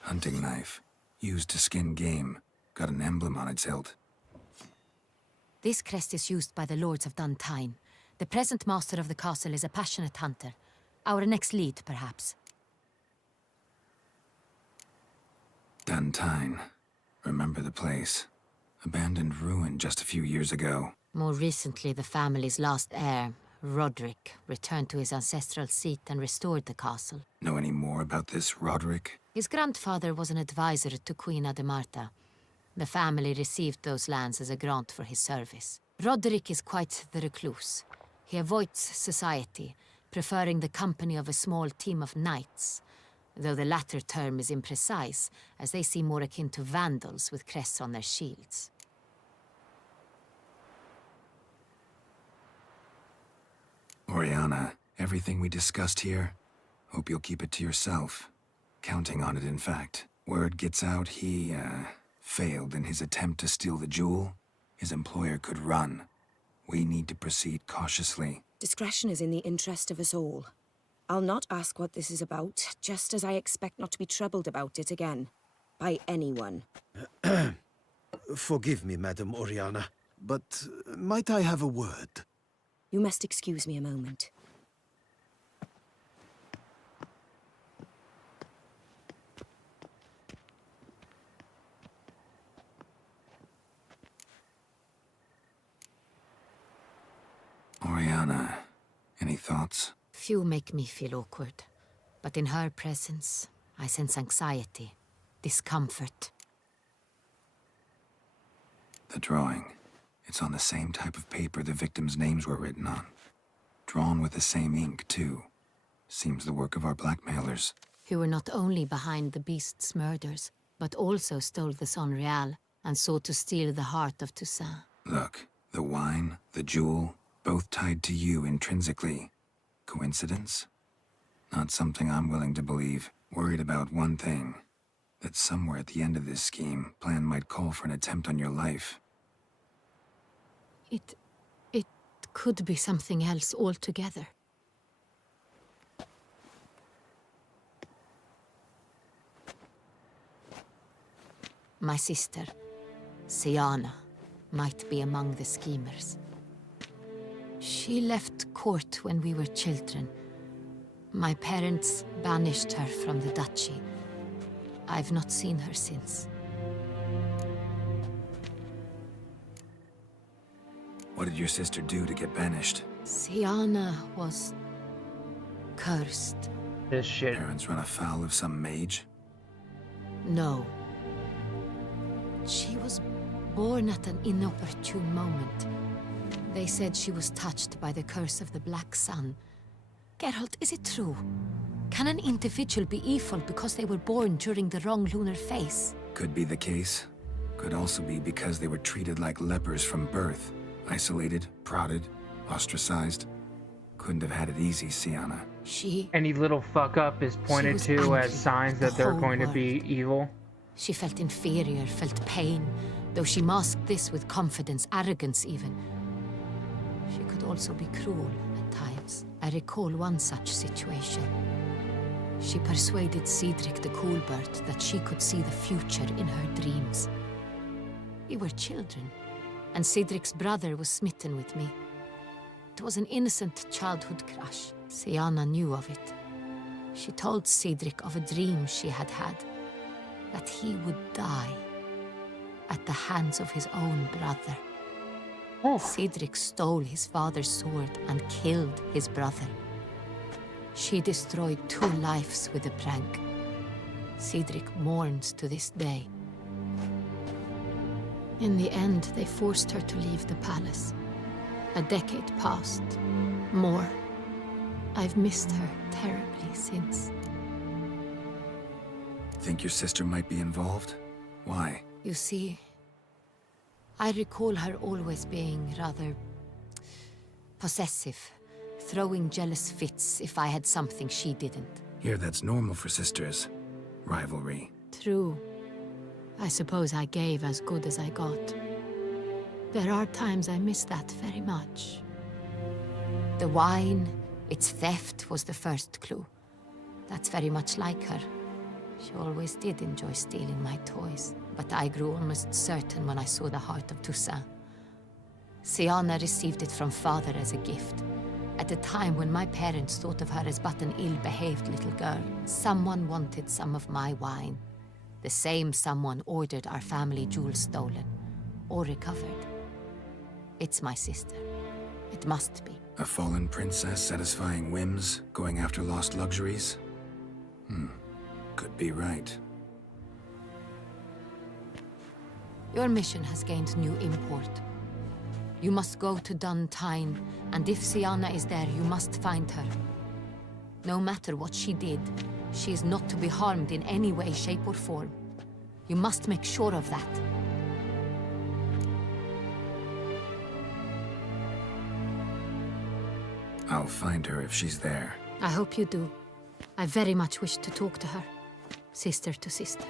Hunting knife. Used to skin game. Got an emblem on its hilt. This crest is used by the Lords of Duntine. The present master of the castle is a passionate hunter. Our next lead, perhaps. Duntine. Remember the place. Abandoned ruin just a few years ago. More recently, the family's last heir, Roderick, returned to his ancestral seat and restored the castle. Know any more about this Roderick? His grandfather was an advisor to Queen Ademarta. The family received those lands as a grant for his service. Roderick is quite the recluse. He avoids society, preferring the company of a small team of knights, though the latter term is imprecise, as they seem more akin to vandals with crests on their shields. Oriana, everything we discussed here, hope you'll keep it to yourself. Counting on it, in fact. Word gets out he, failed in his attempt to steal the jewel. His employer could run. We need to proceed cautiously. Discretion is in the interest of us all. I'll not ask what this is about, just as I expect not to be troubled about it again. By anyone. Forgive me, Madam Oriana, but might I have a word? You must excuse me a moment. Oriana, any thoughts? Few make me feel awkward, but in her presence, I sense anxiety, discomfort. The drawing. It's on the same type of paper the victims' names were written on. Drawn with the same ink, too. Seems the work of our blackmailers. Who were not only behind the beast's murders, but also stole the Sonreal and sought to steal the heart of Toussaint. Look, the wine, the jewel, both tied to you intrinsically. Coincidence? Not something I'm willing to believe. Worried about one thing. That somewhere at the end of this scheme, plan might call for an attempt on your life. It could be something else altogether. My sister, Siana, might be among the schemers. She left court when we were children. My parents banished her from the duchy. I've not seen her since. What did your sister do to get banished? Siana was cursed. This shit. Parents run afoul of some mage? No. She was born at an inopportune moment. They said she was touched by the curse of the Black Sun, Geralt, is it true? Can an individual be evil because they were born during the wrong lunar phase? Could be the case. Could also be because they were treated like lepers from birth. Isolated, prodded, ostracized. Couldn't have had it easy, Syanna. Any little fuck up is pointed was to angry, as signs that the they're whole going to world. be evil. She felt inferior, felt pain, though she masked this with confidence, arrogance even. She could also be cruel at times. I recall one such situation. She persuaded Cedric the Coolbird that she could see the future in her dreams. We were children, and Cedric's brother was smitten with me. It was an innocent childhood crush. Syanna knew of it. She told Cedric of a dream she had had, that he would die at the hands of his own brother. Cedric stole his father's sword and killed his brother. She destroyed 2 lives with a prank. Cedric mourns to this day. In the end, they forced her to leave the palace. A decade passed. More. I've missed her terribly since. Think your sister might be involved? Why? You see, I recall her always being rather possessive, throwing jealous fits if I had something she didn't. Here, that's normal for sisters. Rivalry. True. I suppose I gave as good as I got. There are times I miss that very much. The wine, its theft was the first clue. That's very much like her. She always did enjoy stealing my toys, but I grew almost certain when I saw the heart of Toussaint. Syanna received it from father as a gift. At a time when my parents thought of her as but an ill-behaved little girl, someone wanted some of my wine. The same someone ordered our family jewels stolen, or recovered. It's my sister. It must be. A fallen princess satisfying whims, going after lost luxuries? Could be right. Your mission has gained new import. You must go to Dun Tine, and if Syanna is there, you must find her. No matter what she did, she is not to be harmed in any way, shape, or form. You must make sure of that. I'll find her if she's there. I hope you do. I very much wish to talk to her. Sister to sister.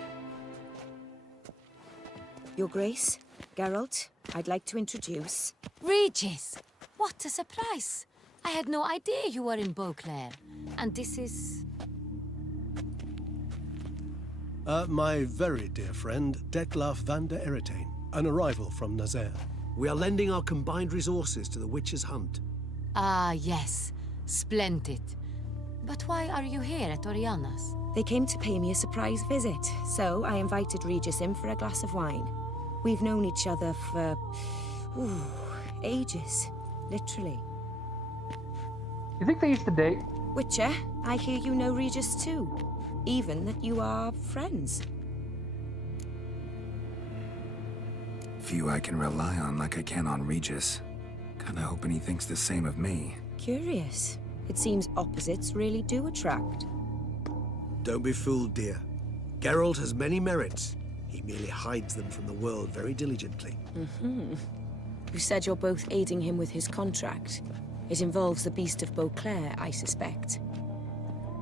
Your Grace, Geralt, I'd like to introduce... Regis! What a surprise! I had no idea you were in Beauclair. And this is... My very dear friend, Detlaf van der Eretain, an arrival from Nazaire. We are lending our combined resources to the Witch's Hunt. Ah, yes. Splendid. But why are you here at Oriana's? They came to pay me a surprise visit, so I invited Regis in for a glass of wine. We've known each other for... ages. Literally. You think they used to date? Witcher, I hear you know Regis too. Even that you are friends. Few I can rely on like I can on Regis. Kinda hoping he thinks the same of me. Curious. It seems opposites really do attract. Don't be fooled, dear. Geralt has many merits. He merely hides them from the world very diligently. You said you're both aiding him with his contract. It involves the Beast of Beauclair, I suspect.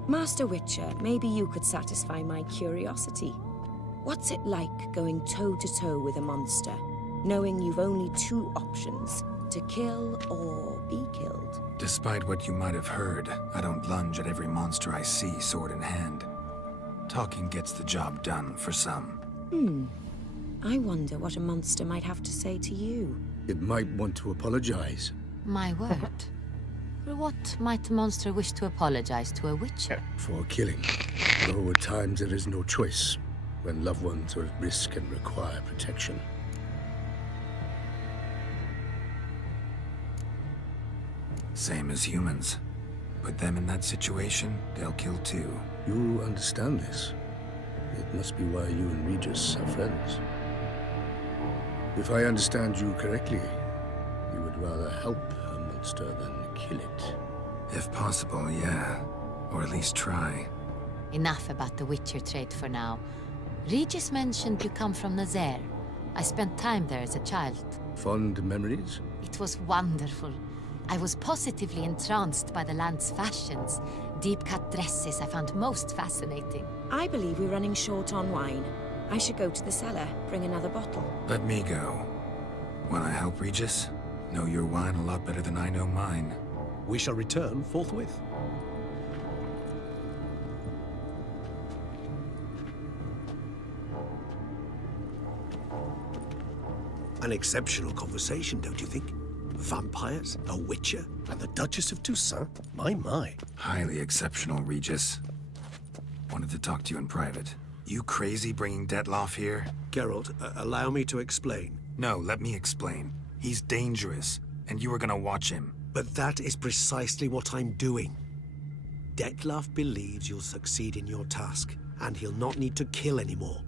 Master Witcher, maybe you could satisfy my curiosity. What's it like going toe-to-toe with a monster, knowing you've only 2 options, to kill or be killed? Despite what you might have heard, I don't lunge at every monster I see sword in hand. Talking gets the job done for some. I wonder what a monster might have to say to you. It might want to apologize. My word. For what might a monster wish to apologize to a witcher? For killing. Though at times there is no choice, when loved ones are at risk and require protection. Same as humans. Put them in that situation, they'll kill too. You understand this. It must be why you and Regis are friends. If I understand you correctly, you would rather help a monster than kill it. If possible, yeah. Or at least try. Enough about the Witcher trade for now. Regis mentioned you come from Nazaire. I spent time there as a child. Fond memories? It was wonderful. I was positively entranced by the land's fashions. Deep-cut dresses I found most fascinating. I believe we're running short on wine. I should go to the cellar, bring another bottle. Let me go. Wanna help, Regis? Know your wine a lot better than I know mine. We shall return forthwith. An exceptional conversation, don't you think? Vampires, a witcher, and the Duchess of Toussaint? My. Highly exceptional, Regis. Wanted to talk to you in private. You crazy bringing Detloff here? Geralt, allow me to explain. No, let me explain. He's dangerous, and you were gonna watch him. But that is precisely what I'm doing. Detlaff believes you'll succeed in your task, and he'll not need to kill anymore.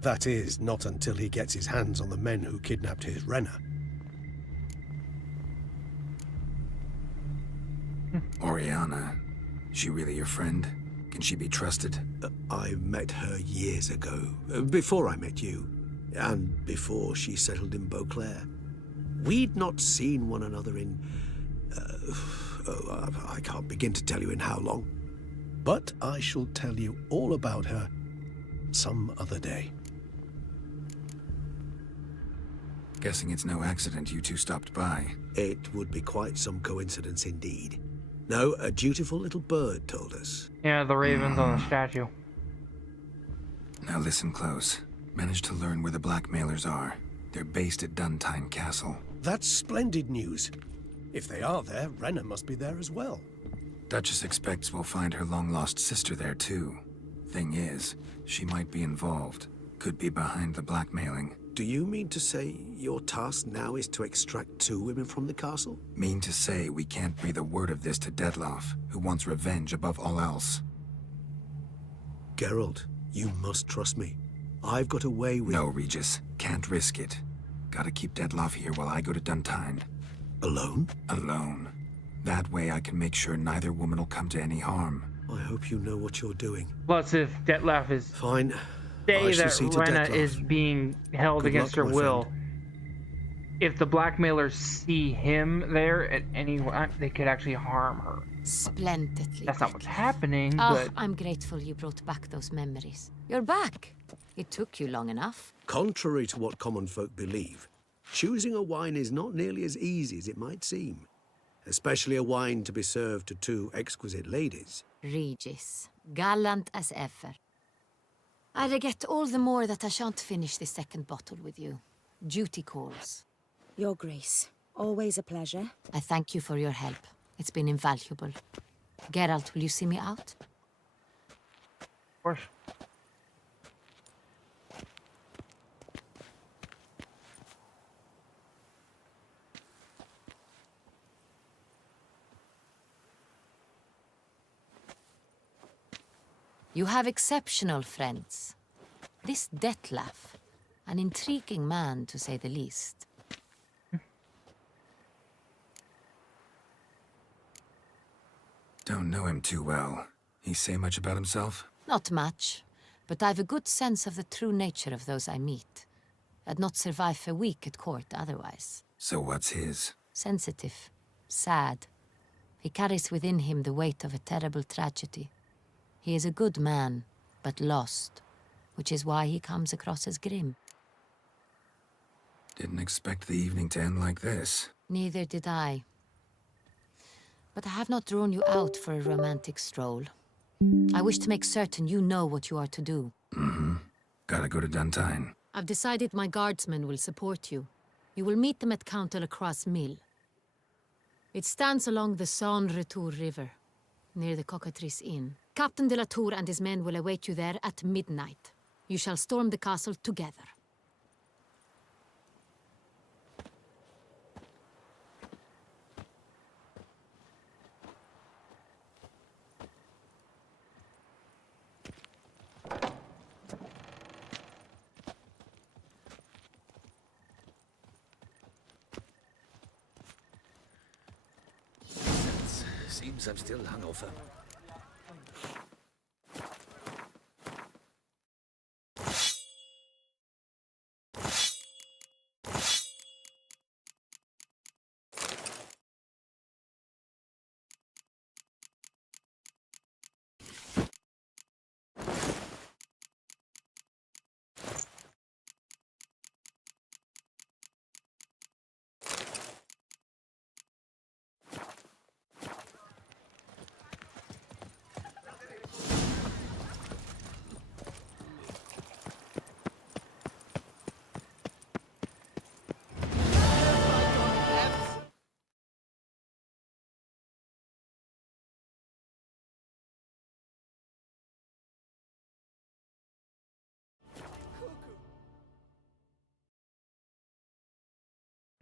That is, not until he gets his hands on the men who kidnapped his Renna. Oriana. She really your friend? Can she be trusted? I met her years ago, before I met you, and before she settled in Beauclair. We'd not seen one another in... I can't begin to tell you in how long. But I shall tell you all about her some other day. Guessing it's no accident you two stopped by. It would be quite some coincidence indeed. No, a dutiful little bird told us. Yeah, the ravens on the statue. Now listen close. Managed to learn where the blackmailers are. They're based at Duntine Castle. That's splendid news. If they are there, Renna must be there as well. Duchess expects we'll find her long-lost sister there too. Thing is, she might be involved. Could be behind the blackmailing. Do you mean to say your task now is to extract 2 women from the castle? Mean to say we can't breathe a word of this to Detloff, who wants revenge above all else. Geralt, you must trust me. I've got a way with... No, Regis. Can't risk it. Gotta keep Detloff here while I go to Duntine. Alone? Alone. That way I can make sure neither woman will come to any harm. I hope you know what you're doing. Plus, if Detlaff is... Fine. Say that Renna is being held against her will. If the blackmailers see him there at any time, they could actually harm her. Splendidly. That's not what's happening, Oh, but... I'm grateful you brought back those memories. You're back. It took you long enough. Contrary to what common folk believe, choosing a wine is not nearly as easy as it might seem. Especially a wine to be served to 2 exquisite ladies. Regis, gallant as ever. I regret all the more that I shan't finish this second bottle with you. Duty calls. Your Grace, always a pleasure. I thank you for your help. It's been invaluable. Geralt, will you see me out? Of course. You have exceptional friends. This Detlaff, an intriguing man to say the least. Don't know him too well. He say much about himself? Not much, but I've a good sense of the true nature of those I meet. I'd not survive a week at court otherwise. So what's his? Sensitive, sad. He carries within him the weight of a terrible tragedy. He is a good man, but lost, which is why he comes across as grim. Didn't expect the evening to end like this. Neither did I. But I have not drawn you out for a romantic stroll. I wish to make certain you know what you are to do. Mm-hmm. Gotta go to Duntine. I've decided my guardsmen will support you. You will meet them at Count Delacroix' mill. It stands along the Saône-Retour River, near the Cockatrice Inn. Captain de la Tour and his men will await you there at midnight. You shall storm the castle together. Seems I'm still hungover.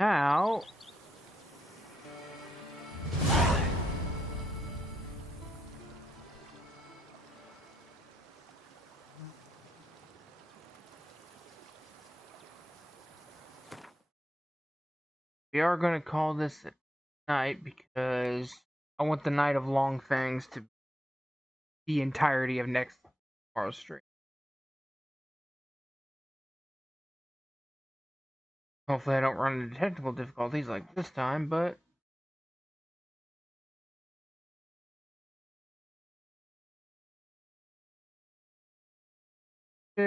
Now, we are going to call this a night because I want the Night of Long Fangs to be the entirety of next tomorrow's stream. Hopefully I don't run into technical difficulties like this time, but so